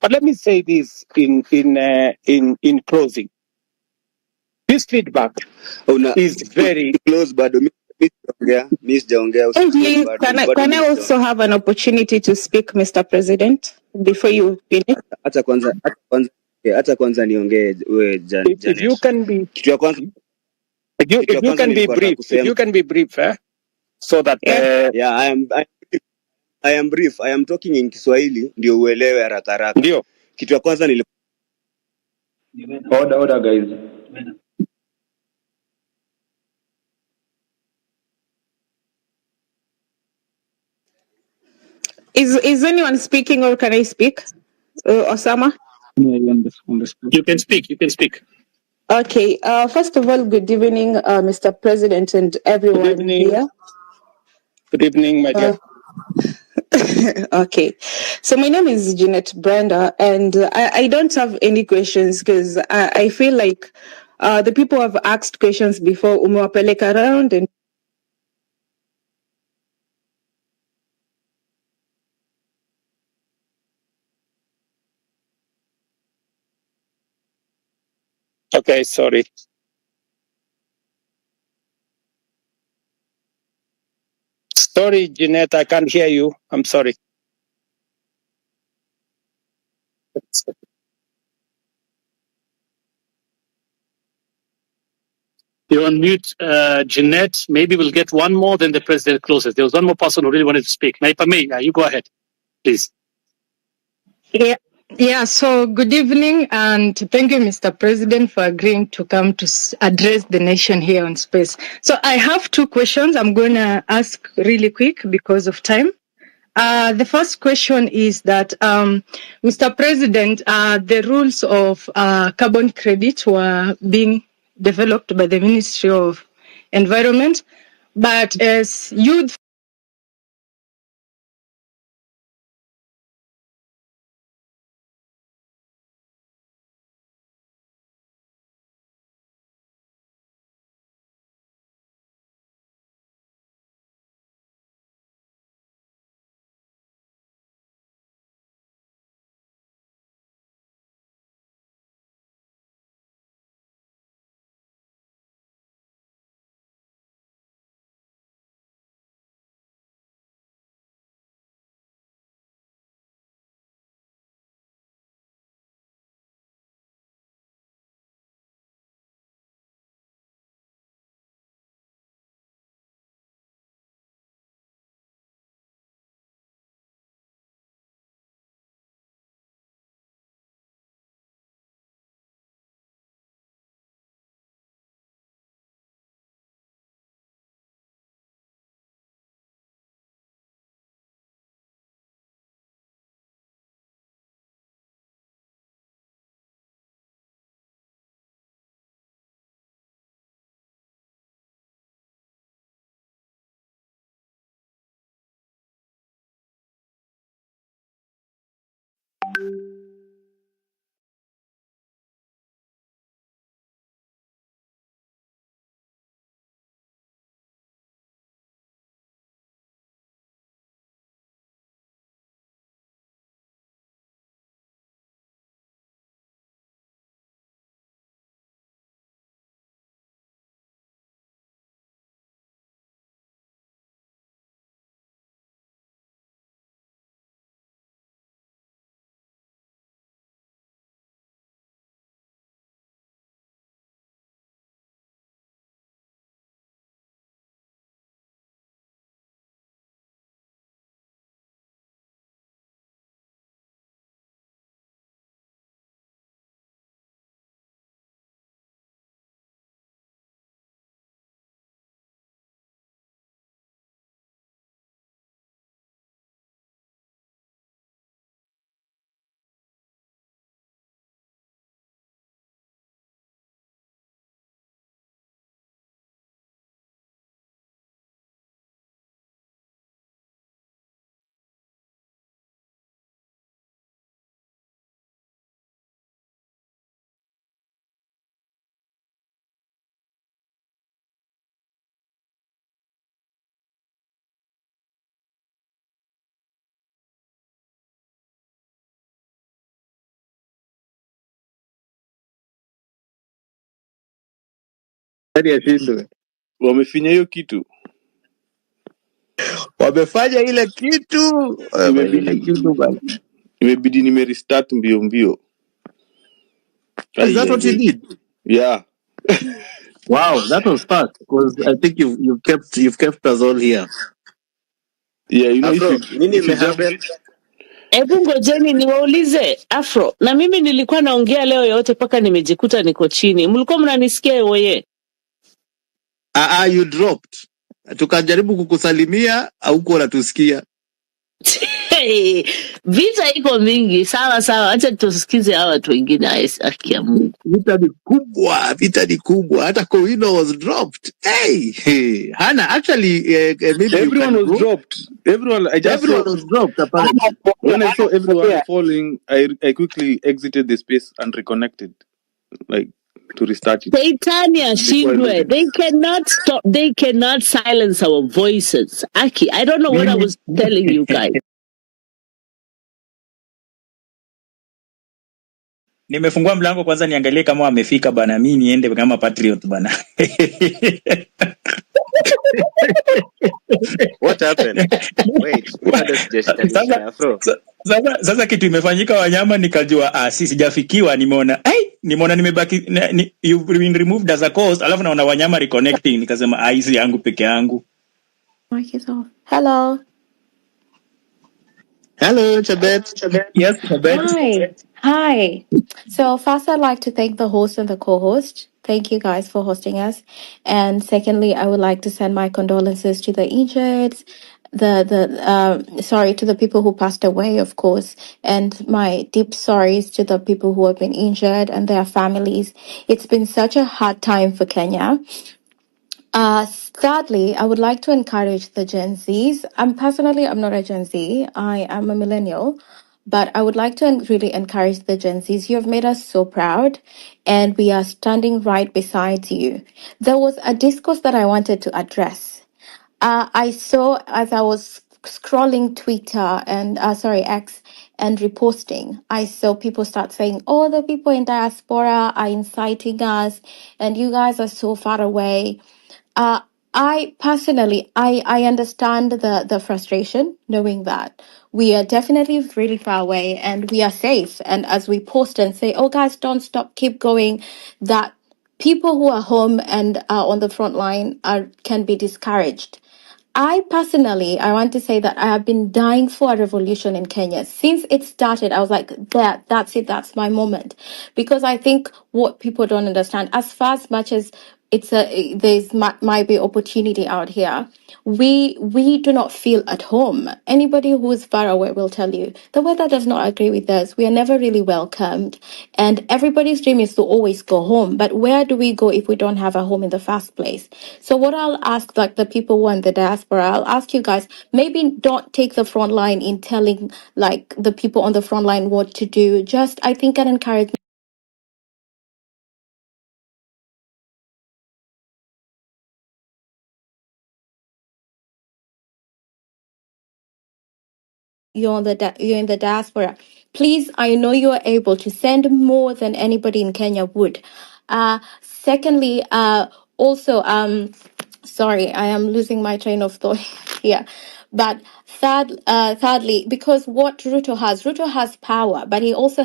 But let me say this in closing. This feedback is very close, but Miss Jaongea. Please, can I also have an opportunity to speak, Mr. President, before you finish? Acha kwanza niongee wewe Janet. If you can be kitu ya kwanza if you can be brief, if you can be brief, so that I am brief. I am talking in Kiswahili ndio uelewe haraka haraka. Ndio. Kitu ya kwanza Order guys. Is anyone speaking or can I speak? Osama? You can speak. You can speak. Okay. First of all, good evening, Mr. President and everyone here. Good evening, my dear. Okay. So my name is Jeanette Brenda, and I don't have any questions because I feel like the people have asked questions before, umewapeleka around and Okay, sorry. Sorry, Jeanette, I can't hear you. I'm sorry. You're on mute, Jeanette. Maybe we'll get one more, then the president closes. There was one more person who really wanted to speak. Now, if I may, you go ahead, please. Yeah, so good evening and thank you, Mr. President, for agreeing to come to address the nation here on space. So I have two questions I'm going to ask really quick because of time. The first question is that, Mr. President, the rules of carbon credit were being developed by the Ministry of Environment, but as youth Nani ashindwe? Wamefinya hiyo kitu. Wamefanya ile kitu. Wamefanya ile kitu bana. Imebidi nimerestart mbio mbio. Is that what you did? Yeah. Wow, that was fast because I think you've kept us all here. Yeah, you know Afro, nini imehappen? Hebu ngojeni niwaulize Afro, na mimi nilikuwa naongea leo yote paka nimejikuta niko chini. Mlikuwa mnanisikia wewe? You dropped. Tukajaribu kukusalimia au kuwa unatusikia. Hey, vita iko mingi. Sawa, acha tusikize hawa watu wengine akia Mungu. Vita ni kubwa. Hata Kowino was dropped. Hey. Hana, actually, maybe everyone was dropped. Everyone was dropped, apparently. When I saw everyone falling, I quickly exited the space and reconnected, like to restart it. Saitania Shindwe, they cannot stop. They cannot silence our voices. Aki, I don't know what I was telling you guys. Nimefungua mlango kwanza niangalie kama wamefika bana, mimi niende kama patriot bana. What happened? Wait, Sasa kitu imefanyika Wanyama, nikajua sijafikiwa, nimeona nimebaki you've been removed as a host, alafu naona Wanyama reconnecting, nikasema hizi yangu peke yangu. Mic is off. Hello. Hello, Chabet. Yes, Chabet. Hi. So first, I'd like to thank the host and the co-host. Thank you guys for hosting us. And secondly, I would like to send my condolences to the injured, to the people who passed away, of course, and my deep sorries to the people who have been injured and their families. It's been such a hard time for Kenya. Thirdly, I would like to encourage the Gen Zs. I'm not a Gen Z. I am a millennial, but I would like to really encourage the Gen Zs. You have made us so proud, and we are standing right beside you. There was a discourse that I wanted to address. I saw as I was scrolling Twitter and X and reposting, I saw people start saying, "Oh, the people in diaspora are inciting us, and you guys are so far away." I personally, I understand the frustration, knowing that we are definitely really far away and we are safe. And as we post and say, "Oh, guys, don't stop, keep going," that people who are home and are on the front line can be discouraged. I want to say that I have been dying for a revolution in Kenya. Since it started, I was like, that's it, that's my moment. Because I think what people don't understand, as much as might be opportunity out here, we do not feel at home. Anybody who is far away will tell you the weather does not agree with us. We are never really welcomed, and everybody's dream is to always go home. But where do we go if we don't have a home in the first place? So what I'll ask, like the people who are in the diaspora, I'll ask you guys, maybe don't take the front line in telling like the people on the front line what to do. Just, I think, an encouragement. You're in the diaspora. Please, I know you are able to send more than anybody in Kenya would. Secondly, also, sorry, I am losing my train of thought here. But thirdly, because what Ruto has power, but he also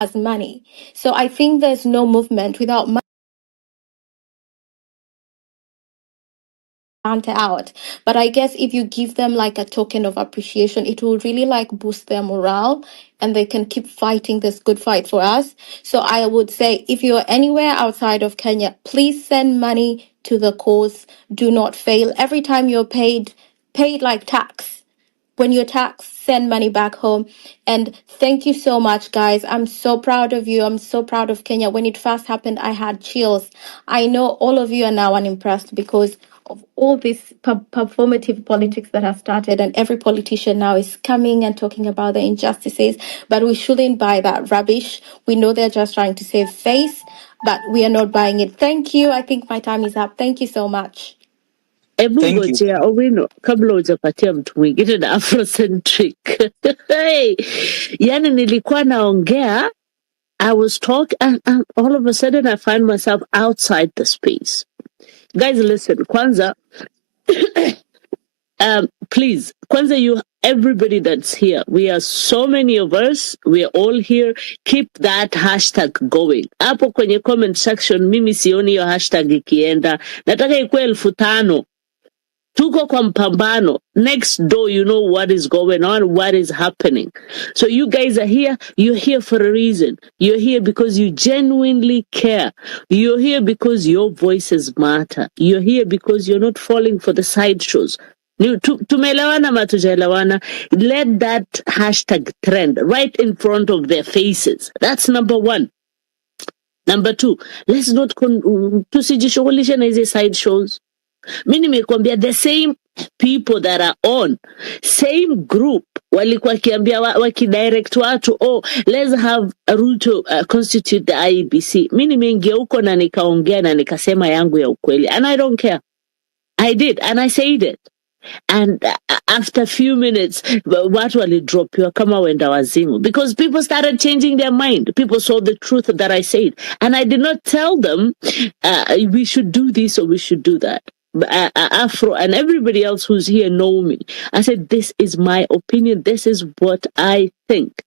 has money. So I think there's no movement without money out. But I guess if you give them like a token of appreciation, it will really like boost their morale and they can keep fighting this good fight for us. So I would say if you're anywhere outside of Kenya, please send money to the cause. Do not fail. Every time you're paid like tax. When you're taxed, send money back home. And thank you so much, guys. I'm so proud of you. I'm so proud of Kenya. When it first happened, I had chills. I know all of you are now unimpressed because of all this performative politics that has started, and every politician now is coming and talking about the injustices. But we shouldn't buy that rubbish. We know they're just trying to save face, but we are not buying it. Thank you. I think my time is up. Thank you so much. Ngojea Owino, kabla hujapatia mtu mwingine na Afrocentric. Hey, yani nilikuwa naongea I was talking, and all of a sudden I find myself outside the space. Guys, listen, Kwanzaa, please, Kwanzaa, everybody that's here, we are so many of us, we are all here. Keep that hashtag going. Hapo kwenye comment section, mimi sioni hiyo hashtag ikienda. Nataka ikuwe 5,000. Tuko kwa mpambano. Next door, you know what is going on, what is happening. So you guys are here. You're here for a reason. You're here because you genuinely care. You're here because your voices matter. You're here because you're not falling for the sideshows. Tumeelewana ama tujaelewana? Let that hashtag trend right in front of their faces. That's number one. Number two, let's not tusijishughulishe na hizi sideshows. Mimi nimekuambia the same people that are on same group walikuwa kiambia wakidirect watu, oh, let's have Ruto constitute the IEBC. Mimi nimeingia huko na nikaongea na nikasema yangu ya ukweli, and I don't care. I did, and I said it. And after a few minutes, watu walidropiwa kama wenda wazimu, because people started changing their mind. People saw the truth that I said, and I did not tell them we should do this or we should do that. Afro and everybody else who's here know me. I said, this is my opinion. This is what I think.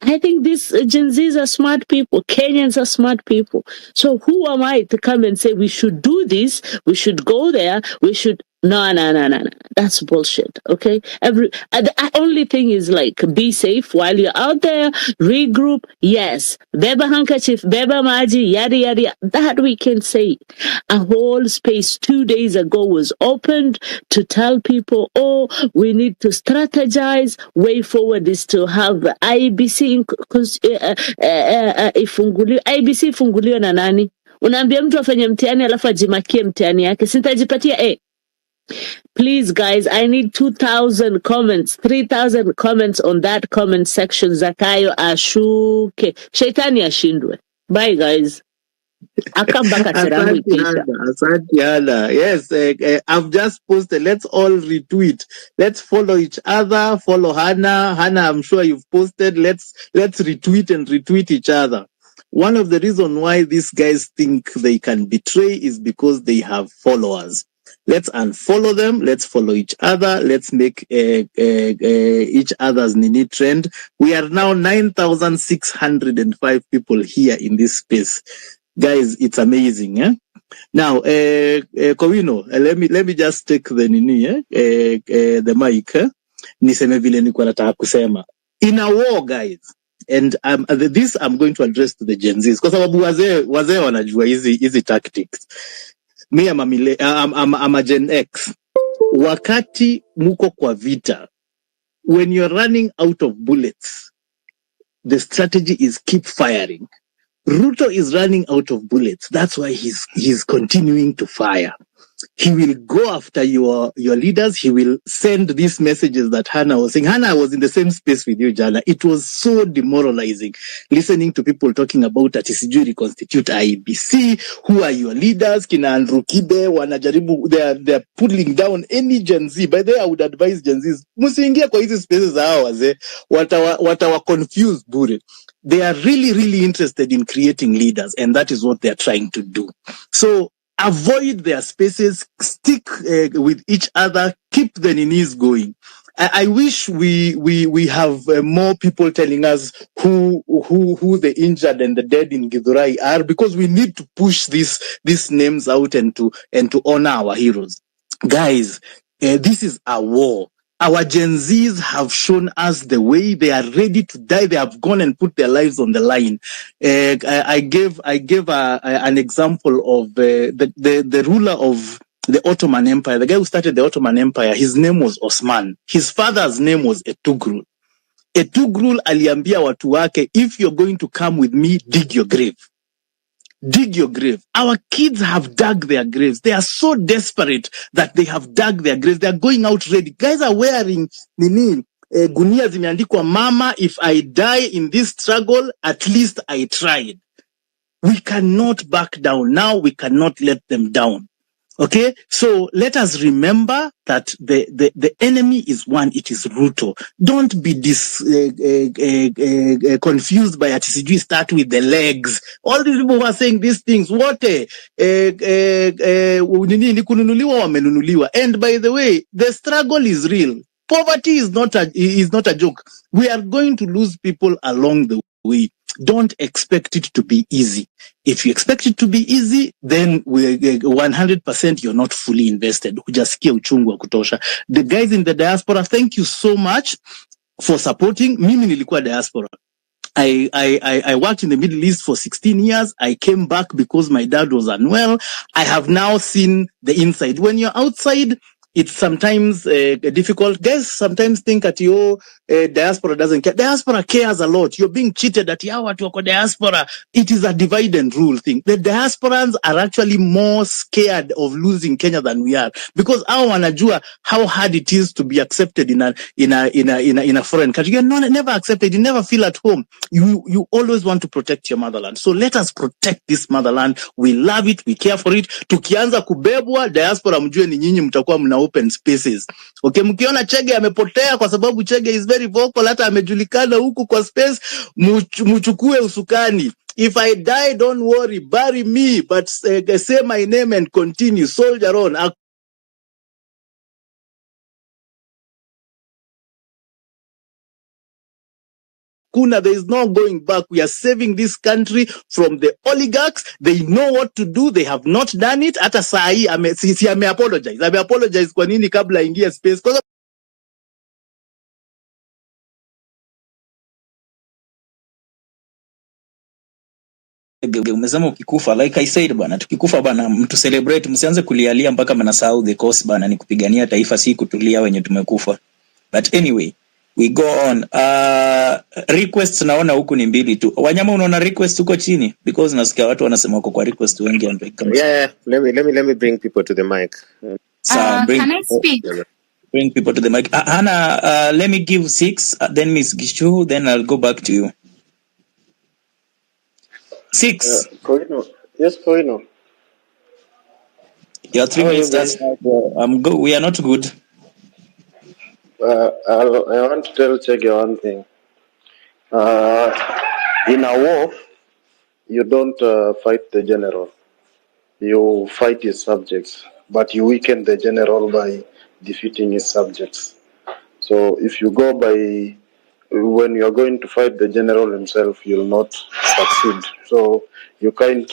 I think these Gen Zs are smart people. Kenyans are smart people. So who am I to come and say we should do this, we should go there, we should... No. That's bullshit, okay? The only thing is, like, be safe while you're out there, regroup, yes. Beba handkerchief, beba maji, yada, yada. That we can say. A whole space 2 days ago was opened to tell people, oh, we need to strategize. Way forward is to have the IBC ifunguliwe. IBC ifunguliwe na nani? Unaambia mtu afanye mtihani alafu ajimakie mtihani yake. Sintajipatia Please, guys, I need 2,000 comments, 3,000 comments on that comment section. Zakayo ashuke. Shaitani ashindwe. Bye, guys. I'll come back at Asante Hannah. Yes, I've just posted. Let's all retweet. Let's follow each other. Follow Hannah. Hannah, I'm sure you've posted. Let's retweet and retweet each other. One of the reasons why these guys think they can betray is because they have followers. Let's unfollow them. Let's follow each other. Let's make each other's Nini trend. We are now 9,605 people here in this space. Guys, it's amazing. Eh? Now, Kowino, let me just take the Nini, the mic. Niseme vile nilikuwa nataka kusema. In a war, guys, and this I'm going to address to the Gen Zs, kwa sababu wazee wanajua hizi tactics. Me, I'm a Gen X. Wakati muko kwa vita, when you're running out of bullets, the strategy is keep firing. Ruto is running out of bullets. That's why he's continuing to fire. He will go after your leaders. He will send these messages that Hannah was saying. Hannah was in the same space with you, Jana. It was so demoralizing listening to people talking about that sijui reconstitute IBC. Who are your leaders? Kina Andrew Kibe, wanajaribu, they're pulling down any Gen Z. By the way, I would advise Gen Zs, musiingia kwa hizi spaces hao wazee, watawa confused bure. They are really, really interested in creating leaders, and that is what they are trying to do. So avoid their spaces, stick with each other, keep the ninis going. I wish we have more people telling us who the injured and the dead in Githurai are, because we need to push these names out and to honor our heroes. Guys, this is a war. Our Gen Zs have shown us the way. They are ready to die. They have gone and put their lives on the line. I gave an example of the ruler of the Ottoman Empire. The guy who started the Ottoman Empire, his name was Osman. His father's name was Ertugrul. Ertugrul aliambia watu wake, if you're going to come with me, dig your grave. Dig your grave. Our kids have dug their graves. They are so desperate that they have dug their graves. They are going out ready. Guys are wearing gunia zimeandikwa, mama, if I die in this struggle, at least I tried. We cannot back down. Now we cannot let them down. Okay, so let us remember that the enemy is one. It is Ruto. Don't be confused by TCG. Start with the legs. All these people who are saying these things. What nini kununuliwa wamenunuliwa. And by the way, the struggle is real. Poverty is not a joke. We are going to lose people along the way. Don't expect it to be easy. If you expect it to be easy, then 100% you're not fully invested. Hujasikia uchungu wa kutosha. The guys in the diaspora, thank you so much for supporting. Mimi nilikuwa diaspora. I worked in the Middle East for 16 years. I came back because my dad was unwell. I have now seen the inside. When you're outside, it's sometimes difficult. Guys sometimes think that diaspora doesn't care. Diaspora cares a lot. You're being cheated at watu diaspora. It is a divide and rule thing. The diasporans are actually more scared of losing Kenya than we are, because our wanajua how hard it is to be accepted in a foreign country. You're never accepted. You never feel at home. You always want to protect your motherland. So let us protect this motherland. We love it. We care for it. Tukianza kubebwa diaspora, mjue ni nyinyi mtakuwa mna open spaces. Okay, mkiona Chege amepotea kwa sababu Chege is very vocal, hata amejulikana huku kwa space, muchukue usukani. If I die, don't worry, bury me, but say my name and continue, soldier on. There is no going back. We are saving this country from the oligarchs. They know what to do. They have not done it. Hata saa hii ame apologize. Ame apologize kwa nini kabla ingia space. Kwa umesema ukikufa, like I said bana, tukikufa bana mtu celebrate, msianze kulialia mpaka mnasahau the cause bana, ni kupigania taifa, si kutulia wenye tumekufa. But anyway, we go on. Requests naona huku ni mbili tu. Wanyama, unaona request huko chini? Because nasikia watu wanasema wako kwa request wengi and yeah, let me bring people to the mic. Can I speak? Bring people to the mic. Hannah, let me give 6, then Miss Gishu, then I'll go back to you. 6. Koino. Yes, Koino. Your 3 minutes starts now. I'm good. We are not good. I want to tell Chege one thing. In a war, you don't fight the general. You fight his subjects, but you weaken the general by defeating his subjects. So if you go by when you are going to fight the general himself, you'll not succeed. So you can't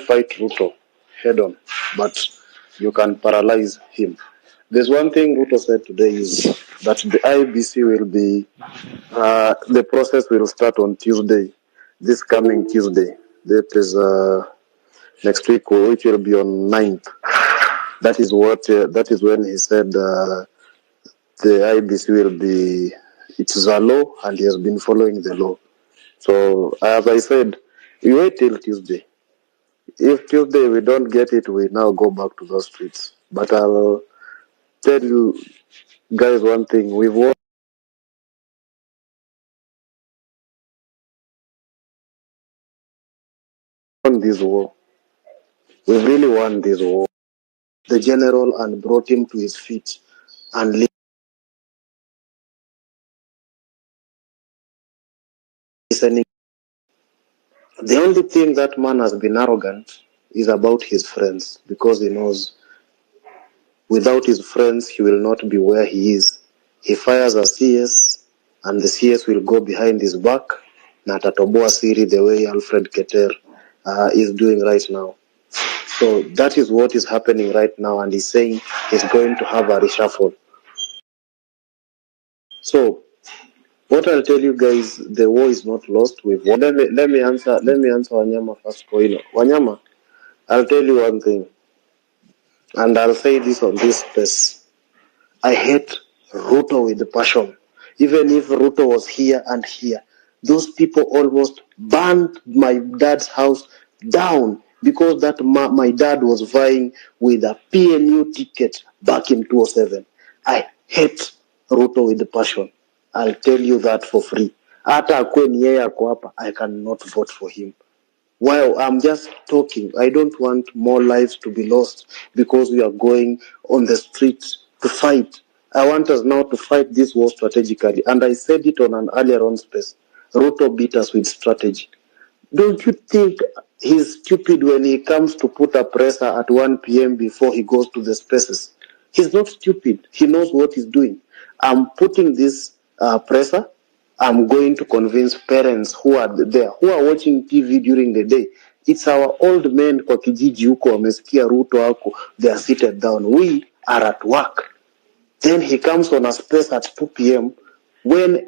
fight Ruto head on, but you can paralyze him. There's one thing Ruto said today is that the IBC will be, the process will start on Tuesday, this coming Tuesday. That is next week, which will be on 9th. That is when he said the IBC will be, it's a law and he has been following the law. So as I said, we wait till Tuesday. If Tuesday we don't get it, we now go back to those streets. But I'll tell you guys one thing, we've won this war. We've really won this war. The general and brought him to his feet and listening. The only thing that man has been arrogant is about his friends, because he knows without his friends he will not be where he is. He fires a CS and the CS will go behind his back na atatoboa siri the way Alfred Keter is doing right now. So that is what is happening right now, and he's saying he's going to have a reshuffle. So what I'll tell you guys, the war is not lost. We've won. Let me answer Wanyama first. Wanyama, I'll tell you one thing, and I'll say this on this space. I hate Ruto with passion. Even if Ruto was here and here, those people almost burned my dad's house down because that my dad was vying with a PNU ticket back in 2007. I hate Ruto with passion. I'll tell you that for free. Hata akwe ni yeye ako hapa, I cannot vote for him. While I'm just talking, I don't want more lives to be lost because we are going on the streets to fight. I want us now to fight this war strategically. And I said it on an earlier on space. Ruto beat us with strategy. Don't you think he's stupid when he comes to put a presser at 1 p.m. before he goes to the spaces? He's not stupid. He knows what he's doing. I'm putting this presser. I'm going to convince parents who are there, who are watching TV during the day. It's our old men kwa kijiji huko wamesikia Ruto wako. They are seated down. We are at work. Then he comes on a space at 2 p.m. when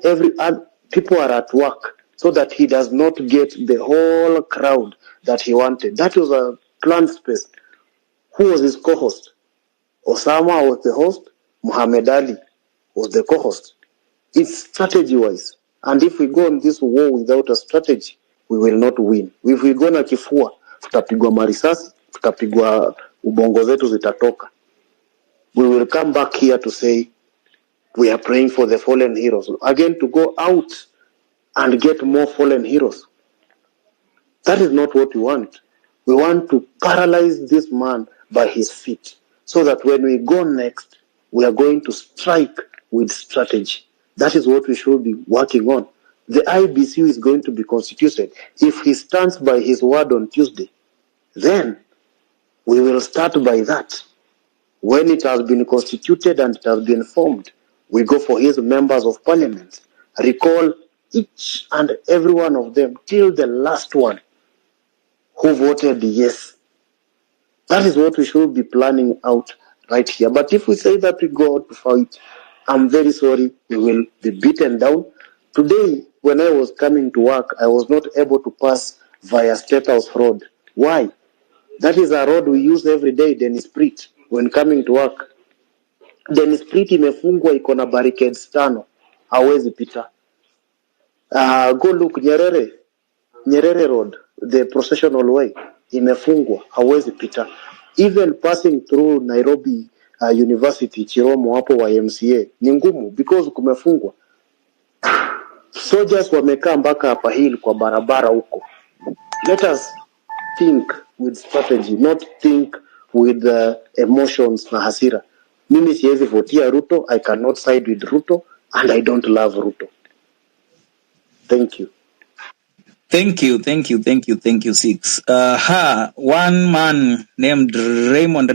people are at work, so that he does not get the whole crowd that he wanted. That was a planned space. Who was his co-host? Osama was the host. Muhammad Ali was the co-host. It's strategy-wise. And if we go on this war without a strategy, we will not win. If we go na kifua, tutapigwa marisasi, tutapigwa ubongo zetu zitatoka. We will come back here to say, we are praying for the fallen heroes. Again, to go out and get more fallen heroes. That is not what we want. We want to paralyze this man by his feet, so that when we go next, we are going to strike with strategy. That is what we should be working on. The IBC is going to be constituted. If he stands by his word on Tuesday, then we will start by that. When it has been constituted and it has been formed, we go for his members of parliament. Recall each and every one of them till the last one who voted yes. That is what we should be planning out right here. But if we say that we go out to fight, I'm very sorry, we will be beaten down. Today, when I was coming to work, I was not able to pass via State House Road. Why? That is a road we use every day, Dennis Prit, when coming to work. Dennis Prit imefungwa iko na barricades 5. Hawezi pita. Go look Nyerere Road, the processional way, imefungwa, hawezi pita. Even passing through Nairobi University, Chiromo hapo wa MCA, ni ngumu because kumefungwa. Soldiers wamekaa mpaka hapa hill kwa barabara huko. Let us think with strategy, not think with emotions na hasira. Mimi siwezi votia Ruto, I cannot side with Ruto, and I don't love Ruto. Thank you. Thank you, Six. One man named Raymond